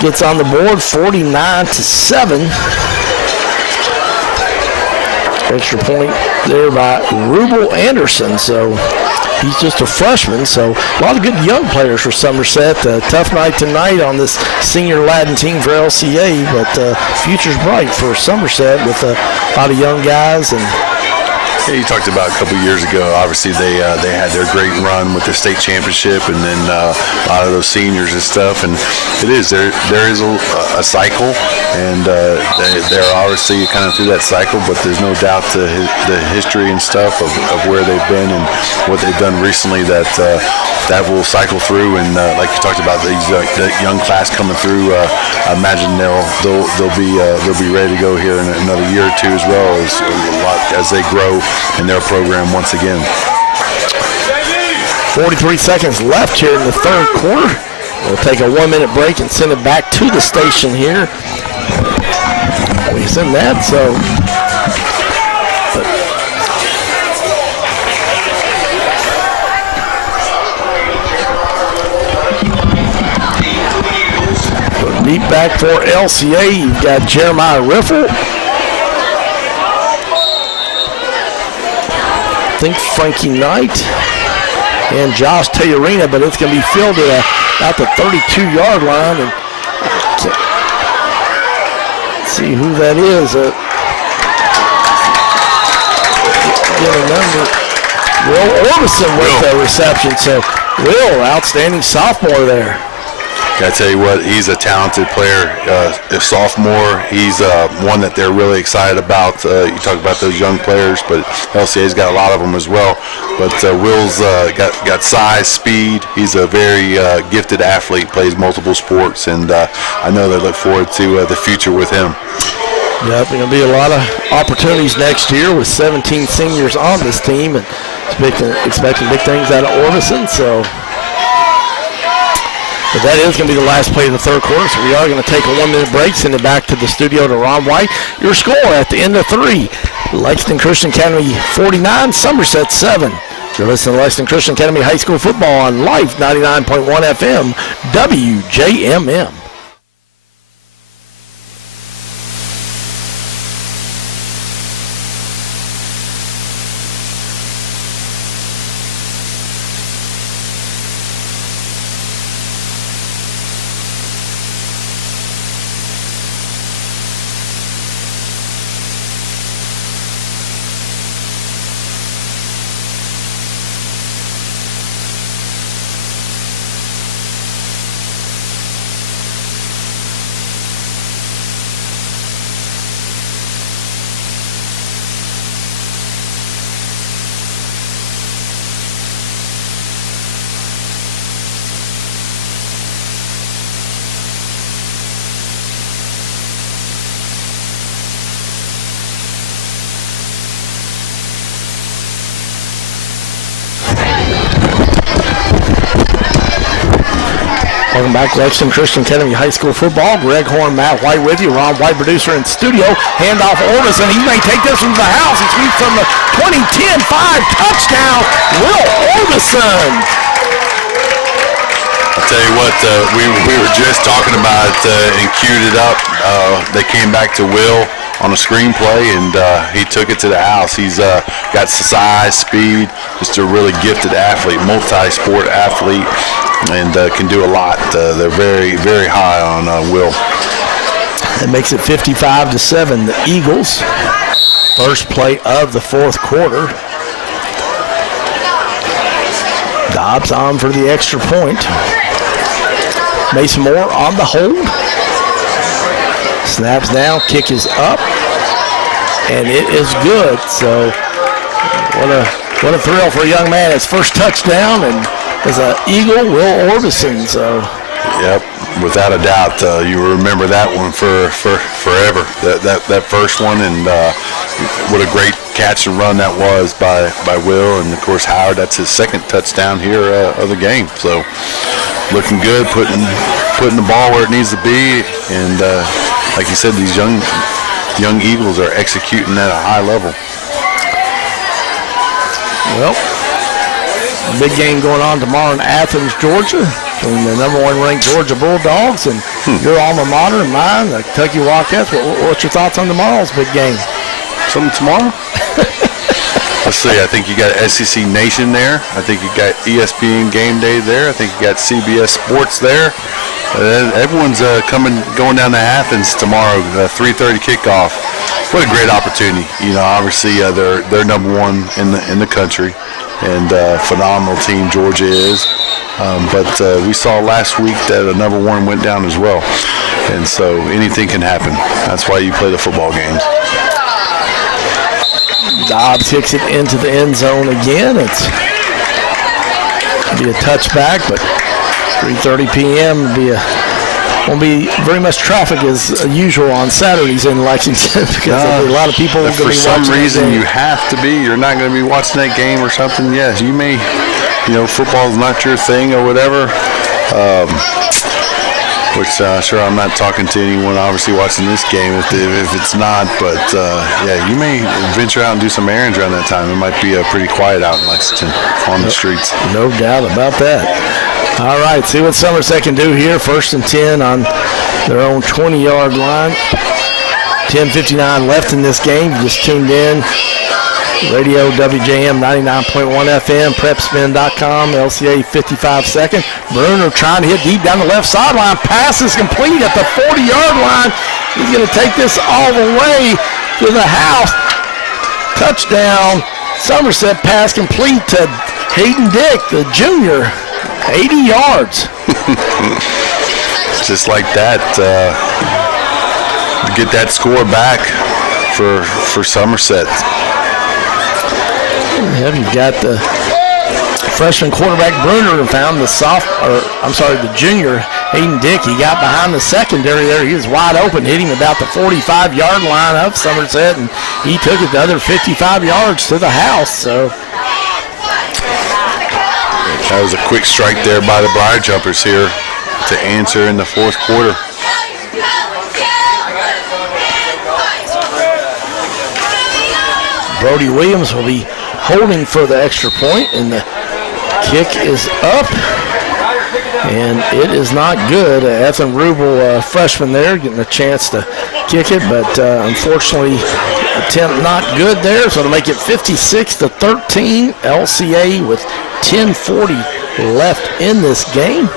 gets on the board, 49-7. Extra point there by Rubel Anderson. So he's just a freshman. So a lot of good young players for Somerset. Tough night tonight on this senior Latin team for LCA, but future's bright for Somerset with a lot of young guys and You talked about a couple years ago. Obviously, they had their great run with the state championship, and then a lot of those seniors and stuff. And it is there is a cycle, and they're obviously kind of through that cycle. But there's no doubt the history and stuff of where they've been and what they've done recently that will cycle through. And like you talked about, these the young class coming through, I imagine they'll be ready to go here in another year or two as well as they grow in their program once again. 43 seconds left here in the third quarter. We'll take a 1-minute break and send it back to the station here. We send that, so. Deep back for LCA, you've got Jeremiah Riffle. I think Frankie Knight and Josh Taylorina, but it's going to be fielded at the 32-yard line. And let's see who that is. Get a number. Will Orbison with the reception. So Will, outstanding sophomore there. I tell you what, he's a talented player. A sophomore, he's one that they're really excited about. You talk about those young players, but LCA's got a lot of them as well. But Will's got size, speed. He's a very gifted athlete, plays multiple sports, and I know they look forward to the future with him. Yep, there's going to be a lot of opportunities next year with 17 seniors on this team, and expecting big things out of Orbison. So. But that is going to be the last play of the third quarter, so we are going to take a 1-minute break, send it back to the studio to Ron White. Your score at the end of 3, Lexington Christian Academy 49, Somerset 7. You're listening to Lexington Christian Academy High School Football on Life 99.1 FM, WJMM. Welcome back to Lexington Christian Academy High School Football. Greg Horn, Matt White with you. Ron White, producer in studio. Handoff Orbison. He may take this one to the house. He sweeps from the 20-10-5 touchdown. Will Orbison. I'll tell you what, we were just talking about it and queued it up. They came back to Will on a screenplay, and he took it to the house. He's got size, speed, just a really gifted athlete, multi-sport athlete, and can do a lot. They're very, very high on Will. That makes it 55-7. The Eagles, first play of the fourth quarter. Dobbs on for the extra point. Mason Moore on the hold. Snaps now, kick is up, and it is good. So what a thrill for a young man. His first touchdown, and as an Eagle, Will Orbison. So. Yep, without a doubt, you remember that one for forever. That first one, and what a great catch and run that was by Will, and of course Howard. That's his second touchdown here of the game. So looking good, putting the ball where it needs to be, and like you said, these young Eagles are executing at a high level. Well, a big game going on tomorrow in Athens, Georgia, between the number 1 ranked Georgia Bulldogs and your alma mater and mine, the Kentucky Wildcats. What's your thoughts on tomorrow's big game? Something tomorrow? Let's see. I think you got SEC Nation there. I think you got ESPN Game Day there. I think you got CBS Sports there. Everyone's going down to Athens tomorrow, 3:30 kickoff. what a great opportunity. Obviously they're number one in the country, and phenomenal team Georgia is. But we saw last week that a number one went down as well, and so anything can happen. That's why you play the football games. Dobbs kicks it into the end zone again. It's be a touchback, but 3:30 p.m. won't be very much traffic as usual on Saturdays in Lexington because there'll be a lot of people going to be watching. For some reason, you have to be. You're not going to be watching that game or something. Yes, you may. Football's not your thing or whatever. Which sure, I'm not talking to anyone obviously watching this game if it's not, but you may venture out and do some errands around that time. It might be pretty quiet out in Lexington on the streets. No doubt about that. All right, see what Somerset can do here. 1st and 10 on their own 20-yard line. 10:59 left in this game. You just tuned in. Radio WJM 99.1 FM, PrepSpin.com, LCA 55-second. Bruner trying to hit deep down the left sideline. Pass is complete at the 40-yard line. He's going to take this all the way to the house. Touchdown. Somerset pass complete to Hayden Dick, the junior. 80 yards. Just like that, to get that score back for Somerset. Yep, you've got the freshman quarterback Bruner and found the junior Hayden Dick. He got behind the secondary there. He was wide open, hitting about the 45-yard line of Somerset, and he took it the other 55 yards to the house. So that was a quick strike there by the Briar Jumpers here to answer in the fourth quarter. Brody Williams will be holding for the extra point, and the kick is up, and it is not good. Ethan Rubel, freshman there, getting a chance to kick it, but unfortunately, attempt not good there, so to make it 56-13, LCA with 10:40 left in this game.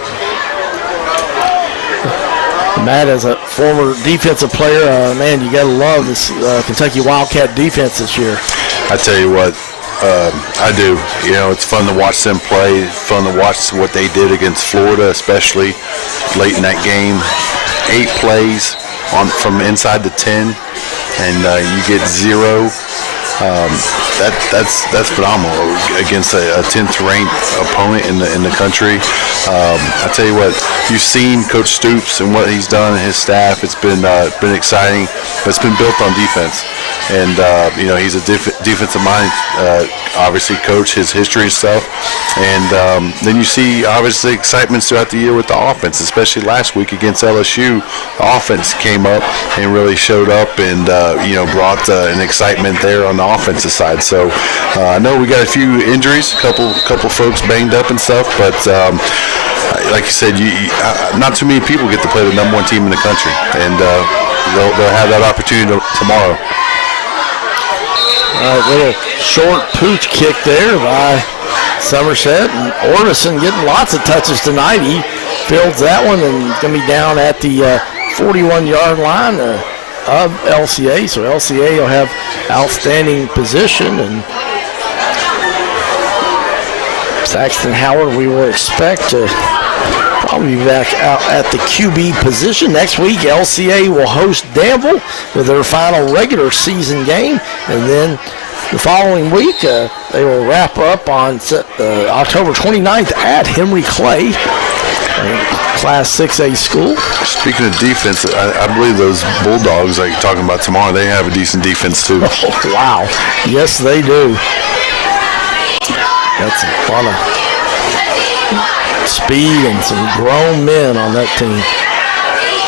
Matt, as a former defensive player, man, you got to love this Kentucky Wildcat defense this year. I tell you what, I do. It's fun to watch them play. It's fun to watch what they did against Florida, especially late in that game. 8 plays from inside the 10, and you get 0. That's phenomenal against a 10th ranked opponent in the country. I tell you what, you've seen Coach Stoops and what he's done and his staff. It's been exciting, but it's been built on defense. And he's a defensive mind, obviously coach, his history and stuff. And then you see obviously excitements throughout the year with the offense, especially last week against LSU. The offense came up and really showed up and brought an excitement there on the offensive side. So I know we got a few injuries, a couple folks banged up and stuff, but like you said, not too many people get to play the number 1 team in the country, and they'll have that opportunity tomorrow. Little short pooch kick there by Somerset, and Orbison getting lots of touches tonight. He fields that one and going to be down at the 41-yard line of LCA. So LCA will have outstanding position, and Saxton Howard we will expect to probably be back out at the QB position. Next week, LCA will host Danville with their final regular season game, and then the following week, they will wrap up on October 29th at Henry Clay, Class 6A school. Speaking of defense, I believe those Bulldogs that you're talking about tomorrow, they have a decent defense too. Oh, wow. Yes, they do. That's a lot of speed and some grown men on that team.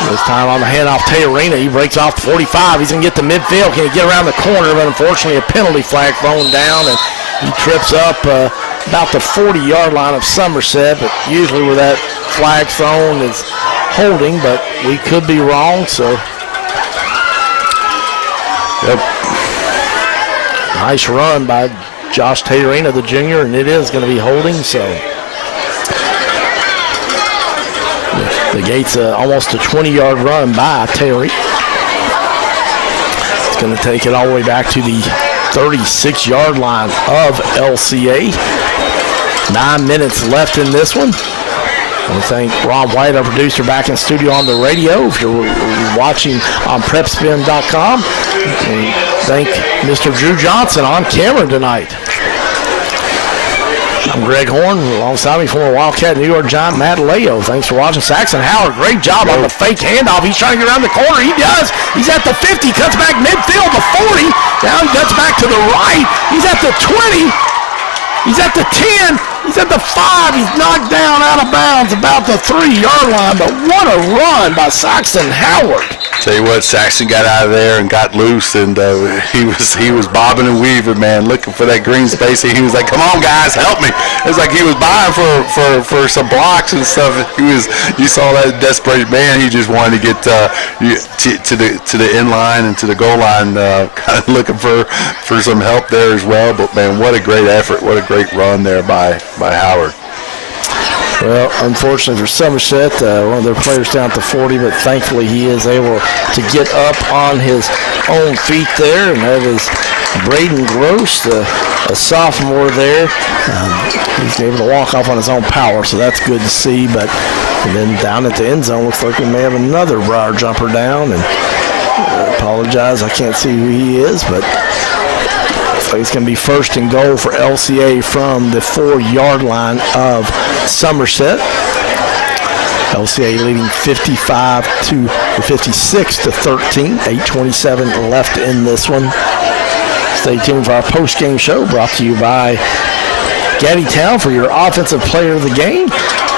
This time on the handoff, Teorina, he breaks off the 45. He's going to get to midfield. Can he get around the corner? But unfortunately, a penalty flag thrown down, and he trips up about the 40-yard line of Somerset. But usually where that flag thrown is holding, but we could be wrong, so. Yep. Nice run by Josh Teorina, the junior, and it is going to be holding, so. The gate's almost a 20-yard run by Terry. going to take it all the way back to the 36-yard line of LCA. 9 minutes left in this one. I want to thank Rob White, our producer, back in studio on the radio. If you're watching on PrepSpin.com, thank Mr. Drew Johnson on camera tonight. I'm Greg Horn, alongside me former Wildcat New York Giant Matt Leo. Thanks for watching. Saxon Howard, great job on the fake handoff. He's trying to get around the corner. He does. He's at the 50, cuts back midfield, the 40. Now he cuts back to the right. He's at the 20. He's at the 10. He's at the 5. He's knocked down out of bounds about the 3-yard line. But what a run by Saxon Howard. Tell you what, Saxon got out of there and got loose, and he was bobbing and weaving, man, looking for that green space. And he was like, "Come on, guys, help me!" It was like he was buying for some blocks and stuff. You saw that desperate man. He just wanted to get to the end line and to the goal line, kind of looking for some help there as well. But man, what a great effort! What a great run there by Howard. Well, unfortunately for Somerset, one of their players down to 40, but thankfully he is able to get up on his own feet there, and that is Braden Gross, a sophomore there. He's able to walk off on his own power, so that's good to see. But and then down at the end zone, looks like we may have another Briar jumper down, and I apologize, I can't see who he is, but so it's going to be first and goal for LCA from the 4-yard line of Somerset. LCA leading 56-13. 8:27 left in this one. Stay tuned for our post-game show brought to you by Gaddy Town for your offensive player of the game.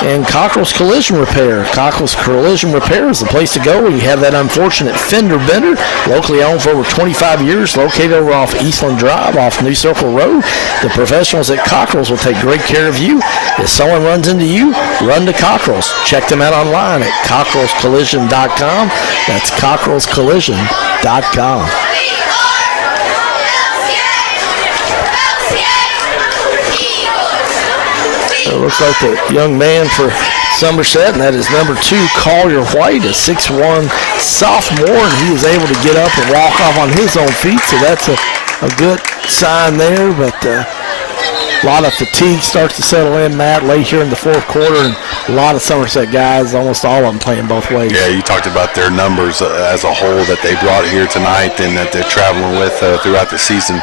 And Cockrell's Collision Repair. Cockrell's Collision Repair is the place to go when you have that unfortunate fender bender. Locally owned for over 25 years, located over off Eastland Drive, off New Circle Road. The professionals at Cockrell's will take great care of you. If someone runs into you, run to Cockrell's. Check them out online at cockrellscollision.com. That's cockrellscollision.com. It looks like the young man for Somerset, and that is number 2, Collier White, a 6'1 sophomore, and he was able to get up and walk off on his own feet, so that's a good sign there. But a lot of fatigue starts to settle in, Matt, late here in the fourth quarter, and a lot of Somerset guys, almost all of them playing both ways. Yeah, you talked about their numbers as a whole that they brought here tonight and that they're traveling with throughout the season.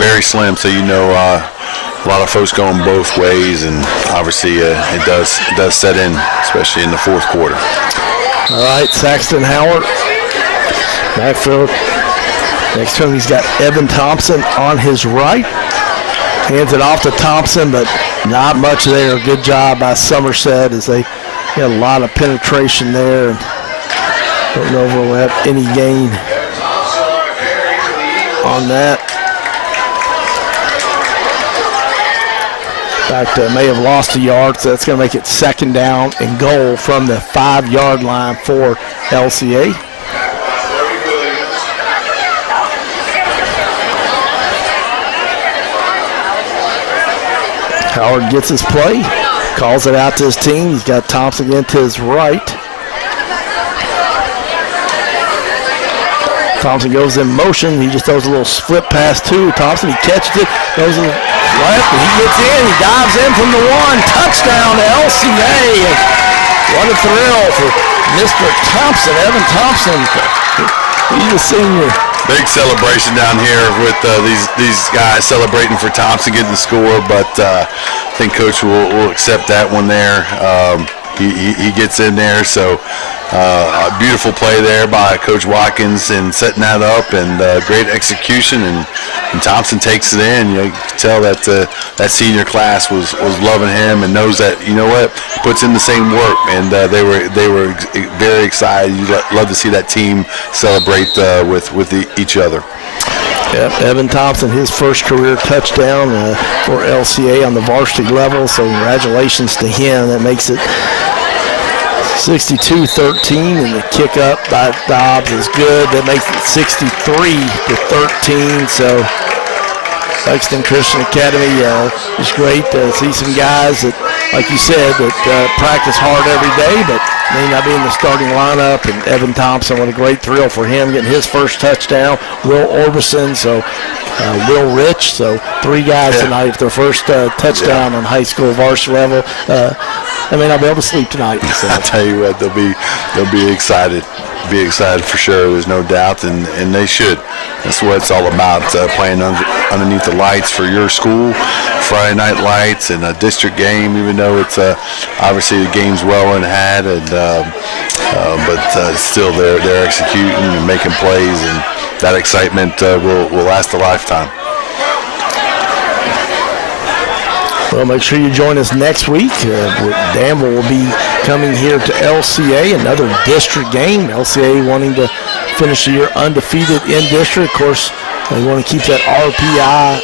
Very slim, so you know a lot of folks going both ways, and obviously it does set in, especially in the fourth quarter. All right, Saxton Howard, backfield. Next to him, he's got Evan Thompson on his right. Hands it off to Thompson, but not much there. Good job by Somerset as they had a lot of penetration there. Don't know if we'll have any gain on that. In fact, may have lost a yard, so that's going to make it second down and goal from the 5-yard line for LCA. Howard gets his play, calls it out to his team. He's got Thompson again to his right. Thompson goes in motion. He just throws a little split pass to Thompson. He catches it, goes in the left, and he gets in. He dives in from the 1. Touchdown to LCA. And what a thrill for Mr. Thompson, Evan Thompson. He's a senior. Big celebration down here with these guys celebrating for Thompson getting the score, but I think Coach will accept that one there. He gets in there, so a beautiful play there by Coach Watkins and setting that up, and great execution, and Thompson takes it in. You can tell that that senior class was loving him and knows that, you know what, puts in the same work, and they were very excited. You love to see that team celebrate with each other. Yep, Evan Thompson, his first career touchdown for LCA on the varsity level, so congratulations to him. That makes it 62-13, and the kick up by Dobbs is good. That makes it 63-13. So Lexington Christian Academy is great to see some guys that, like you said, that practice hard every day, but may not be in the starting lineup, and Evan Thompson, what a great thrill for him, getting his first touchdown. Will Orbison, so Will Rich, so 3 guys tonight with their first touchdown on high school varsity level. I may not be able to sleep tonight. So. I tell you what, they'll be excited. Be excited for sure. There's no doubt, and they should. That's what it's all about. Playing underneath the lights for your school, Friday night lights, and a district game. Even though it's obviously the game's well in hand, but still they're executing and making plays, and that excitement will last a lifetime. Well, make sure you join us next week. Danville will be coming here to LCA, another district game. LCA wanting to finish the year undefeated in district. Of course, they want to keep that RPI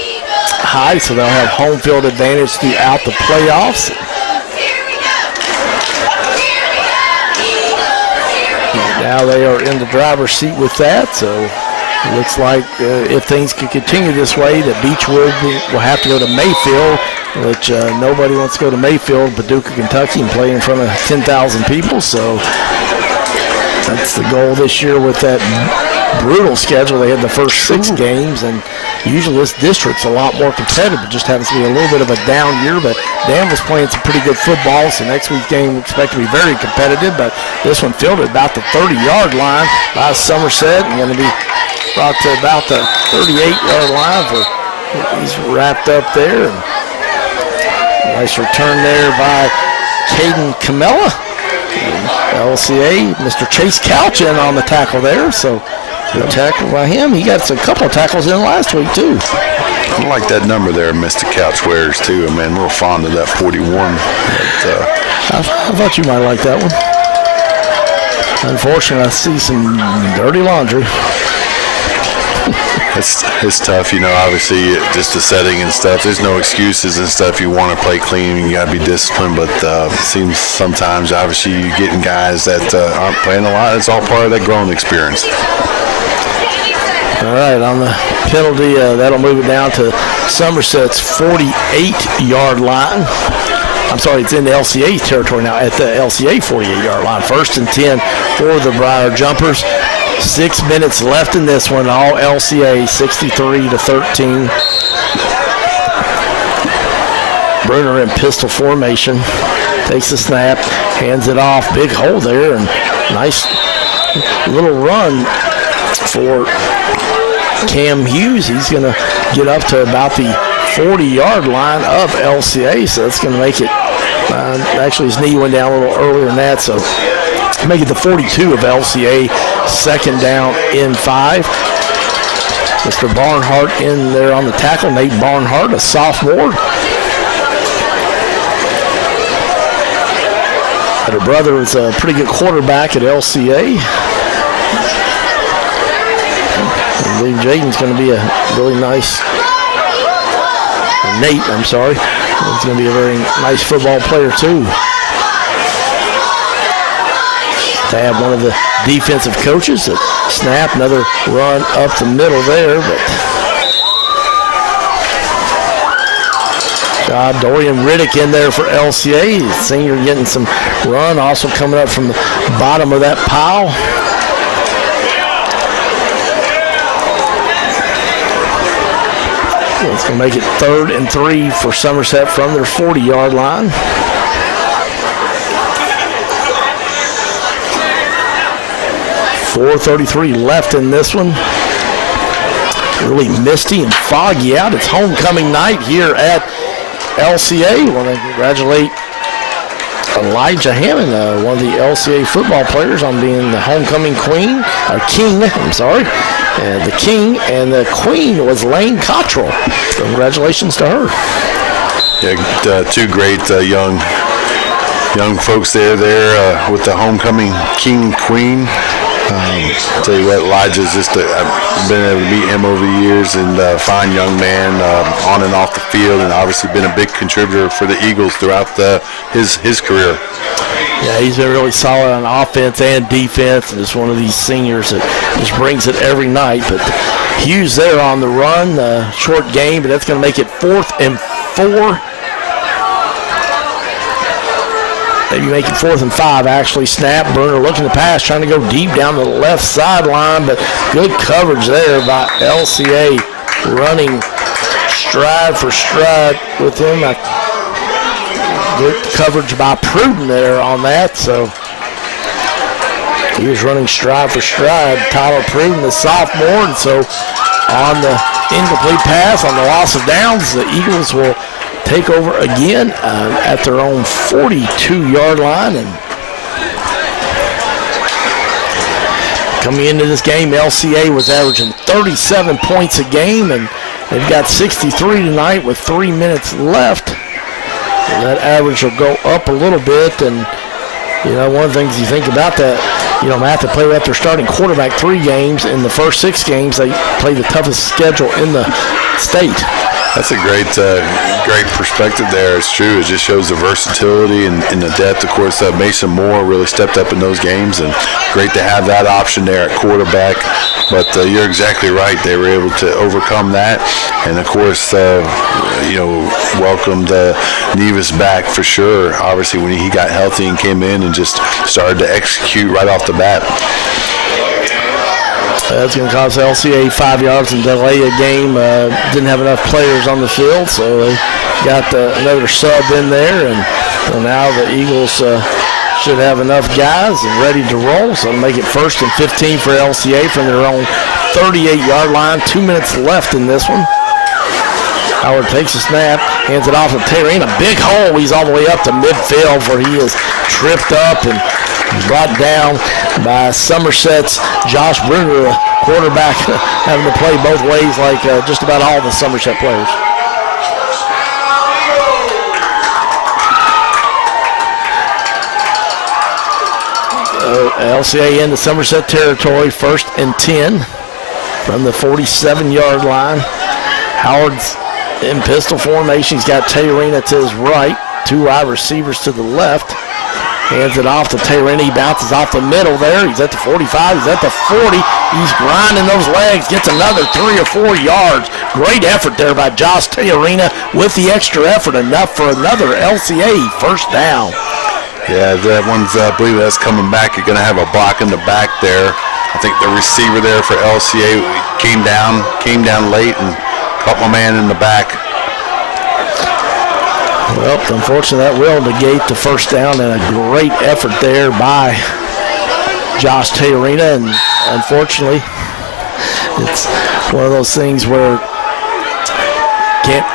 high, so they'll have home field advantage throughout the playoffs. Now they are in the driver's seat with that, so it looks like if things can continue this way, that Beechwood will have to go to Mayfield, which nobody wants to go to Mayfield, Paducah, Kentucky, and play in front of 10,000 people. So that's the goal this year with that brutal schedule. They had the first 6 games, and usually this district's a lot more competitive. It just happens to be a little bit of a down year, but Danville's playing some pretty good football, so next week's game we expect to be very competitive, but this one fielded about the 30-yard line by Somerset, and going to be brought to about the 38-yard line for he's wrapped up there. And nice return there by Caden Camella. LCA, Mr. Chase Couch in on the tackle there, so good tackle by him. He got a couple of tackles in last week, too. I like that number there Mr. Couch wears, too. I mean, a little fond of that 41. But, I thought you might like that one. Unfortunately, I see some dirty laundry. It's tough, obviously just the setting and stuff. There's no excuses and stuff. You want to play clean, you got to be disciplined, but it seems sometimes obviously you're getting guys that aren't playing a lot. It's all part of that growing experience. All right, on the penalty, that'll move it down to Somerset's 48-yard line. I'm sorry, it's in the LCA territory now, at the LCA 48-yard line. 1st and 10 for the Briar Jumpers. 6 minutes left in this one, all LCA, 63-13. Bruner in pistol formation, takes the snap, hands it off, big hole there, and nice little run for Cam Hughes. He's going to get up to about the 40-yard line of LCA, so that's going to make it, actually his knee went down a little earlier than that, so make it the 42 of LCA, 2nd down in 5. Mr. Barnhart in there on the tackle, Nate Barnhart, a sophomore. Her brother is a pretty good quarterback at LCA. I believe Jaden's going to be a really nice, Nate, I'm sorry. He's going to be a very nice football player too. Tab, one of the defensive coaches, that snap, another run up the middle there, but Dorian Riddick in there for LCA. The senior getting some run, also coming up from the bottom of that pile. It's going to make it 3rd and 3 for Somerset from their 40-yard line. .433 left in this one. Really misty and foggy out. It's homecoming night here at LCA. I want to congratulate Elijah Hammond, one of the LCA football players, on being the homecoming king. The king, and the queen was Lane Cottrell. So congratulations to her. Yeah, 2 great young folks there with the homecoming king, queen. Tell you what, Elijah's I've been able to meet him over the years, and fine young man on and off the field, and obviously been a big contributor for the Eagles throughout his career. Yeah, he's been really solid on offense and defense, and just one of these seniors that just brings it every night. But Hughes there on the run, short game, but that's going to make it 4th and 4. maybe making 4th and 5, actually. Snap, Bruner looking to pass, trying to go deep down the left sideline, but good coverage there by LCA, running stride for stride with him. Good coverage by Pruden there on that, so he was running stride for stride. Tyler Pruden, the sophomore, and so on the incomplete pass, on the loss of downs, the Eagles will take over again at their own 42-yard line. And coming into this game, LCA was averaging 37 points a game, and they've got 63 tonight with 3 minutes left. And that average will go up a little bit, and one of the things you think about that, Matt, they play with their starting quarterback 3 games. In the first 6 games, they play the toughest schedule in the state. That's a great perspective there. It's true. It just shows the versatility and the depth. Of course, Mason Moore really stepped up in those games, and great to have that option there at quarterback. But you're exactly right. They were able to overcome that, and of course, welcomed Nevis back for sure. Obviously, when he got healthy and came in and just started to execute right off the bat. That's going to cost LCA 5 yards and delay a game. Didn't have enough players on the field, so they got another sub in there, and so now the Eagles should have enough guys and ready to roll. So make it 1st and 15 for LCA from their own 38-yard line. 2 minutes left in this one. Howard takes a snap, hands it off to Terry in a big hole. He's all the way up to midfield where he is tripped up and brought down by Somerset's Josh Bruner, quarterback, having to play both ways like just about all the Somerset players. LCA into Somerset territory, 1st and 10 from the 47-yard line. Howard's in pistol formation. He's got Taylorina to his right, 2 wide receivers to the left. Hands it off to Taylorina. He bounces off the middle there. He's at the 45. He's at the 40. He's grinding those legs. Gets another 3 or 4 yards. Great effort there by Josh Taylorina with the extra effort. Enough for another LCA first down. Yeah, that one's, I believe that's coming back. You're going to have a block in the back there. I think the receiver there for LCA came down late and caught my man in the back. Well, unfortunately, that will negate the first down, and a great effort there by Josh Taylorina. And unfortunately, it's one of those things where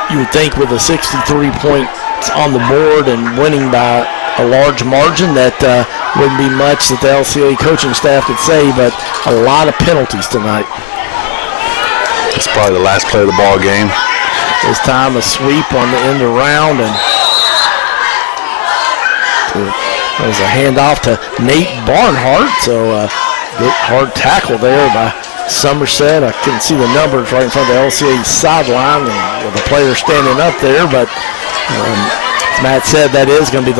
you would think with a 63 points on the board and winning by a large margin that wouldn't be much that the LCA coaching staff could say, but a lot of penalties tonight. It's probably the last play of the ball game. This time a sweep on the end around, and there's a handoff to Nate Barnhart. So good hard tackle there by Somerset. I couldn't see the numbers right in front of the LCA sideline and with the player standing up there, but as Matt said, that is going to be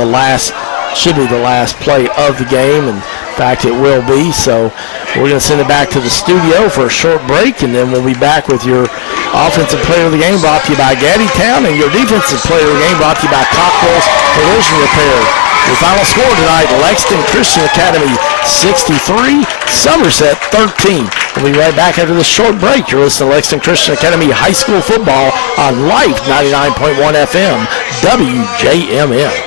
should be the last play of the game. In fact, it will be. So we're going to send it back to the studio for a short break, and then we'll be back with your offensive player of the game brought to you by Gaddytown, and your defensive player of the game brought to you by Cockrell's Collision Repair. The final score tonight, Lexington Christian Academy 63, Somerset 13. We'll be right back after this short break. You're listening to Lexington Christian Academy High School Football on Life 99.1 FM, WJMM.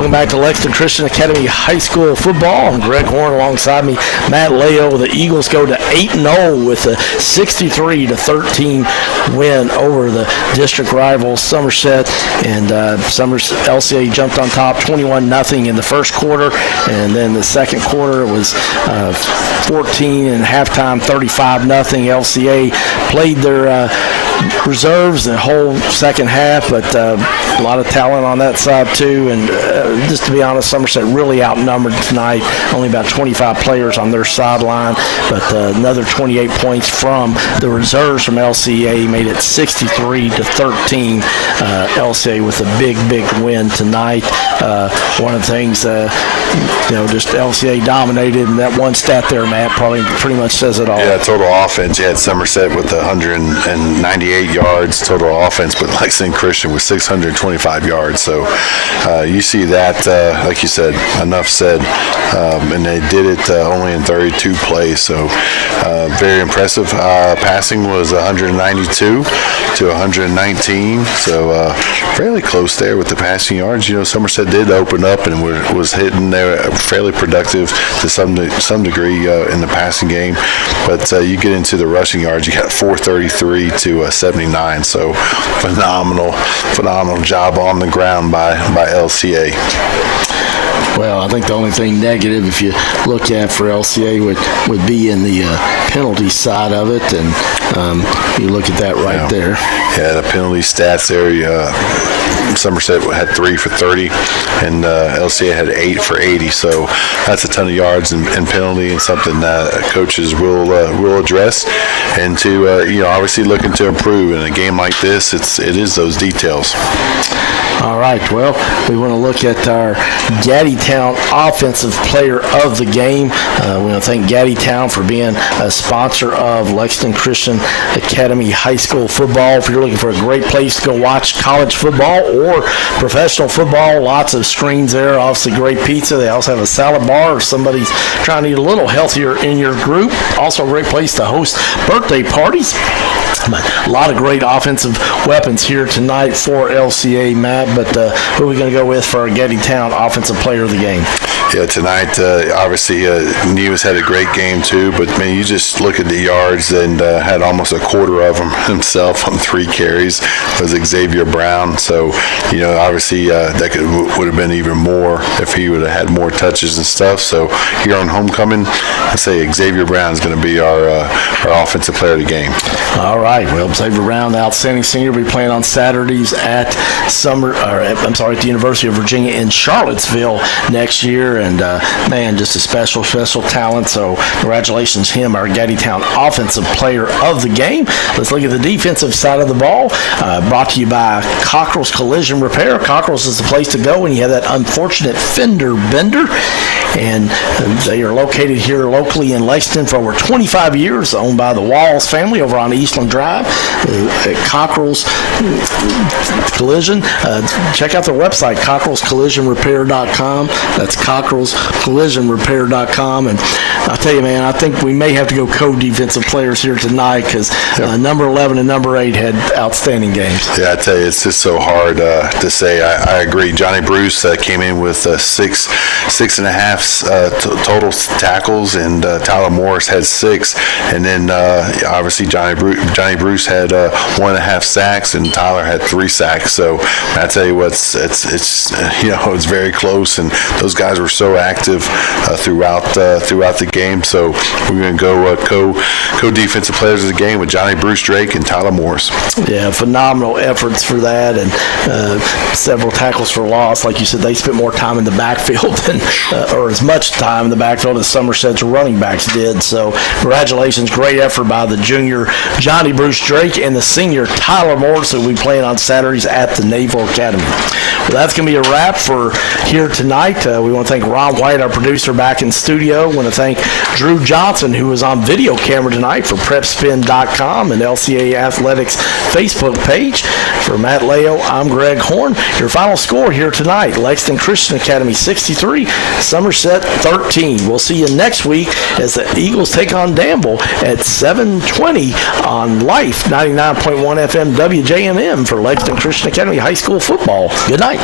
Welcome back to Lexington Christian Academy High School Football. I'm Greg Horn alongside me, Matt Leo. The Eagles go to 8-0 with a 63-13 win over the district rival Somerset. And LCA jumped on top 21-0 in the first quarter. And then the second quarter it was 14 and halftime 35-0. LCA played their reserves the whole second half, but a lot of talent on that side too. And just to be honest, Somerset really outnumbered tonight. Only about 25 players on their sideline, but another 28 points from the reserves from LCA made it 63-13. LCA with a big win tonight. One of the things, just LCA dominated, and that one stat there, Matt, probably pretty much says it all. Yeah, total offense. You had Somerset with 198 yards total offense, but Lexington Christian with 625 yards. So you see that, like you said, enough said, and they did it only in 32 plays. So very impressive. Passing was 192 to 119, so fairly close there with the passing yards. Somerset did open up and was hitting there, fairly productive to some degree in the passing game, but you get into the rushing yards, you got 433 to 79. So phenomenal job on the ground by LCA. Well, I think the only thing negative, if you look at for LCA, would be in the penalty side of it, and you look at that right there. Yeah, the penalty stats there. Somerset had 3 for 30, and LCA had 8 for 80. So that's a ton of yards and penalty, and something that coaches will address, and to obviously looking to improve in a game like this. It is those details. All right, well, we want to look at our Gaddytown Offensive Player of the Game. We want to thank Gaddytown for being a sponsor of Lexington Christian Academy High School Football. If you're looking for a great place to go watch college football or professional football, lots of screens there, obviously great pizza. They also have a salad bar if somebody's trying to eat a little healthier in your group. Also a great place to host birthday parties. A lot of great offensive weapons here tonight for LCA, Matt, but who are we going to go with for our Gaddytown Offensive Player of the Game? Yeah, tonight, obviously, Nevis had a great game too, but, man, you just look at the yards and had almost a quarter of them himself on 3 carries. It was Xavier Brown, so, obviously that would have been even more if he would have had more touches and stuff. So here on homecoming, I say Xavier Brown is going to be our Offensive Player of the Game. All right, well, Xavier Brown, the outstanding senior, will be playing on Saturdays at the University of Virginia in Charlottesville next year. And, man, just a special talent. So congratulations him, our Gaddytown Offensive Player of the Game. Let's look at the defensive side of the ball. Brought to you by Cockrell's Collision Repair. Cockrell's is the place to go when you have that unfortunate fender bender. And they are located here locally in Lexington for over 25 years, owned by the Walls family over on Eastland Drive at Cockrell's Collision. Check out their website, cockrellscollisionrepair.com. That's cockrellscollisionrepair.com. And I'll tell you, man, I think we may have to go co-defensive players here tonight because number 11 and number 8 had outstanding games. Yeah, I tell you, it's just so hard to say. I agree. Johnny Bruce came in with 6.5 total tackles, and Tyler Morris had 6. And then obviously Johnny Bruce had 1.5 sacks, and Tyler had 3 sacks. So I tell you what, it's very close, and those guys were so active throughout the game. So we're going to go co-defensive players of the game with Johnny Bruce Drake and Tyler Morris. Yeah, phenomenal efforts for that, and several tackles for loss. Like you said, they spent more time in the backfield than, or as much time in the backfield as Somerset's running backs did. So congratulations, great effort by the junior Johnny Bruce Drake and the senior Tyler Morris, who will be playing on Saturdays at the Naval Academy. Well, that's going to be a wrap for here tonight. We want to thank Ron White, our producer, back in studio. We want to thank Drew Johnson, who was on video camera tonight for PrepSpin.com and LCA Athletics Facebook page. For Matt Leo, I'm Greg Horn. Your final score here tonight, Lexington Christian Academy 63, Somerset 13. We'll see you next week as the Eagles take on Danville at 7:20 on Life 99.1 FM WJMM for Lexington Christian Academy High School Football. Good night.